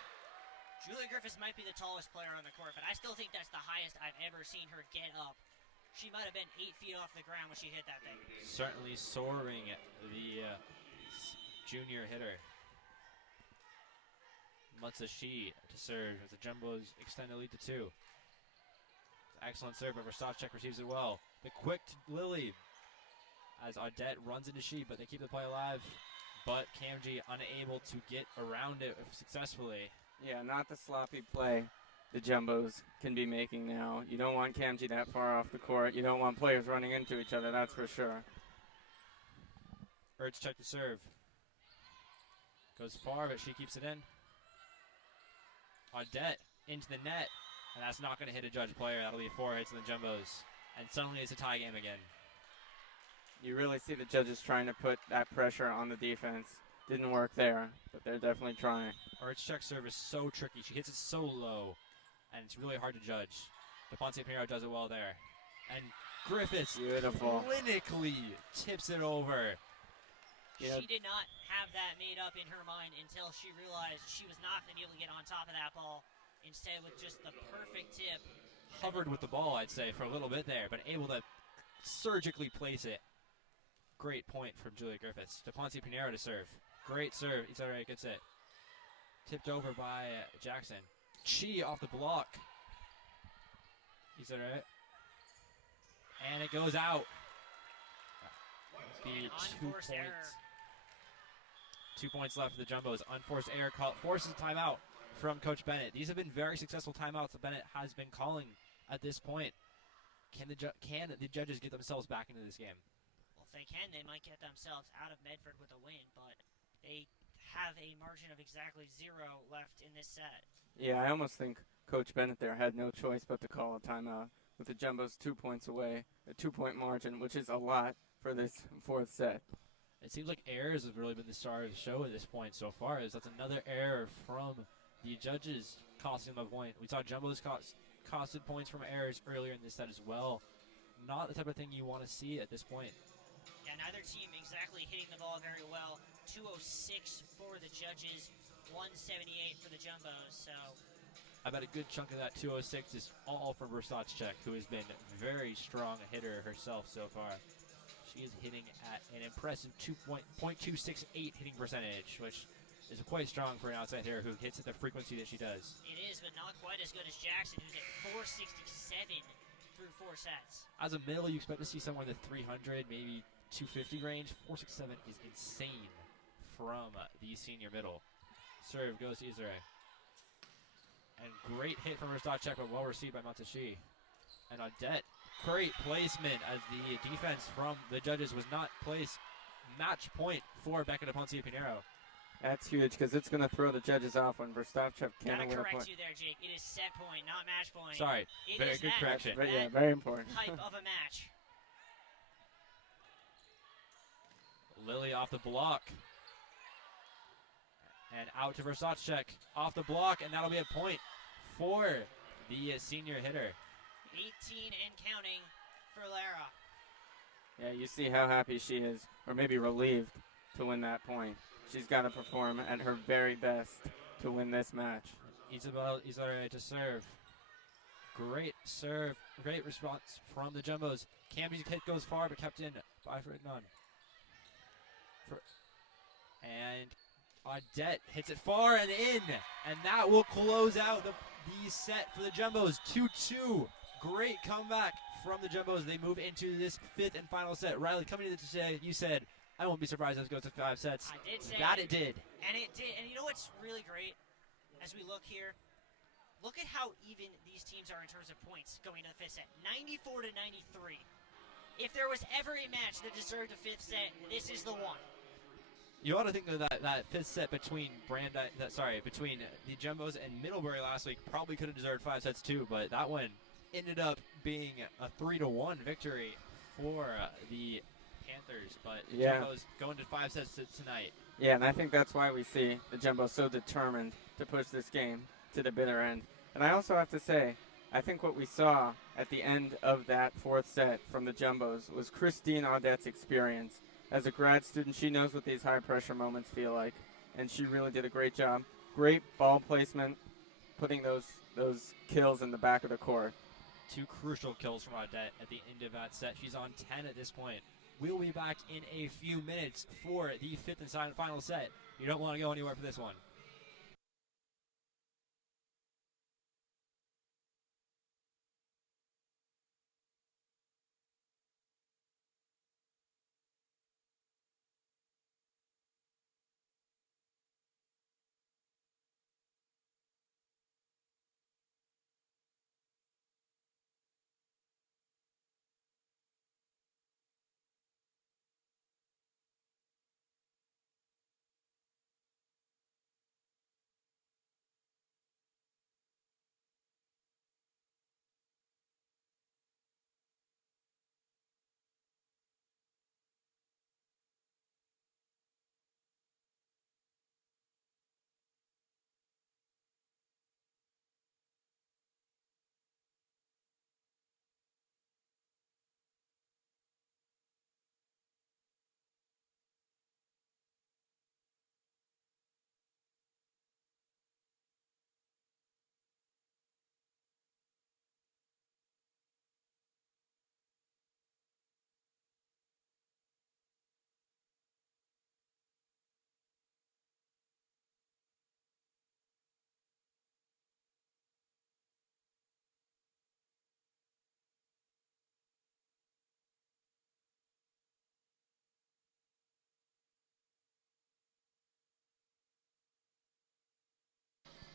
Julia Griffiths might be the tallest player on the court, but I still think that's the highest I've ever seen her get up. She might have been 8 feet off the ground when she hit that thing. Certainly soaring, the junior hitter. Matsushi to serve as the Jumbos extend the lead to 2. Excellent serve, but Versace receives it well. The quick to Lilly as Audet runs into Shi, but they keep the play alive. But Kamji unable to get around it successfully. Yeah, not the sloppy play the Jumbos can be making now. You don't want Kamji that far off the court. You don't want players running into each other, that's for sure. Erchek to serve. Goes far, but she keeps it in. Audet into the net, and that's not going to hit a judge player. That'll be 4 hits in the Jumbos. And suddenly it's a tie game again. You really see the judges trying to put that pressure on the defense. Didn't work there, but they're definitely trying. Erchek's serve is so tricky. She hits it so low, and it's really hard to judge. DePonte Pinheiro does it well there. And Griffiths beautiful, clinically tips it over. She did not have that made up in her mind until she realized she was not going to be able to get on top of that ball. Instead, with just the perfect tip. Hovered with the ball, I'd say, for a little bit there, but able to surgically place it. Great point from Julia Griffiths. DePonte Pinheiro to serve. Great serve. Izare gets it. Tipped over by Jackson. Chi off the block. Izare. And it goes out. Be 2 points. Error. 2 points left for the Jumbos. Unforced error call forces a timeout from Coach Bennett. These have been very successful timeouts that Bennett has been calling at this point. Can the judges get themselves back into this game? Well, if they can, they might get themselves out of Medford with a win, but they have a margin of exactly 0 left in this set. Yeah, I almost think Coach Bennett there had no choice but to call a timeout with the Jumbos 2 points away, a 2-point margin, which is a lot for this 4th set. It seems like errors have really been the star of the show at this point so far. That's another error from the judges costing them a point. We saw Jumbos costed points from errors earlier in this set as well. Not the type of thing you want to see at this point. Yeah, neither team exactly hitting the ball very well. 206 for the judges, 178 for the Jumbos. So I bet a good chunk of that 206 is all from Versace, who has been very strong a hitter herself so far. She is hitting at an impressive .268 hitting percentage, which is quite strong for an outside hitter who hits at the frequency that she does. It is, but not quite as good as Jackson, who's at 467 through 4 sets. As a middle, you expect to see somewhere in the 300, maybe 250 range. 467 is insane from the senior middle. Serve goes to Israel. And great hit from Rostacek, but well received by Matashi. And Odette, great placement as the defense from the judges was not placed. Match point for Becca de Ponce Pinheiro. That's huge because it's going to throw the judges off when Verstavchev can't win a point. Gotta correct you there, Jake. It is set point, not match point. Sorry, very good correction. Yeah, very important. Type of a match. Lily off the block. And out to Versace off the block, and that'll be a point for the senior hitter. 18 and counting for Lara. Yeah, you see how happy she is, or maybe relieved to win that point. She's got to perform at her very best to win this match. Isabel Izarre to serve. Great serve, great response from the Jumbos. Camby's hit goes far, but kept in by Ferdinand. And Odette hits it far and in, and that will close out the set for the Jumbos. 2-2. Great comeback from the Jumbos. They move into this 5th and final set. Riley, coming into today, you said, I won't be surprised if it goes to 5 sets. I did say that it did. And it did. And you know what's really great? As we look here, look at how even these teams are in terms of points going to the 5th set. 94 to 93. If there was ever a match that deserved a 5th set, this is the one. You ought to think that that 5th set between between the Jumbos and Middlebury last week probably could have deserved 5 sets too, but that one ended up being a 3-1 victory for the Panthers. But the Jumbos going to 5 sets tonight. Yeah, and I think that's why we see the Jumbos so determined to push this game to the bitter end. And I also have to say, I think what we saw at the end of that 4th set from the Jumbos was Christine Audette's experience. As a grad student, she knows what these high-pressure moments feel like, and she really did a great job. Great ball placement, putting those kills in the back of the court. 2 crucial kills from Audette at the end of that set. She's on 10 at this point. We'll be back in a few minutes for the 5th and final set. You don't want to go anywhere for this one.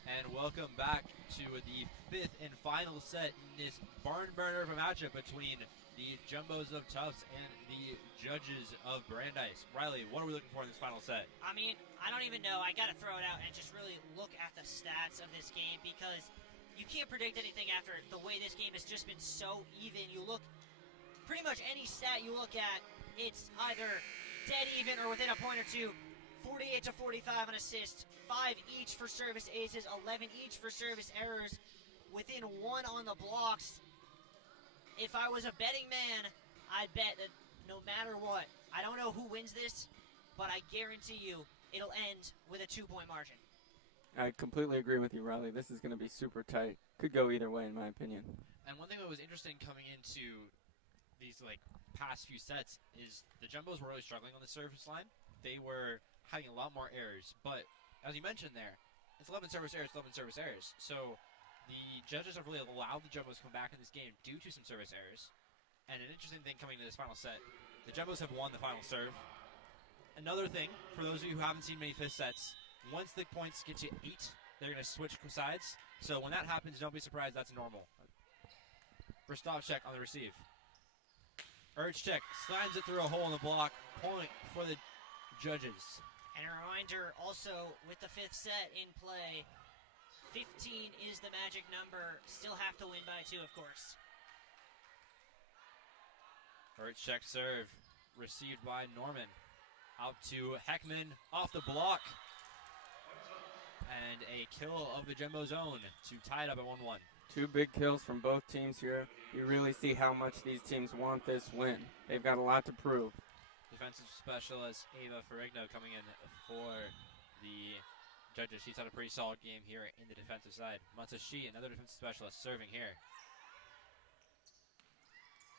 And welcome back to the 5th and final set in this barn burner of a matchup between the Jumbos of Tufts and the judges of Brandeis. Riley, what are we looking for in this final set? I mean, I don't even know. I got to throw it out and just really look at the stats of this game because you can't predict anything after the way this game has just been so even. You look, pretty much any stat you look at, it's either dead even or within a point or two. 48 to 45 on assists, 5 each for service aces, 11 each for service errors, within 1 on the blocks. If I was a betting man, I'd bet that no matter what, I don't know who wins this, but I guarantee you it'll end with a 2-point margin. I completely agree with you, Riley. This is going to be super tight. Could go either way, in my opinion. And one thing that was interesting coming into these past few sets is the Jumbos were really struggling on the service line. They were having a lot more errors, but as you mentioned there, it's 11 service errors, 11 service errors. So the judges have really allowed the Jumbos to come back in this game due to some service errors. And an interesting thing coming into this final set, the Jumbos have won the final serve. Another thing, for those of you who haven't seen many fifth sets, once the points get to 8, they're going to switch sides. So when that happens, don't be surprised, that's normal. Verstov check on the receive. Urge check, slides it through a hole in the block. Point for the judges. And a reminder also, with the fifth set in play, 15 is the magic number. Still have to win by 2, of course. Urge check serve, received by Norman. Out to Heckman, off the block. And a kill of the Jumbo zone to tie it up at 1-1. 2 big kills from both teams here. You really see how much these teams want this win. They've got a lot to prove. Defensive specialist Ava Ferrigno coming in for the judges. She's had a pretty solid game here in the defensive side. Matsushi, another defensive specialist, serving here.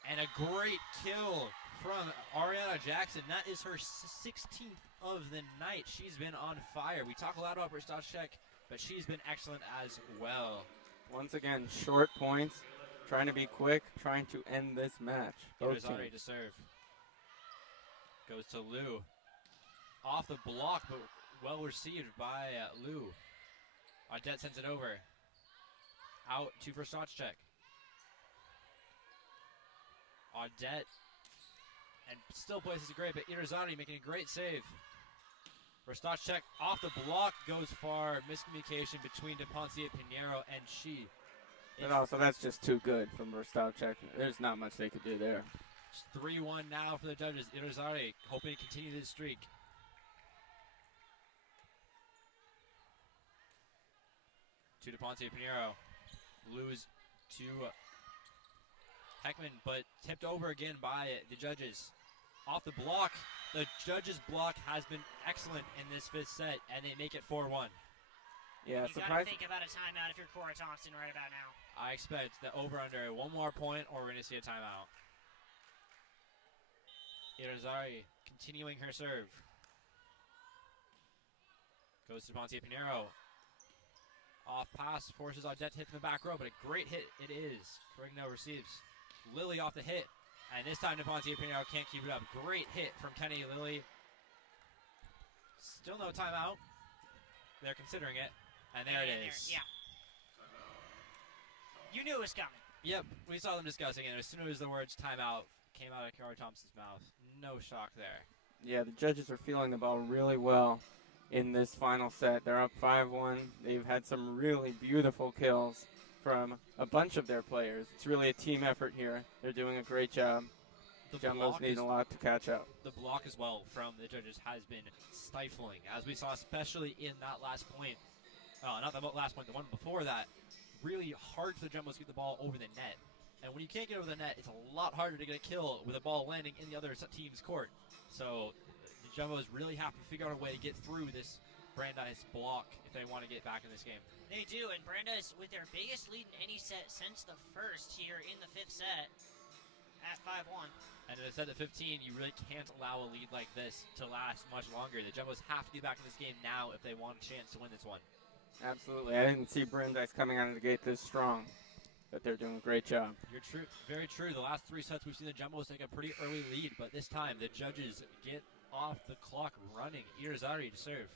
And a great kill from Ariana Jackson. That is her 16th of the night. She's been on fire. We talk a lot about Bristolchek, but she's been excellent as well. Once again, short points, trying to be quick, trying to end this match. Irizarry to serve. Goes to Liu. Off the block, but well received by Liu. Audette sends it over. Out to Bristolchek. Audette, and still places it great, but Irizarry making a great save. Verstachek off the block, goes far. Miscommunication between DePontier, Pinheiro, and Shi. But also, that's just too good from Verstachek. There's not much they could do there. It's 3-1 now for the judges. Irizarry hoping to continue this streak. To DePontier, Pinheiro. Lose to Heckman, but tipped over again by the judges. Off the block. The judges' block has been excellent in this fifth set, and they make it 4-1. Yeah, you got to think about a timeout if you're Cora Thompson right about now. I expect the over-under 1 more point, or we're going to see a timeout. Irizarry continuing her serve. Goes to Pontier Pinheiro. Off pass, forces Audette to hit from the back row, but a great hit it is. Ferrigno receives. Lily off the hit, and this time Pontier Pinheiro can't keep it up. Great hit from Kenny Lily. Still no timeout. They're considering it, and there it is. Yeah. You knew it was coming. Yep, we saw them discussing it. As soon as the words timeout came out of Cora Thompson's mouth, no shock there. Yeah, the judges are feeling the ball really well in this final set. They're up 5-1. They've had some really beautiful kills from a bunch of their players. It's really a team effort here. They're doing a great job. The Jumbos need a lot to catch up. The block as well from the judges has been stifling, as we saw especially in that last point. Not the last point, the one before that. Really hard for the Jumbos to get the ball over the net. And when you can't get over the net, it's a lot harder to get a kill with a ball landing in the other team's court. So the Jumbos really have to figure out a way to get through this Brandeis block if they want to get back in this game. They do, and Brandeis with their biggest lead in any set since the first here in the fifth set at 5-1. And in a set of 15, you really can't allow a lead like this to last much longer. The Jumbos have to get back in this game now if they want a chance to win this one. Absolutely. I didn't see Brandeis coming out of the gate this strong, but they're doing a great job. You're true, very true. The last 3 sets we've seen the Jumbos take a pretty early lead, but this time the judges get off the clock running. Irizarry to serve.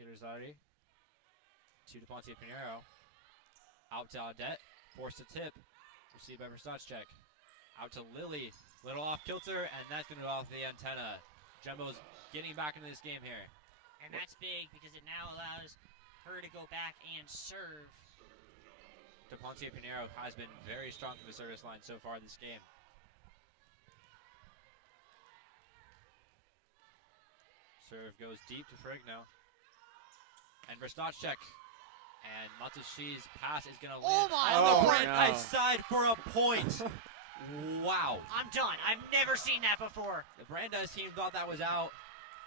Irizarry to DePontier Pinheiro. Out to Audette. Forced to tip. Received by Verstachek. Out to Lily. Little off kilter, and that's going to go off the antenna. Jumbo's getting back into this game here. And that's big because it now allows her to go back and serve. DePontier Pinheiro has been very strong from the service line so far this game. Serve goes deep to Ferrigno. And Verstachek. And Matsushi's pass is going to land on the Brandeis side for a point. Wow. I'm done. I've never seen that before. The Brandeis team thought that was out.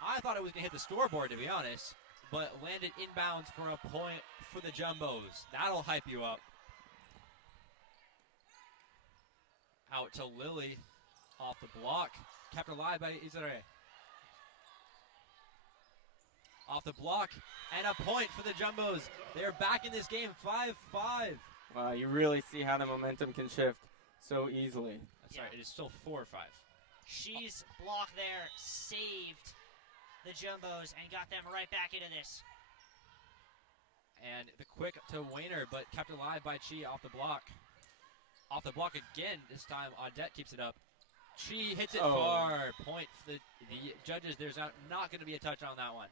I thought it was going to hit the scoreboard, to be honest. But landed inbounds for a point for the Jumbos. That'll hype you up. Out to Lily. Off the block. Kept alive by Izare. Off the block. And a point for the Jumbos. They're back in this game, 5-5. Wow, you really see how the momentum can shift so easily. That's right, it is still 4-5. She's block there saved the Jumbos and got them right back into this. And the quick to Wayner, but kept alive by Chi off the block. Off the block again. This time, Audette keeps it up. Chi hits it far. Point for the judges. There's not going to be a touch on that one.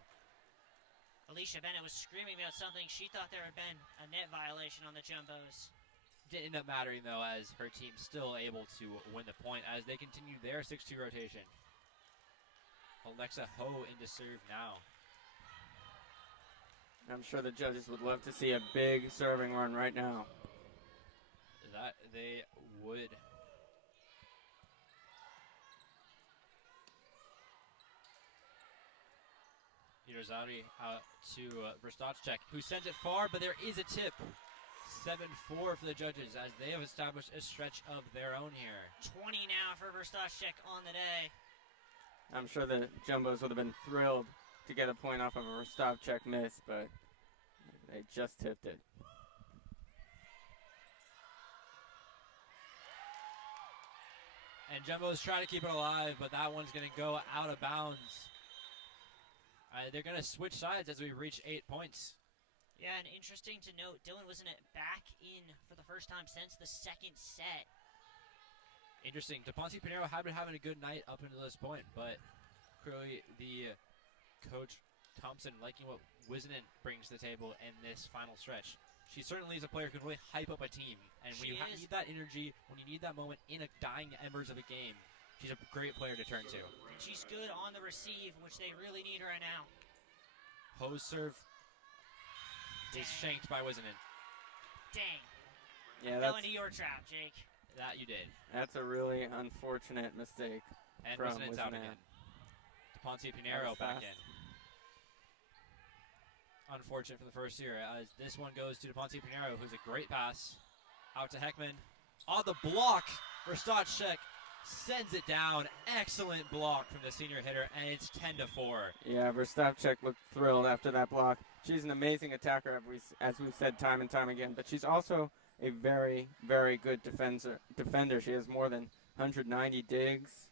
Alicia Bennett was screaming about something. She thought there had been a net violation on the Jumbos. Didn't end up mattering, though, as her team still able to win the point as they continue their 6-2 rotation. Alexa Ho into serve now. I'm sure the judges would love to see a big serving run right now. That they would. Irizarry out to Verstotchek, who sends it far, but there is a tip. 7-4 for the judges as they have established a stretch of their own here. 20 now for Verstotchek on the day. I'm sure the Jumbos would have been thrilled to get a point off of a Verstotchek miss, but they just tipped it. And Jumbo's trying to keep it alive, but that one's going to go out of bounds. They're going to switch sides as we reach 8 points. Yeah, and interesting to note, Dylan was back in for the first time since the second set. Interesting. DePonte Pinero had been having a good night up until this point, but clearly the coach Thompson liking what Wisnen brings to the table in this final stretch. She certainly is a player who can really hype up a team. And when you need that energy, when you need that moment in a dying embers of a game, she's a great player to turn to. And she's good on the receive, which they really need right now. Hose serve is shanked by Wisnen. Dang. Yeah, fell into your trap, Jake. That you did. That's a really unfortunate mistake. And from Wisnen's out again. DePonte Pinero back in. Unfortunate for the first year as this one goes to DePonte Pinero, who's a great pass out to Heckman. On the block, Verstotchek sends it down. Excellent block from the senior hitter, and it's 10-4. Yeah, Verstotchek looked thrilled after that block. She's an amazing attacker, as we've said time and time again, but she's also a very, very good defender. She has more than 190 digs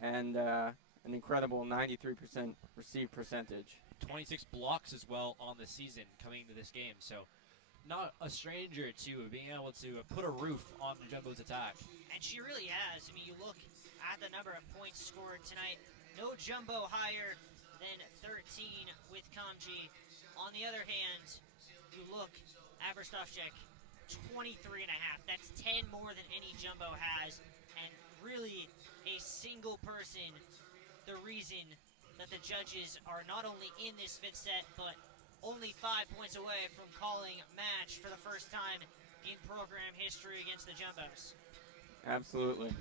and an incredible 93% receive percentage. 26 blocks as well on the season coming into this game, so not a stranger to being able to put a roof on the Jumbo's attack. And she really has. I mean, you look at the number of points scored tonight. No Jumbo higher than 13 with Kamji. On the other hand, you look at Verstotchek, 23.5. That's 10 more than any Jumbo has. And really a single person, the reason that the judges are not only in this fifth set, but only 5 points away from calling match for the first time in program history against the Jumbos. Absolutely.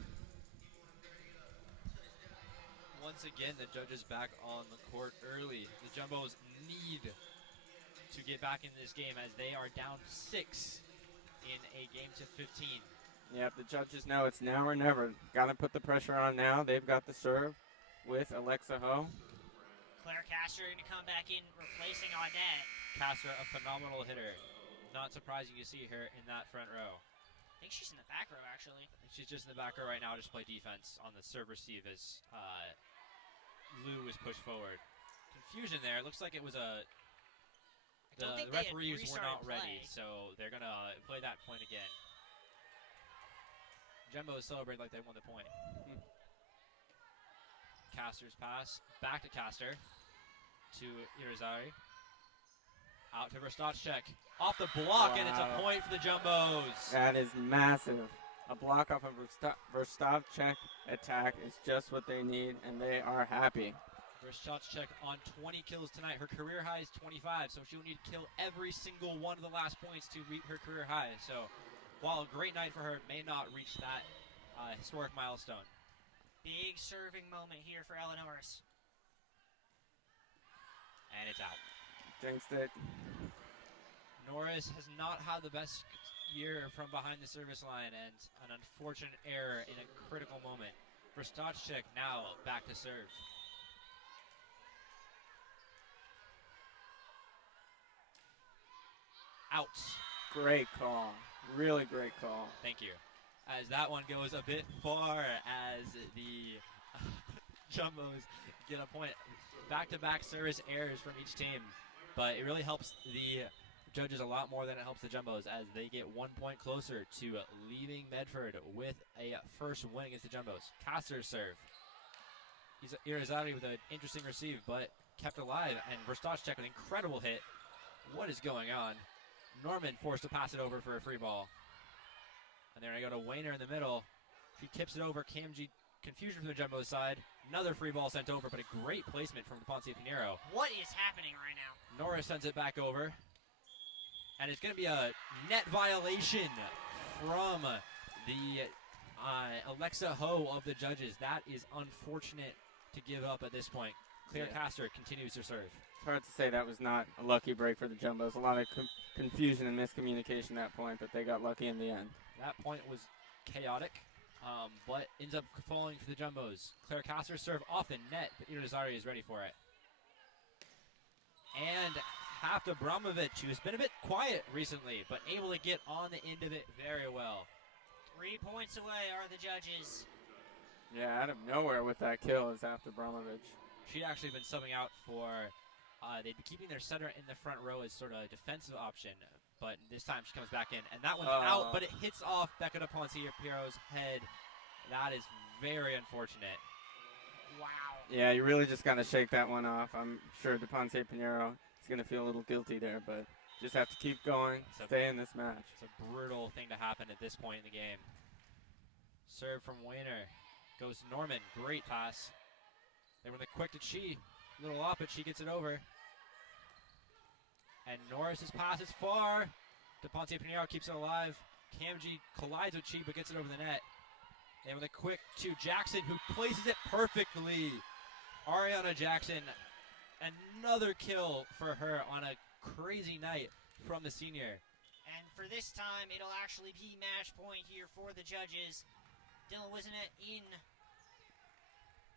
Once again, the judges back on the court early. The Jumbos need to get back in this game as they are down 6 in a game to 15. Yeah, the judges know it's now or never. Got to put the pressure on now. They've got the serve with Alexa Ho. Claire Castor going to come back in, replacing Audette. Castor, a phenomenal hitter. Not surprising to see her in that front row. I think she's in the back row, actually. She's just in the back row right now, just play defense on the serve receive as Lou was pushed forward. Confusion there. It looks like it was a... The referees were not ready, so they're going to play that point again. Jumbo celebrated like they won the point. Castor's pass, back to Castor, to Irizarry, out to Verstotchek, off the block, and it's a point for the Jumbos. That is massive. A block off of Verstotchek attack is just what they need, and they are happy. Verstotchek on 20 kills tonight. Her career high is 25, so she'll need to kill every single one of the last points to reach her career high. So while a great night for her, may not reach that historic milestone. Big serving moment here for Ella Norris. And it's out. Jinxed it. Norris has not had the best year from behind the service line, and an unfortunate error in a critical moment. Verstachek now back to serve. Out. Great call. Really great call. Thank you. As that one goes a bit far as the Jumbos get a point. Back-to-back service errors from each team. But it really helps the judges a lot more than it helps the Jumbos as they get 1 point closer to leaving Medford with a first win against the Jumbos. Caster's serve. Irizarry with an interesting receive, but kept alive. And Verstachek with an incredible hit. What is going on? Norman forced to pass it over for a free ball. And then I go to Wayner in the middle. She tips it over. Kamji, confusion from the Jumbo side. Another free ball sent over, but a great placement from Ponce Pinheiro. What is happening right now? Norris sends it back over. And it's going to be a net violation from the Alexa Ho of the judges. That is unfortunate to give up at this point. Claire Castor continues to serve. It's hard to say that was not a lucky break for the Jumbos. A lot of confusion and miscommunication at that point, but they got lucky in the end. That point was chaotic, but ends up falling for the Jumbos. Claire Castor serve off the net, but Irizarry is ready for it. And Hafta Bramovic, who's been a bit quiet recently, but able to get on the end of it very well. 3 points away are the judges. Yeah, out of nowhere with that kill is Hafta Bramovic. She'd actually been subbing out for, they'd be keeping their center in the front row as sort of a defensive option, but this time she comes back in, and that one's out, but it hits off Becca de Ponce Piero's head. That is very unfortunate. Wow. Yeah, you really just got to shake that one off. I'm sure de Ponce Pinheiro is going to feel a little guilty there, but just have to keep going, stay in this match. It's a brutal thing to happen at this point in the game. Serve from Wayner. Goes to Norman. Great pass. They were quick to Chi. Little off, but she gets it over. And Norris's pass is far. De Ponce Pinheiro keeps it alive. Kamji collides with Chi, but gets it over the net. They were quick to Jackson, who places it perfectly. Ariana Jackson, another kill for her on a crazy night from the senior. And for this time, it'll actually be match point here for the judges. Dylan Wisenet in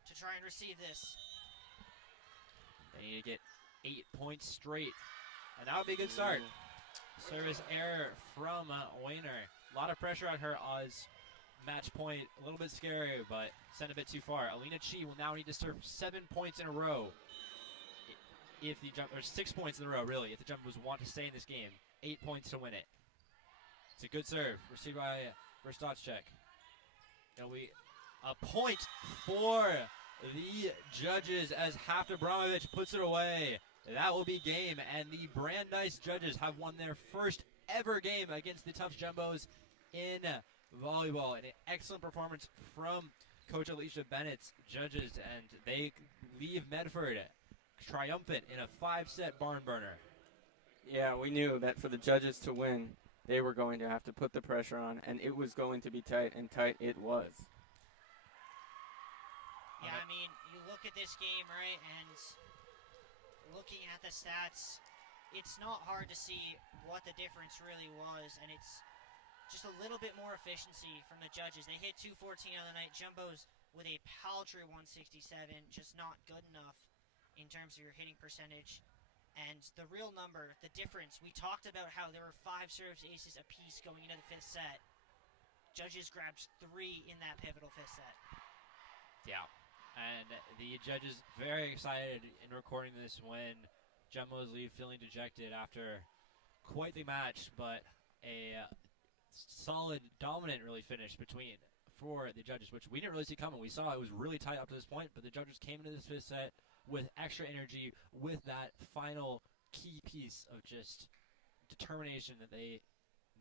to try and receive this. They need to get 8 points straight, and that would be a good start. Service error from Wayner. A lot of pressure on her as match point. A little bit scary, but sent a bit too far. Alina Chi will now need to serve 7 points in a row. If the or 6 points in a row, really, if the Jumbos want to stay in this game. 8 points to win it. It's a good serve, received by Verstachek. It'll be a point for the judges as Hafta Bramovic puts it away. That will be game, and the Brandeis judges have won their first ever game against the Tufts Jumbos in volleyball. An excellent performance from Coach Alicia Bennett's judges, and they leave Medford triumphant in a 5-set barn burner. Yeah, we knew that for the judges to win, they were going to have to put the pressure on, and it was going to be tight, and tight it was. Yeah, I mean, you look at this game, right, and looking at the stats, it's not hard to see what the difference really was, and it's just a little bit more efficiency from the judges. They hit 214 on the night. Jumbos with a paltry 167, just not good enough in terms of your hitting percentage. And the real number, the difference, we talked about how there were 5 serves aces apiece going into the 5th set. Judges grabbed 3 in that pivotal 5th set. Yeah, and the judges very excited in recording this when Jumbos leave feeling dejected after quite the match, but a solid, dominant really finish for the judges, which we didn't really see coming. We saw it was really tight up to this point, but the judges came into this 5th set with extra energy, with that final key piece of just determination that they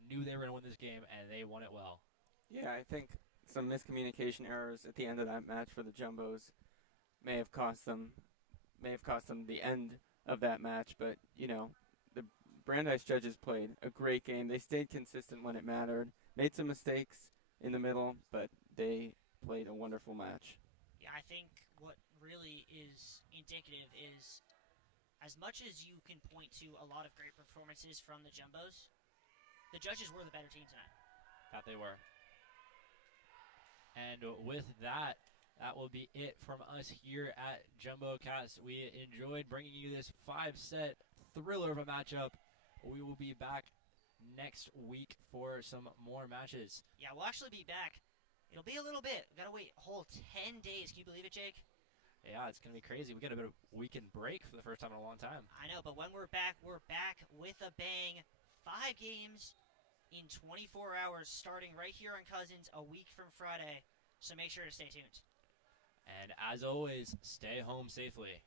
knew they were going to win this game, and they won it well. Yeah, I think some miscommunication errors at the end of that match for the Jumbos may have cost them the end of that match, but you know, the Brandeis judges played a great game. They stayed consistent when it mattered, made some mistakes in the middle, but they played a wonderful match. Yeah, I think what really is indicative is, as much as you can point to a lot of great performances from the Jumbos, the judges were the better team tonight. That they were. And with that, that will be it from us here at JumboCast. We enjoyed bringing you this 5-set thriller of a matchup. We will be back next week for some more matches. Yeah, we'll actually be back. It'll be a little bit. We gotta wait a whole 10 days. Can you believe it, Jake? Yeah, it's going to be crazy. We got a bit of weekend break for the first time in a long time. I know, but when we're back with a bang. 5 games in 24 hours starting right here on Cousins a week from Friday. So make sure to stay tuned. And as always, stay home safely.